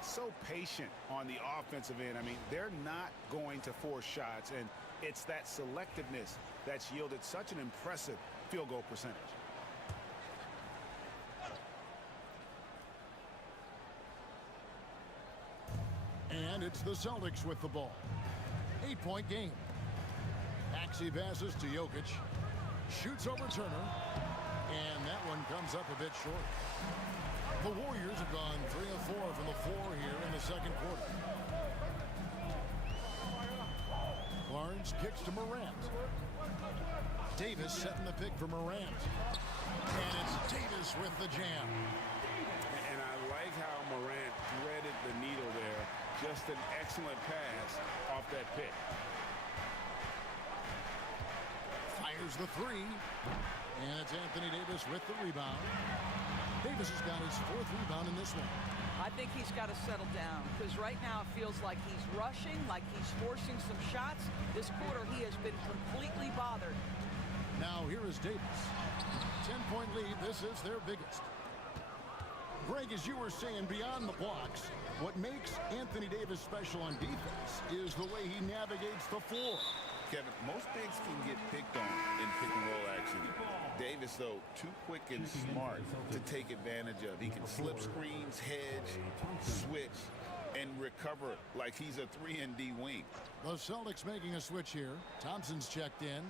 So patient on the offensive end. I mean, they're not going to force shots, and it's that selectiveness that's yielded such an impressive field goal percentage. And it's the Celtics with the ball. 8-point game. Maxey passes to Jokic. Shoots over Turner. And that one comes up a bit short. The Warriors have gone 3 of 4 from the floor here in the second quarter. Barnes kicks to Morant. Davis setting the pick for Morant. And it's Davis with the jam. And I like how Morant threaded the needle there. Just an excellent pass off that pick. Fires the three. And it's Anthony Davis with the rebound. Davis has got his 4th rebound in this one. I think he's got to settle down because right now it feels like he's rushing, like he's forcing some shots. This quarter he has been completely bothered. Now here is Davis. 10-point lead. This is their biggest. Greg, as you were saying, beyond the blocks, what makes Anthony Davis special on defense is the way he navigates the floor. Kevin, most bigs can get picked on in pick-and-roll action. Davis, though, too quick and smart to take advantage of. He can slip screens, hedge, switch, and recover like he's a 3-and-D wing. The Celtics making a switch here. Thompson's checked in.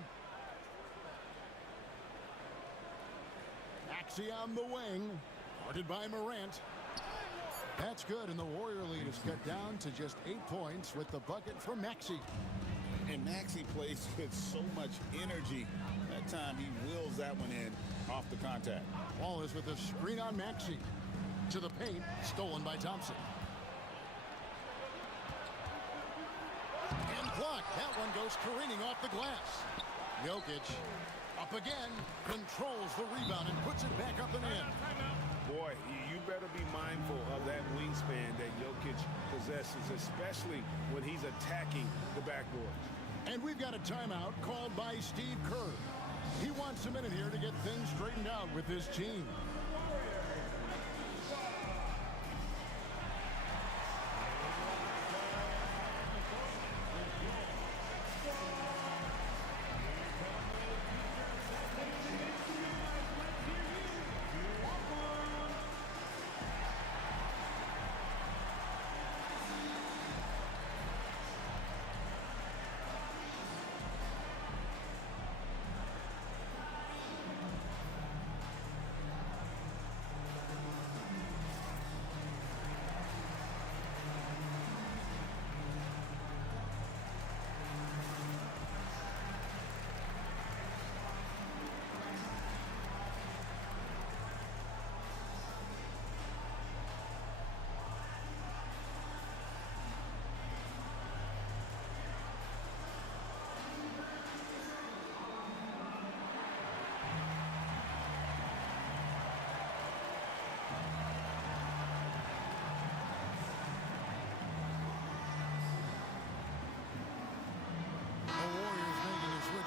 Maxey on the wing. Guarded by Morant. That's good, and the Warrior lead is cut down to just 8 points with the bucket from Maxey. And Maxey plays with so much energy. That time he wheels that one in off the contact. Wallace with a screen on Maxey. To the paint, stolen by Thompson. And blocked. That one goes careening off the glass. Jokic Up again, controls the rebound and puts it back up and in. Boy, you better be mindful of that wingspan that Jokic possesses, especially when he's attacking the backboard. And we've got a timeout called by Steve Kerr. He wants a minute here to get things straightened out with his team.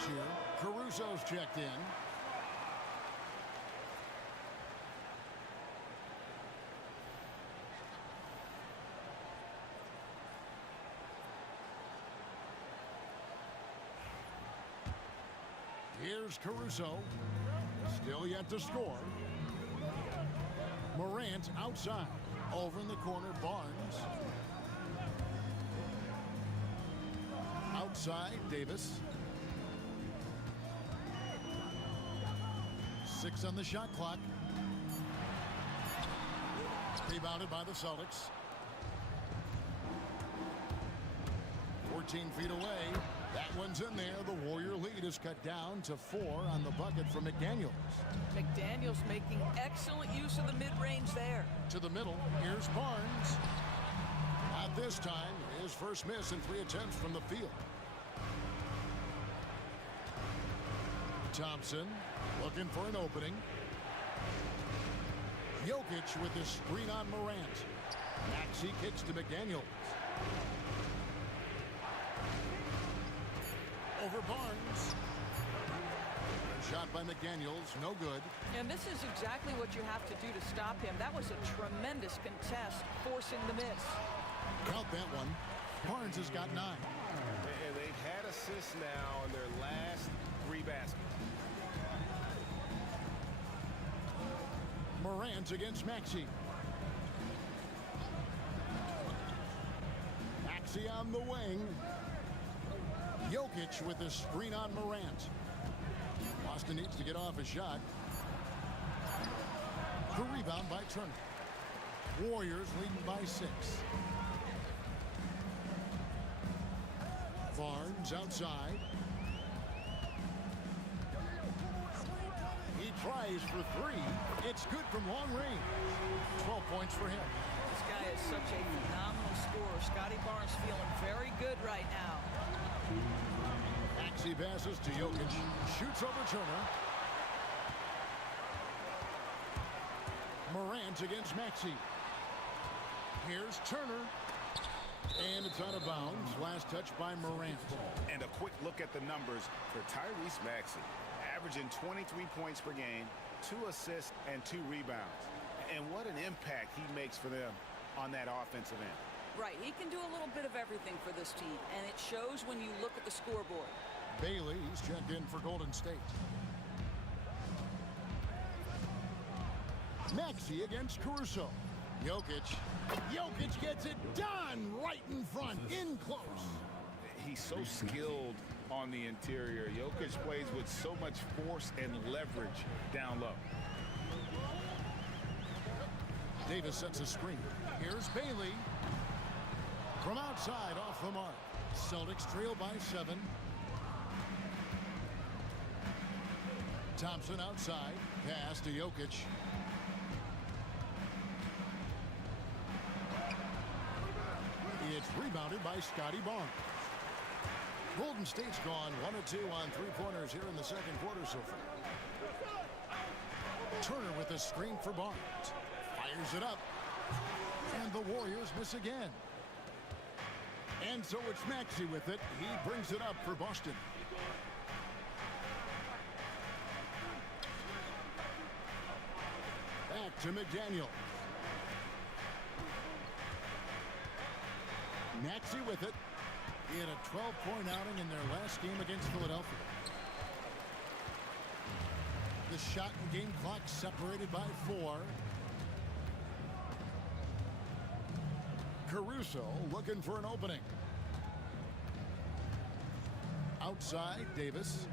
Here. Caruso's checked in. Here's Caruso. Still yet to score. Morant outside. Over in the corner, Barnes. Outside, Davis. 6 on the shot clock. Rebounded by the Celtics. 14 feet away. That one's in there. The Warrior lead is cut down to 4 on the bucket from McDaniels. McDaniels making excellent use of the mid-range there. To the middle. Here's Barnes. Not this time. His first miss in 3 attempts from the field. Thompson looking for an opening. Jokic with his screen on Morant. Maxey kicks to McDaniels. Over Barnes. Shot by McDaniels, no good. And this is exactly what you have to do to stop him. That was a tremendous contest, forcing the miss. Count that one. Barnes has got 9. And they've had assists now in their last 3 baskets. Morant against Maxey. Maxey on the wing. Jokic with a screen on Morant. Boston needs to get off a shot. The rebound by Turner. Warriors leading by 6. Barnes outside. He tries for 3. It's good from long range. 12 points for him. This guy is such a phenomenal scorer. Scotty Barnes feeling very good right now. Maxey passes to Jokic. Shoots over Turner. Morant against Maxey. Here's Turner. And it's out of bounds. Last touch by Morant. And a quick look at the numbers for Tyrese Maxey. Averaging 23 points per game, 2 assists, and 2 rebounds. And what an impact he makes for them on that offensive end. Right, he can do a little bit of everything for this team, and it shows when you look at the scoreboard. Bailey, he's checked in for Golden State. Maxey against Caruso. Jokic. Jokic gets it done right in front, in close. He's so skilled on the interior. Jokic plays with so much force and leverage down low. Davis sets a screen. Here's Bailey. From outside, off the mark. Celtics trail by 7. Thompson outside. Pass to Jokic. It's rebounded by Scotty Barnes. Golden State's gone 1 of 2 on three-pointers here in the second quarter so far. Turner with a screen for Barnes. Fires it up. And the Warriors miss again. And so it's Maxey with it. He brings it up for Boston. Back to McDaniel. Maxey with it. He had a 12-point outing in their last game against Philadelphia. The shot and game clock separated by 4. Caruso looking for an opening. Outside, Davis.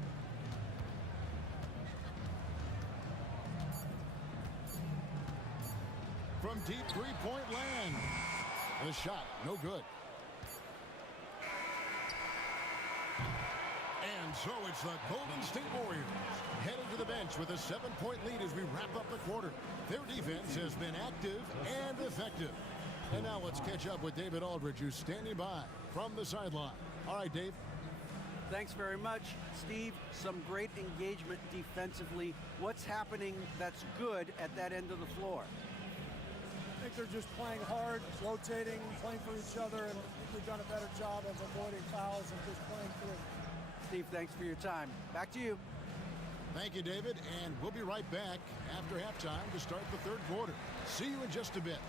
From deep three-point land. The shot, no good. And so it's the Golden State Warriors headed to the bench with a 7-point lead as we wrap up the quarter. Their defense has been active and effective. And now let's catch up with David Aldridge, who's standing by from the sideline. All right, Dave. Thanks very much, Steve. Some great engagement defensively. What's happening that's good at that end of the floor? I think they're just playing hard, rotating, playing for each other, and we've done a better job of avoiding fouls and just playing through. Steve, thanks for your time. Back to you. Thank you, David, and we'll be right back after halftime to start the third quarter. See you in just a bit.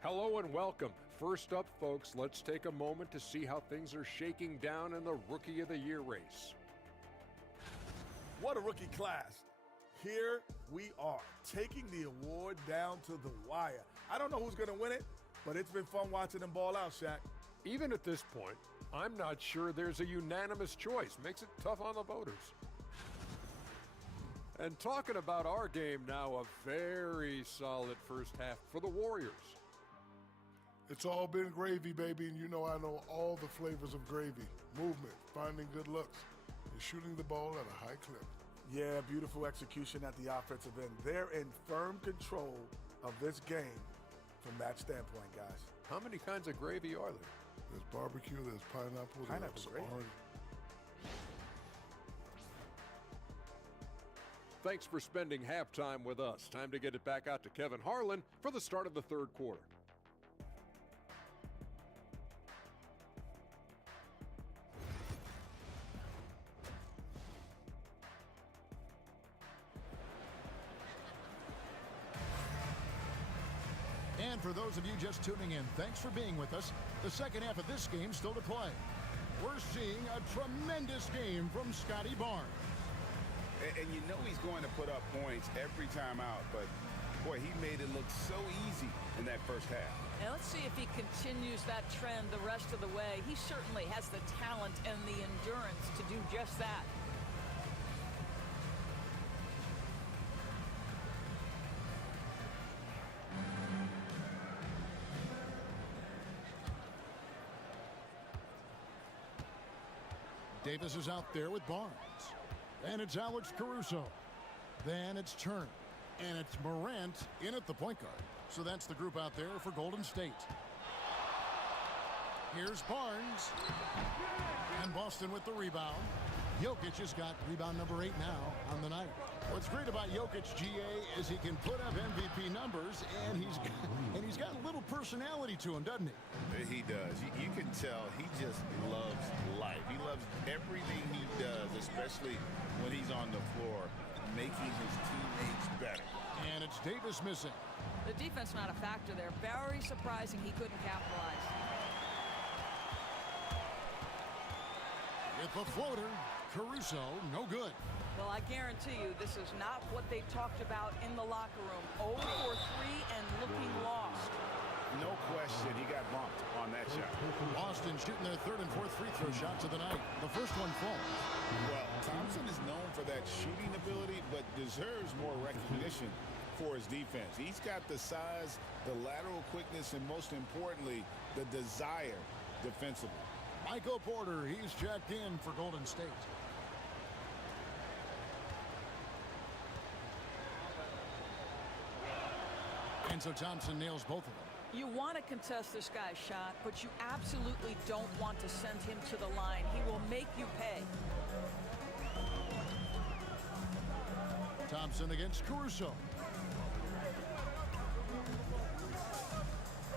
Hello and welcome. First up, folks, let's take a moment to see how things are shaking down in the Rookie of the Year race. What a rookie class. Here we are, taking the award down to the wire. I don't know who's going to win it, but it's been fun watching them ball out, Shaq. Even at this point, I'm not sure there's a unanimous choice. Makes it tough on the voters. And talking about our game now, a very solid first half for the Warriors. It's all been gravy, baby, and you know I know all the flavors of gravy. Movement, finding good looks, and shooting the ball at a high clip. Yeah, beautiful execution at the offensive end. They're in firm control of this game from that standpoint, guys. How many kinds of gravy are there? There's barbecue, there's pineapple, there's gravy. orange. Thanks for spending halftime with us. Time to get it back out to Kevin Harlan for the start of the third quarter. And for those of you just tuning in, thanks for being with us. The second half of this game still to play. We're seeing a tremendous game from Scotty Barnes. And you know he's going to put up points every time out, but boy, he made it look so easy in that first half. And let's see if he continues that trend the rest of the way. He certainly has the talent and the endurance to do just that. Davis is out there with Barnes. And it's Alex Caruso. Then it's Turner. And it's Morant in at the point guard. So that's the group out there for Golden State. Here's Barnes. And Boston with the rebound. Jokic has got rebound number 8 now on the night. What's great about Jokic, GA, is he can put up MVP numbers, and he's got a little personality to him, doesn't he? He does. You can tell he just loves life. He loves everything he does, especially when he's on the floor, making his teammates better. And it's Davis missing. The defense not a factor there. Very surprising he couldn't capitalize. With the floater, Caruso, no good. Well, I guarantee you this is not what they talked about in the locker room. 0 for 3 and looking lost. No question he got bumped on that shot. Boston shooting their third and fourth free throw shots of the night. The first one falls. Well, Thompson is known for that shooting ability, but deserves more recognition for his defense. He's got the size, the lateral quickness, and most importantly, the desire defensively. Michael Porter, he's checked in for Golden State. And so Thompson nails both of them. You want to contest this guy's shot, but you absolutely don't want to send him to the line. He will make you pay. Thompson against Caruso.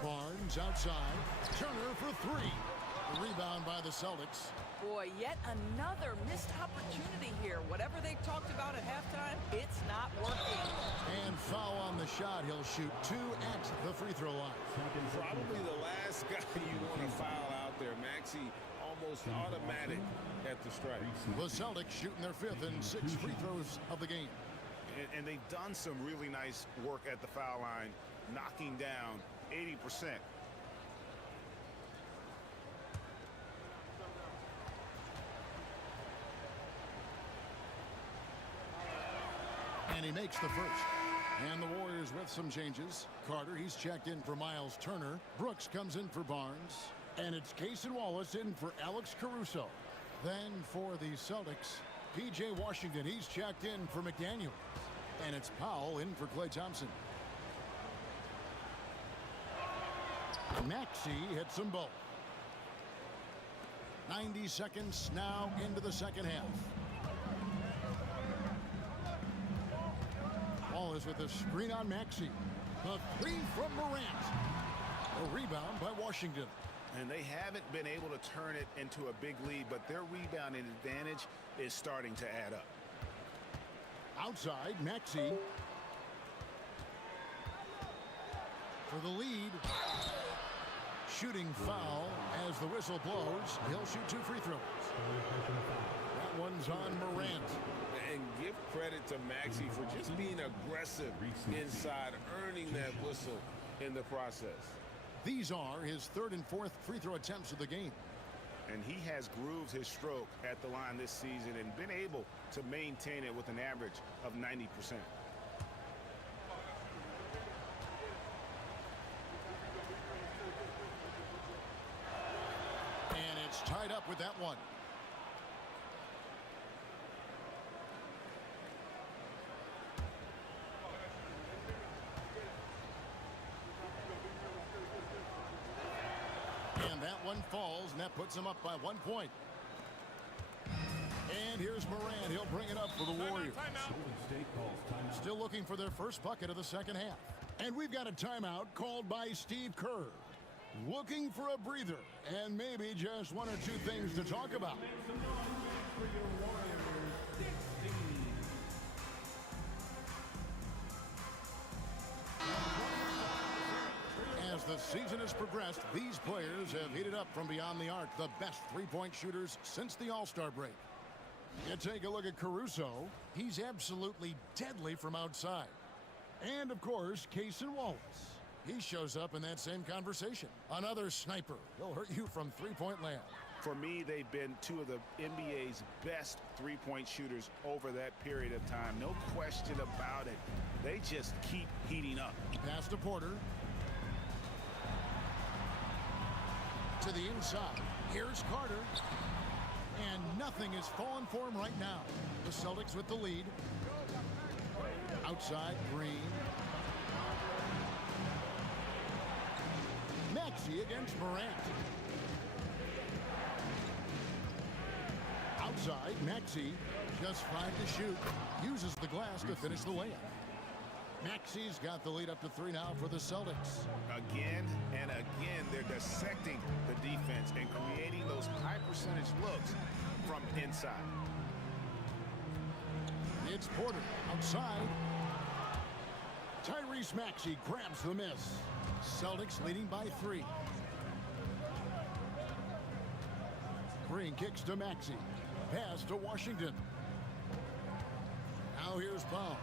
Barnes outside. Turner for three. The rebound by the Celtics. Boy, yet another missed opportunity here. Whatever they talked about at halftime, it's not working. And foul on the shot. He'll shoot two at the free throw line. Probably the last guy you want to foul out there. Maxey almost automatic at the strike. The Celtics shooting their fifth and sixth free throws of the game. And they've done some really nice work at the foul line, knocking down 80%. And he makes the first. And the Warriors with some changes. Carter, he's checked in for Miles Turner. Brooks comes in for Barnes. And it's Cason Wallace in for Alex Caruso. Then for the Celtics, P.J. Washington, he's checked in for McDaniel. And it's Powell in for Klay Thompson. Maxey hits them both. 90 seconds now into the second half. Wallace with a screen on Maxey. The three from Morant. A rebound by Washington. And they haven't been able to turn it into a big lead, but their rebounding advantage is starting to add up. Outside, Maxey. For the lead. Shooting foul as the whistle blows. He'll shoot two free throws. That one's on Morant. And give credit to Maxey for just being aggressive inside, earning that whistle in the process. These are his third and fourth free throw attempts of the game. And he has grooved his stroke at the line this season and been able to maintain it with an average of 90%. And it's tied up with that one. And that one falls, and that puts him up by 1 point. And here's Morant. He'll bring it up for the Warriors. Still looking for their first bucket of the second half. And we've got a timeout called by Steve Kerr. Looking for a breather and maybe just one or two things to talk about. As the season has progressed, these players have heated up from beyond the arc, the best three-point shooters since the All-Star break. You take a look at Caruso. He's absolutely deadly from outside. And, of course, Cason Wallace. He shows up in that same conversation. Another sniper. He'll hurt you from three-point land. For me, they've been two of the NBA's best three-point shooters over that period of time. No question about it. They just keep heating up. Pass to Porter. To the inside. Here's Carter. And nothing is falling for him right now. The Celtics with the lead. Outside, Green. Maxey against Morant. Outside, Maxey, just 5 to shoot. Uses the glass to finish the layup. Maxey's got the lead up to 3 now for the Celtics. Again and again, they're dissecting the defense and creating those high percentage looks from inside. It's Porter outside. Tyrese Maxey grabs the miss. Celtics leading by 3. Green kicks to Maxey. Pass to Washington. Now here's Powell.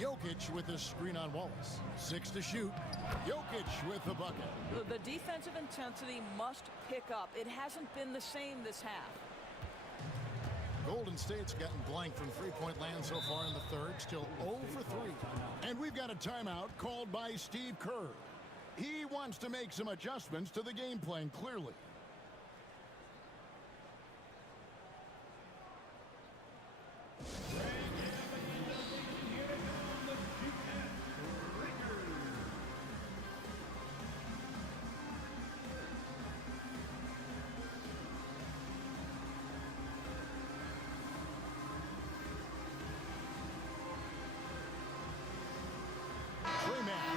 Jokic with the screen on Wallace. 6 to shoot. Jokic with the bucket. The defensive intensity must pick up. It hasn't been the same this half. Golden State's gotten blank from three-point land so far in the third, still 0 for 3. And we've got a timeout called by Steve Kerr. He wants to make some adjustments to the game plan, clearly.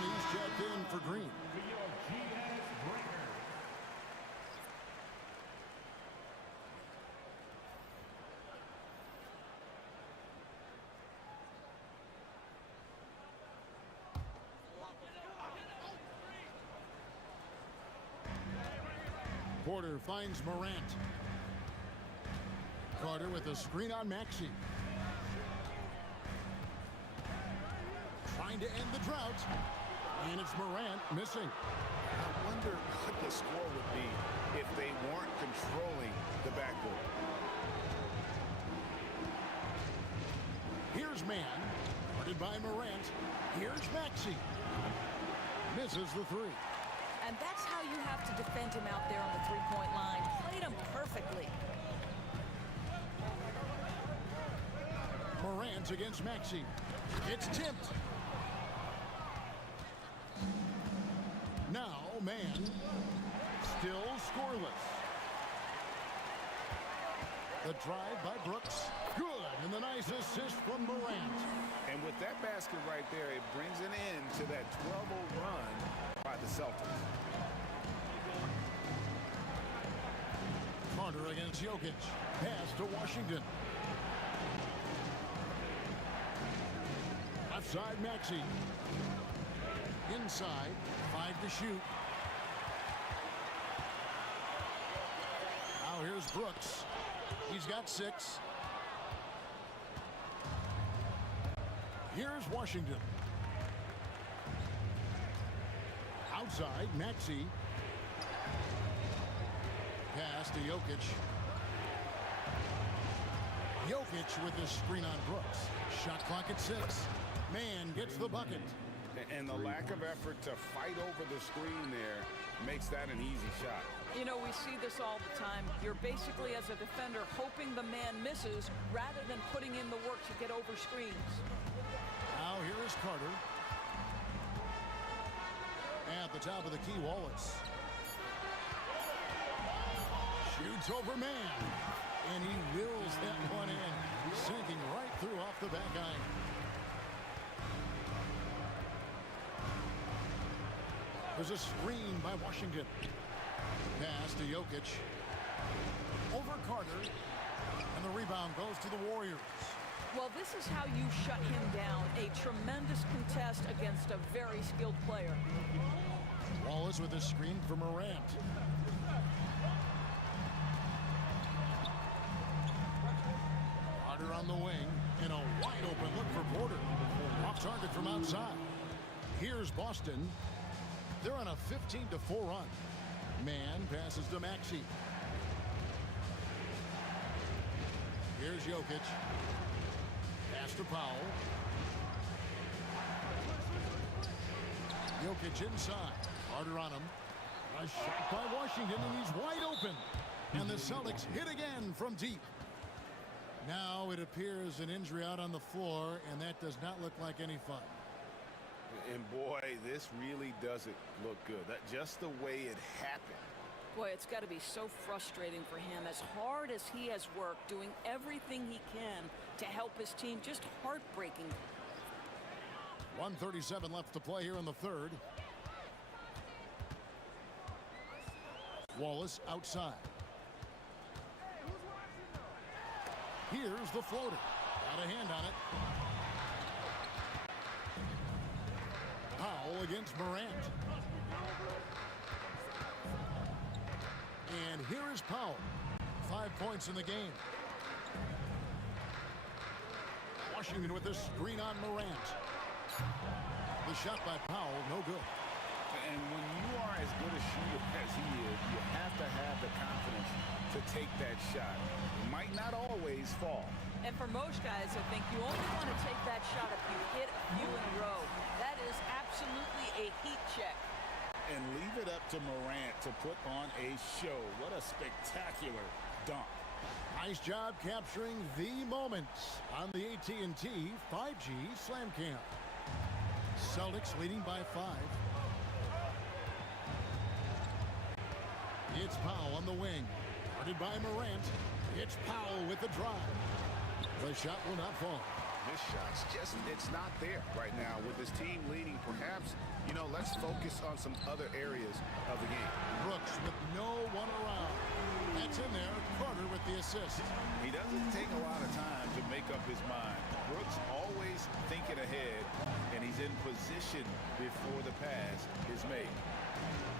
He's checked in for Green. Porter finds Morant. Carter with a screen on Maxey. Trying to end the drought. And it's Morant missing. I wonder what the score would be if they weren't controlling the backboard. Here's Man. Guarded by Morant. Here's Maxey. Misses the three. And that's how you have to defend him out there on the three-point line. Played him perfectly. Morant against Maxey. It's tipped. Now, Man, still scoreless. The drive by Brooks. Good, and the nice assist from Morant. And with that basket right there, it brings an end to that 12-0 run by the Celtics. Carter against Jokic. Pass to Washington. Outside Maxey. Inside, 5 to shoot. Now here's Brooks. He's got 6. Here's Washington. Outside, Maxey. Pass to Jokic. Jokic with the screen on Brooks. Shot clock at 6. Man gets the bucket. And the lack of effort to fight over the screen there makes that an easy shot. You know, we see this all the time. You're basically, as a defender, hoping the man misses rather than putting in the work to get over screens. Now here is Carter. At the top of the key, Wallace. Shoots over Man. And he wills that one in. Sinking right through off the back iron. There's a screen by Washington. Pass to Jokic. Over Carter. And the rebound goes to the Warriors. Well, this is how you shut him down. A tremendous contest against a very skilled player. Wallace with a screen for Morant. Carter on the wing. And a wide open look for Porter. Off target from outside. Here's Boston. They're on a 15-4 run. Man passes to Maxey. Here's Jokic. Pass to Powell. Jokic inside. Carter on him. A shot by Washington, and he's wide open. And the Celtics hit again from deep. Now it appears an injury out on the floor, and that does not look like any fun. And boy, this really doesn't look good. That just the way it happened. Boy, it's got to be so frustrating for him. As hard as he has worked, doing everything he can to help his team, just heartbreaking. 1:37 left to play here in the third. Wallace outside. Here's the floater. Got a hand on it. Powell against Morant. And here is Powell. 5 points in the game. Washington with the screen on Morant. The shot by Powell, no good. And when you are as good a shooter as he is, you have to have the confidence to take that shot. It might not always fall. And for most guys, I think you only want to take that shot if you hit a few in a row. That is absolutely a heat check. And leave it up to Morant to put on a show. What a spectacular dunk. Nice job capturing the moments on the AT&T 5G Slam Cam. Celtics leading by 5. It's Powell on the wing. Guarded by Morant. It's Powell with the drive. The shot will not fall. This shot's just, it's not there right now. With this team leading, perhaps, let's focus on some other areas of the game. Brooks with no one around. That's in there. Carter with the assist. He doesn't take a lot of time to make up his mind. Brooks always thinking ahead, and he's in position before the pass is made.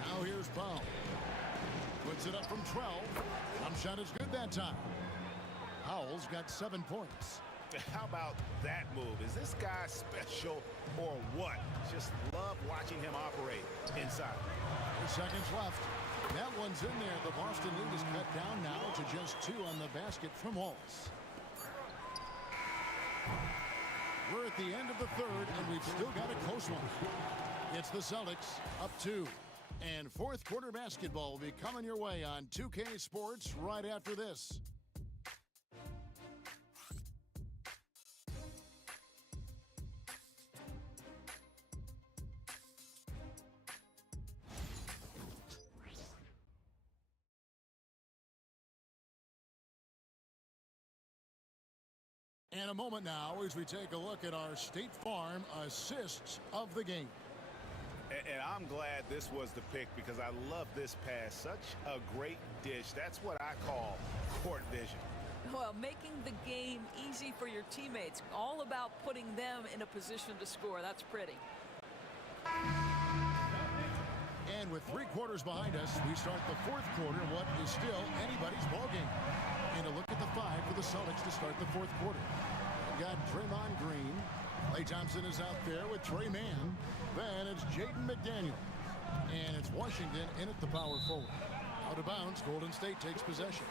Now here's Powell. Puts it up from 12. Jump shot is good that time. Powell's got 7 points. How about that move? Is this guy special or what? Just love watching him operate inside. 4 seconds left. That one's in there. The Boston lead is cut down now to just 2 on the basket from Wallace. We're at the end of the third, and we've still got a close one. It's the Celtics up 2. And fourth quarter basketball will be coming your way on 2K Sports right after this. In a moment now as we take a look at our State Farm assists of the game. And I'm glad this was the pick because I love this pass. Such a great dish. That's what I call court vision. Well, making the game easy for your teammates. All about putting them in a position to score. That's pretty. And with 3 quarters behind us, we start the fourth quarter, what is still anybody's ballgame. And a look at the 5 for the Celtics to start the fourth quarter. We've got Draymond Green. Klay Thompson is out there with Trey Mann. Then it's Jaden McDaniel. And it's Washington in at the power forward. Out of bounds, Golden State takes possession.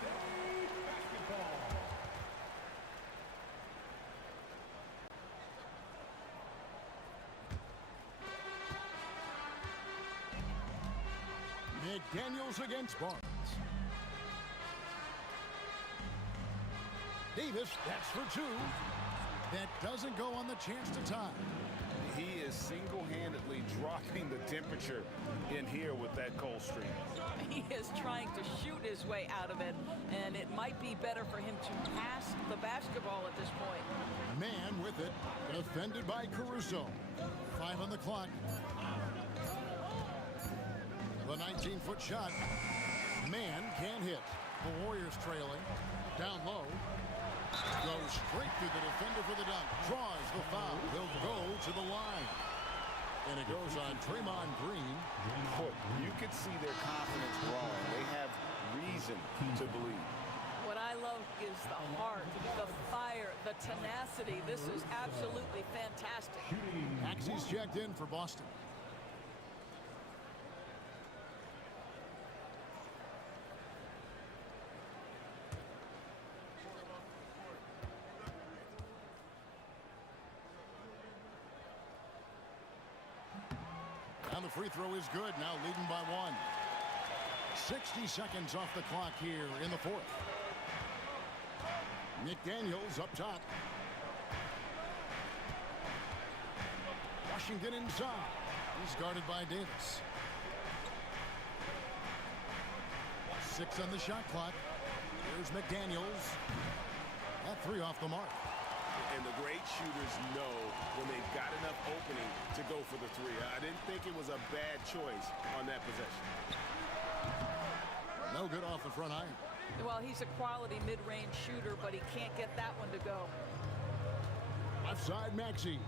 McDaniels against Barnes. Davis, that's for 2. That doesn't go on the chance to tie. He is single-handedly dropping the temperature in here with that cold streak. He is trying to shoot his way out of it, and it might be better for him to pass the basketball at this point. Man with it, defended by Caruso. 5 on the clock. The 19-foot shot. Man can hit. The Warriors trailing. Down low. Goes straight through the defender for the dunk. Draws the foul. He'll go to the line. And it goes on Draymond Green. You could see their confidence growing. They have reason to believe. What I love is the heart, the fire, the tenacity. This is absolutely fantastic. Maxey's checked in for Boston. And the free throw is good, now leading by 1. 60 seconds off the clock here in the fourth. McDaniels up top. Washington inside. He's guarded by Davis. 6 on the shot clock. Here's McDaniels. That 3 off the mark. And the great shooters know when they've got enough opening to go for the 3. I didn't think it was a bad choice on that possession. No good off the front iron. Well, he's a quality mid-range shooter, but he can't get that one to go. Offside Maxey.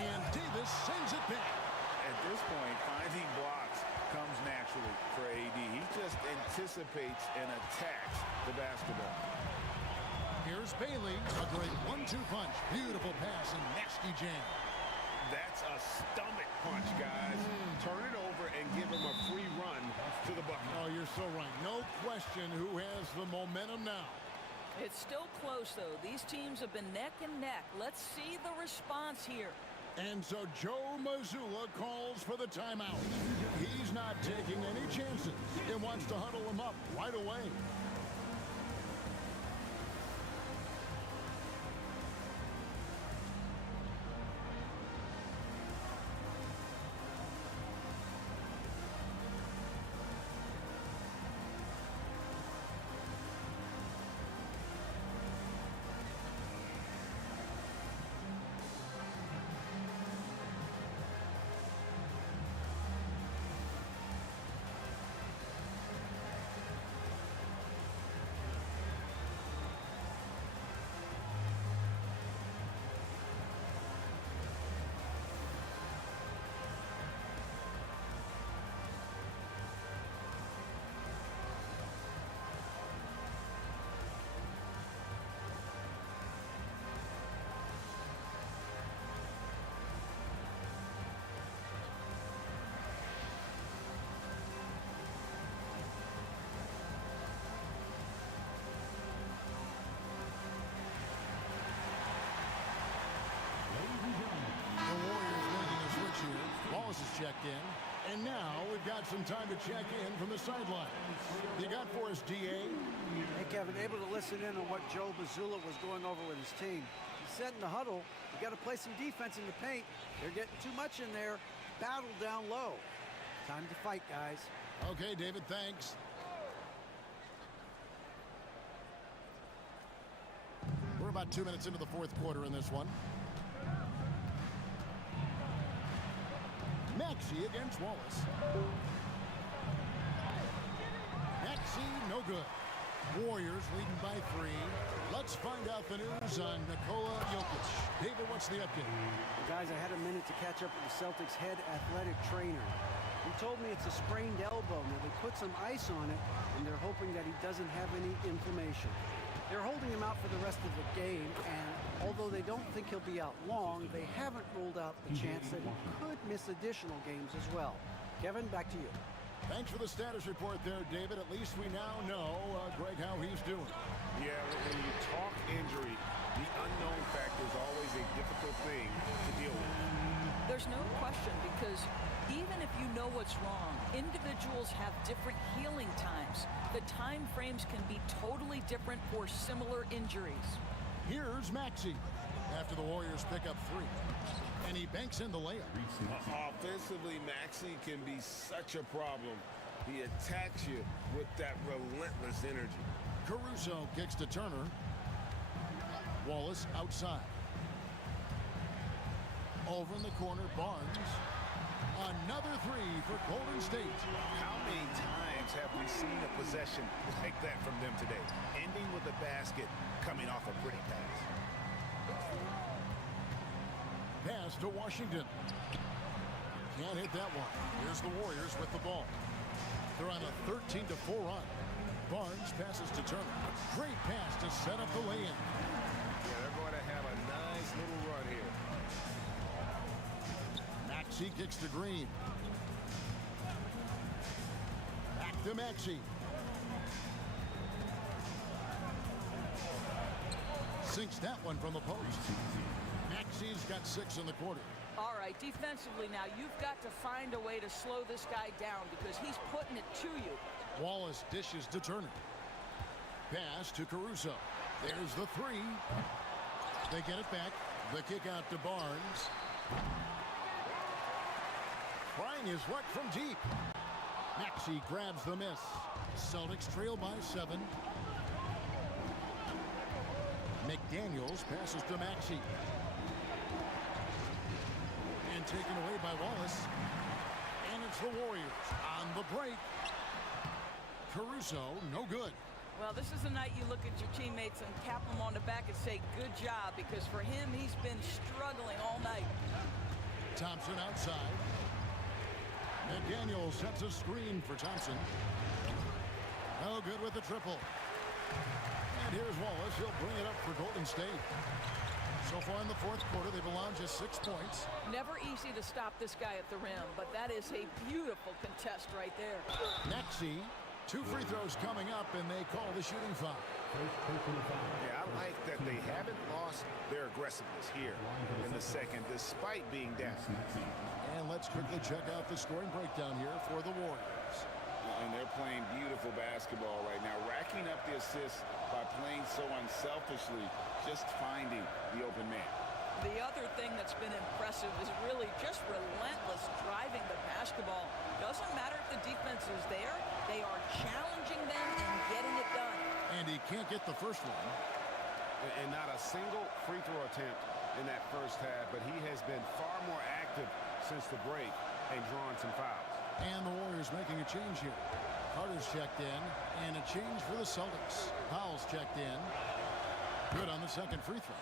And Davis sends it back. At this point, finding blocks comes naturally for AD. He just anticipates and attacks the basketball. Here's Bailey, a great 1-2 punch. Beautiful pass and nasty jam. That's a stomach punch, guys. Turn it over and give him a free run to the bucket. Oh, you're so right. No question who has the momentum now. It's still close, though. These teams have been neck and neck. Let's see the response here. And so Joe Mazzulla calls for the timeout. He's not taking any chances and wants to huddle him up right away. Wallace is checked in. And now we've got some time to check in from the sideline. You got for us, DA? Hey, Kevin, able to listen in on what Joe Mazzulla was going over with his team. He said in the huddle, you got to play some defense in the paint. They're getting too much in there. Battle down low. Time to fight, guys. Okay, David, thanks. We're about 2 minutes into the fourth quarter in this one. Maxey against Wallace. Maxey, no good. Warriors leading by 3. Let's find out the news on Nikola Jokic. David, what's the update? Well, guys, I had a minute to catch up with the Celtics head athletic trainer. He told me it's a sprained elbow. Now, they put some ice on it, and they're hoping that he doesn't have any inflammation. They're holding him out for the rest of the game, and although they don't think he'll be out long, they haven't ruled out the chance that he could miss additional games as well. Kevin, back to you. Thanks for the status report there, David. At least we now know, Greg, how he's doing. Yeah, when you talk injury, the unknown factor is always a difficult thing to deal with. There's no question, because even if you know what's wrong, individuals have different healing times. The time frames can be totally different for similar injuries. Here's Maxey after the Warriors pick up 3. And he banks in the layup. Offensively, Maxey can be such a problem. He attacks you with that relentless energy. Caruso kicks to Turner. Wallace outside. Over in the corner, Barnes. Another 3 for Golden State. How many times have we seen a possession like that from them today? Ending with a basket, coming off a pretty pass. Pass to Washington. Can't hit that one. Here's the Warriors with the ball. They're on a 13-4 run. Barnes passes to Turner. Great pass to set up the lay-in. Yeah, they're going to have a nice little run here. Maxey kicks to Green. Back to Maxey. Sinks that one from the post. Maxey's got 6 in the quarter. All right, defensively now, you've got to find a way to slow this guy down because he's putting it to you. Wallace dishes to Turner. Pass to Caruso. There's the 3. They get it back. The kick out to Barnes. Trying his luck from deep. Maxey grabs the miss. Celtics trail by 7. McDaniels passes to Maxey. And taken away by Wallace. And it's the Warriors on the break. Caruso, no good. Well, this is the night you look at your teammates and tap them on the back and say, good job, because for him, he's been struggling all night. Thompson outside. McDaniel sets a screen for Thompson. No good with the triple. And here's Wallace. He'll bring it up for Golden State. So far in the fourth quarter, they've allowed just 6 points. Never easy to stop this guy at the rim, but that is a beautiful contest right there. Maxey, 2 free throws coming up, and they call the shooting foul. Yeah, I like that they haven't lost their aggressiveness here in the second, despite being down. And let's quickly check out the scoring breakdown here for the Warriors. And they're playing beautiful basketball right now, racking up the assists by playing so unselfishly, just finding the open man. The other thing that's been impressive is really just relentless driving the basketball. Doesn't matter if the defense is there, they are challenging them and getting it done. And he can't get the first one. And not a single free throw attempt in that first half, but he has been far more active since the break and drawn some fouls. And the Warriors making a change here. Carter's checked in, and a change for the Celtics. Powell's checked in. Good on the second free throw.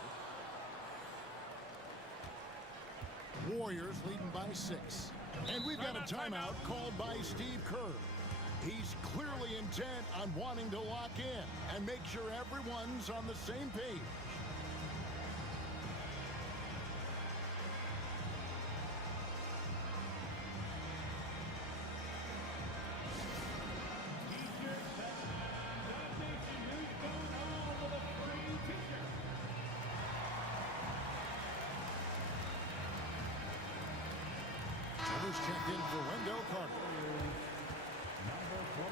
Warriors leading by 6. And we've got a timeout called by Steve Kerr. He's clearly intent on wanting to lock in and make sure everyone's on the same page. Others checked in for Wendell Carter. Number 43,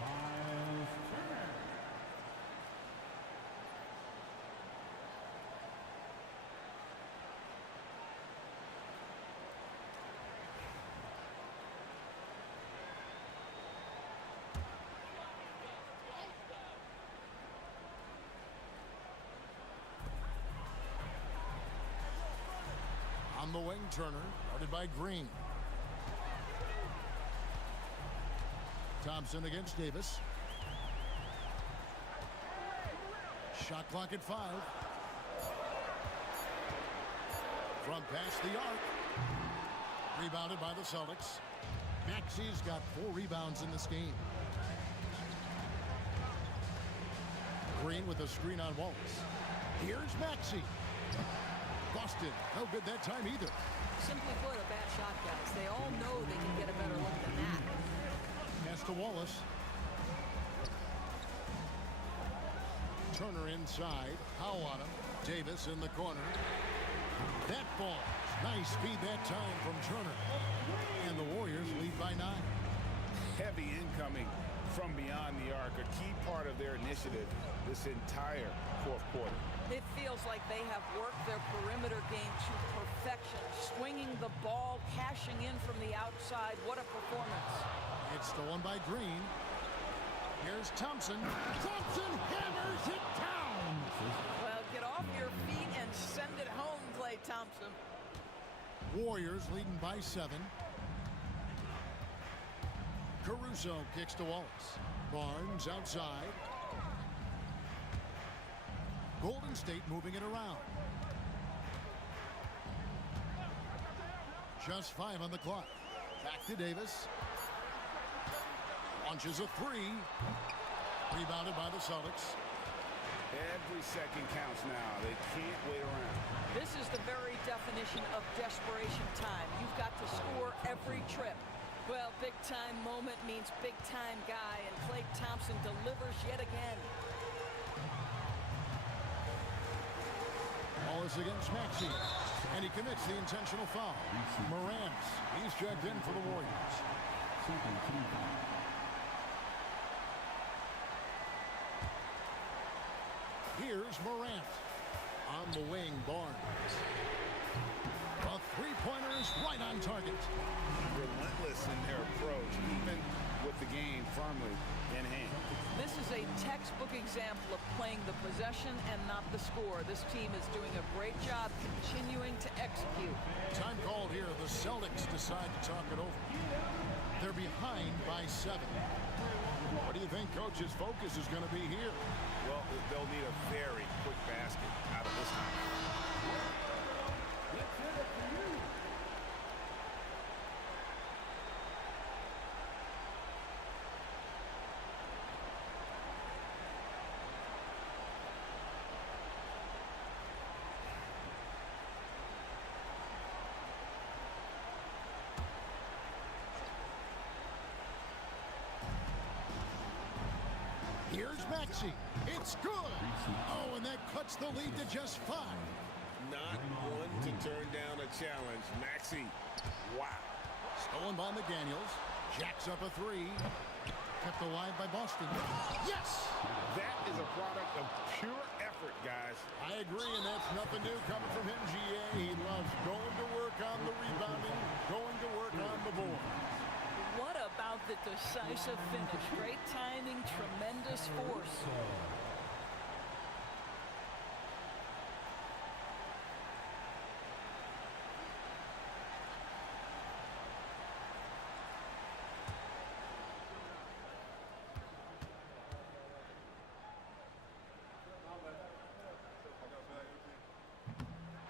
Miles Turner. On the wing, Turner, guarded by Green. Thompson against Davis. Shot clock at 5. Front past the arc. Rebounded by the Celtics. Maxey's got 4 rebounds in this game. Green with a screen on Wallace. Here's Maxey. Busted. No good that time either. Simply put, a bad shot, guys. They all know they can get a better look than that. Pass to Wallace. Turner inside. Powell on him. Davis in the corner. That ball. Nice speed that time from Turner. And the Warriors lead by 9. Heavy incoming from beyond the arc, a key part of their initiative this entire fourth quarter. It feels like they have worked their perimeter game to perfection, swinging the ball, cashing in from the outside. What a performance. It's stolen by Green. Here's Thompson. Thompson hammers it down. Well, get off your feet and send it home, Klay Thompson. Warriors leading by 7. Caruso kicks to Wallace. Barnes outside. Golden State moving it around. Just 5 on the clock. Back to Davis. Launches a 3. Rebounded by the Celtics. Every second counts now. They can't wait around. This is the very definition of desperation time. You've got to score every trip. Well, big-time moment means big-time guy, and Klay Thompson delivers yet again. Ball is against Maxey, and he commits the intentional foul. Morant, he's checked in for the Warriors. Here's Morant. On the wing, Barnes. A three-pointer is right on target. Relentless in their approach, even with the game firmly in hand. This is a textbook example of playing the possession and not the score. This team is doing a great job continuing to execute. Time called here. The Celtics decide to talk it over. They're behind by 7. What do you think Coach's focus is going to be here? Well, they'll need a very quick basket out of this time. Here's Maxey. It's good. Oh, and that cuts the lead to just 5. Not one to turn down a challenge. Maxey. Wow. Stolen by McDaniels. Jacks up a 3. Kept alive by Boston. Yes! That is a product of pure effort, guys. I agree, and that's nothing new coming from him, GA. He loves going to work on the rebounding, going to work on the board. What about the decisive finish? Great timing, tremendous force.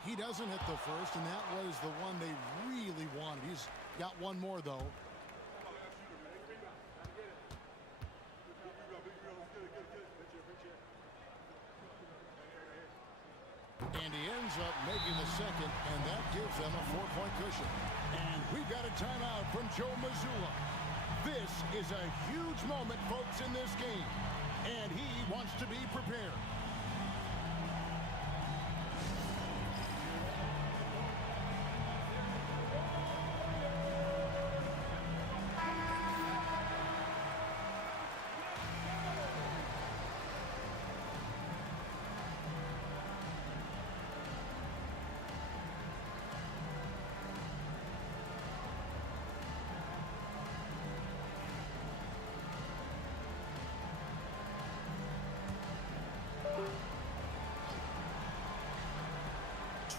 He doesn't hit the first, and that was the one they really wanted. He's got one more, though. And he ends up making the second, and that gives them a 4-point cushion. And we've got a timeout from Joe Mazzulla. This is a huge moment, folks, in this game, and he wants to be prepared.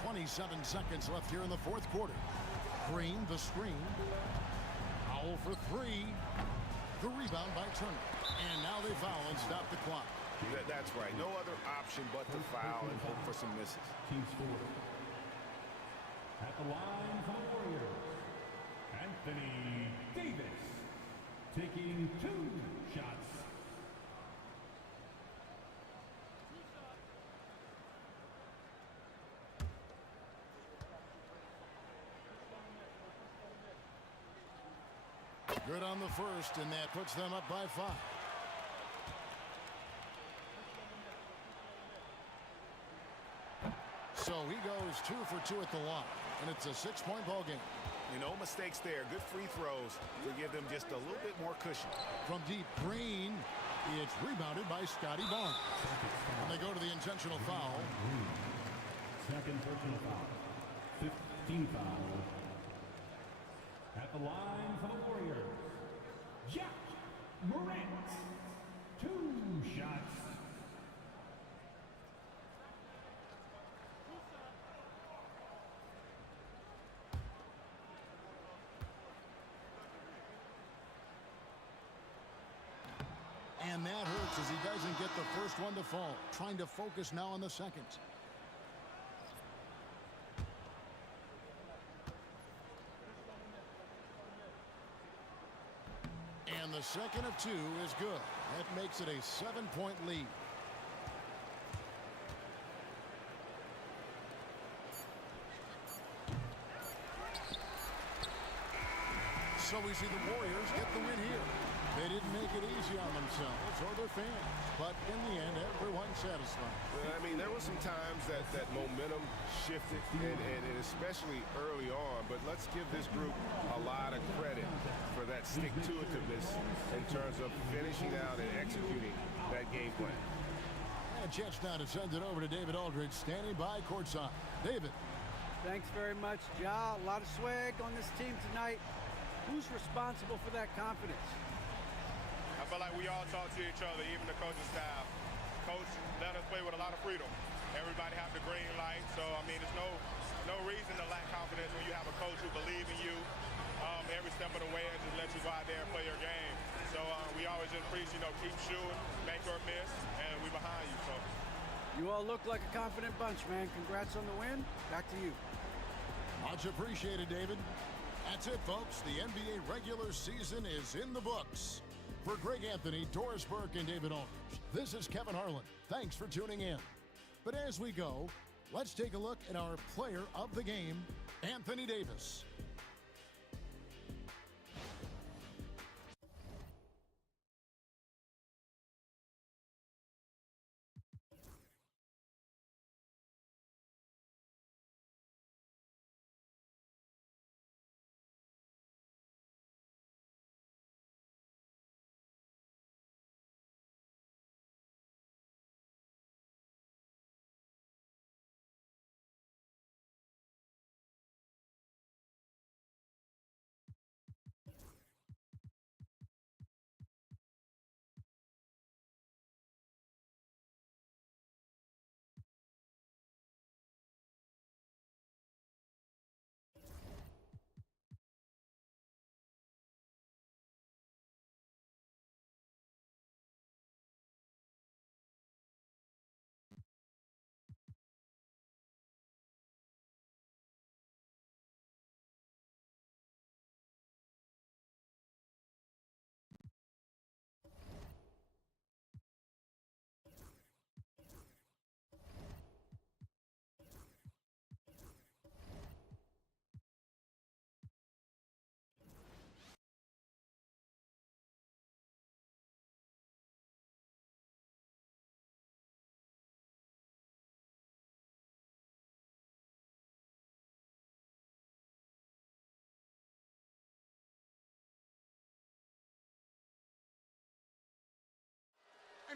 .27 seconds left here in the fourth quarter. Green, the screen. Powell for 3. The rebound by Turner. And now they foul and stop the clock. That's right. No other option but to foul and hope for some misses. Team score. At the line for the Warriors, Anthony Davis taking 2 shots. Good on the first, and that puts them up by 5. So he goes 2 for 2 at the line, and it's a 6-point ball game. No mistakes there. Good free throws to give them just a little bit more cushion. From deep, Green. It's rebounded by Scotty Barnes. And they go to the intentional foul. Second personal foul. 15 foul. At the line for the Warriors, Jack Morant. 2 shots. And that hurts as he doesn't get the first one to fall. Trying to focus now on the second. And the second of 2 is good. That makes it a 7-point lead. So we see the Warriors get the win here. They didn't make it easy on themselves or their fans, but in the end, everyone's satisfied. I mean, there were some times that momentum shifted, and especially early on, but let's give this group a lot of credit for that stick-to-itiveness in terms of finishing out and executing that game plan. And a chance now to send it over to David Aldridge, standing by courtside. David. Thanks very much, Ja. A lot of swag on this team tonight. Who's responsible for that confidence? I feel like we all talk to each other, even the coaching staff. Coach let us play with a lot of freedom. Everybody have the green light, so I mean, there's no reason to lack confidence when you have a coach who believes in you every step of the way and just let you go out there and play your game. So we always just preach, keep shooting, make or miss, and we behind you. So you all look like a confident bunch, man. Congrats on the win. Back to you. Much appreciated, David. That's it, folks. The NBA regular season is in the books. For Greg Anthony, Doris Burke, and David Aldridge, this is Kevin Harlan. Thanks for tuning in. But as we go, let's take a look at our player of the game, Anthony Davis.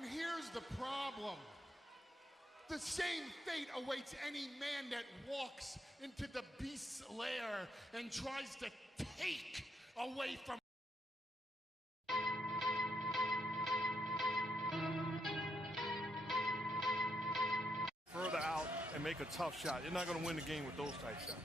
And here's the problem. The same fate awaits any man that walks into the beast's lair and tries to take away from further out and make a tough shot. You're not going to win the game with those type shots.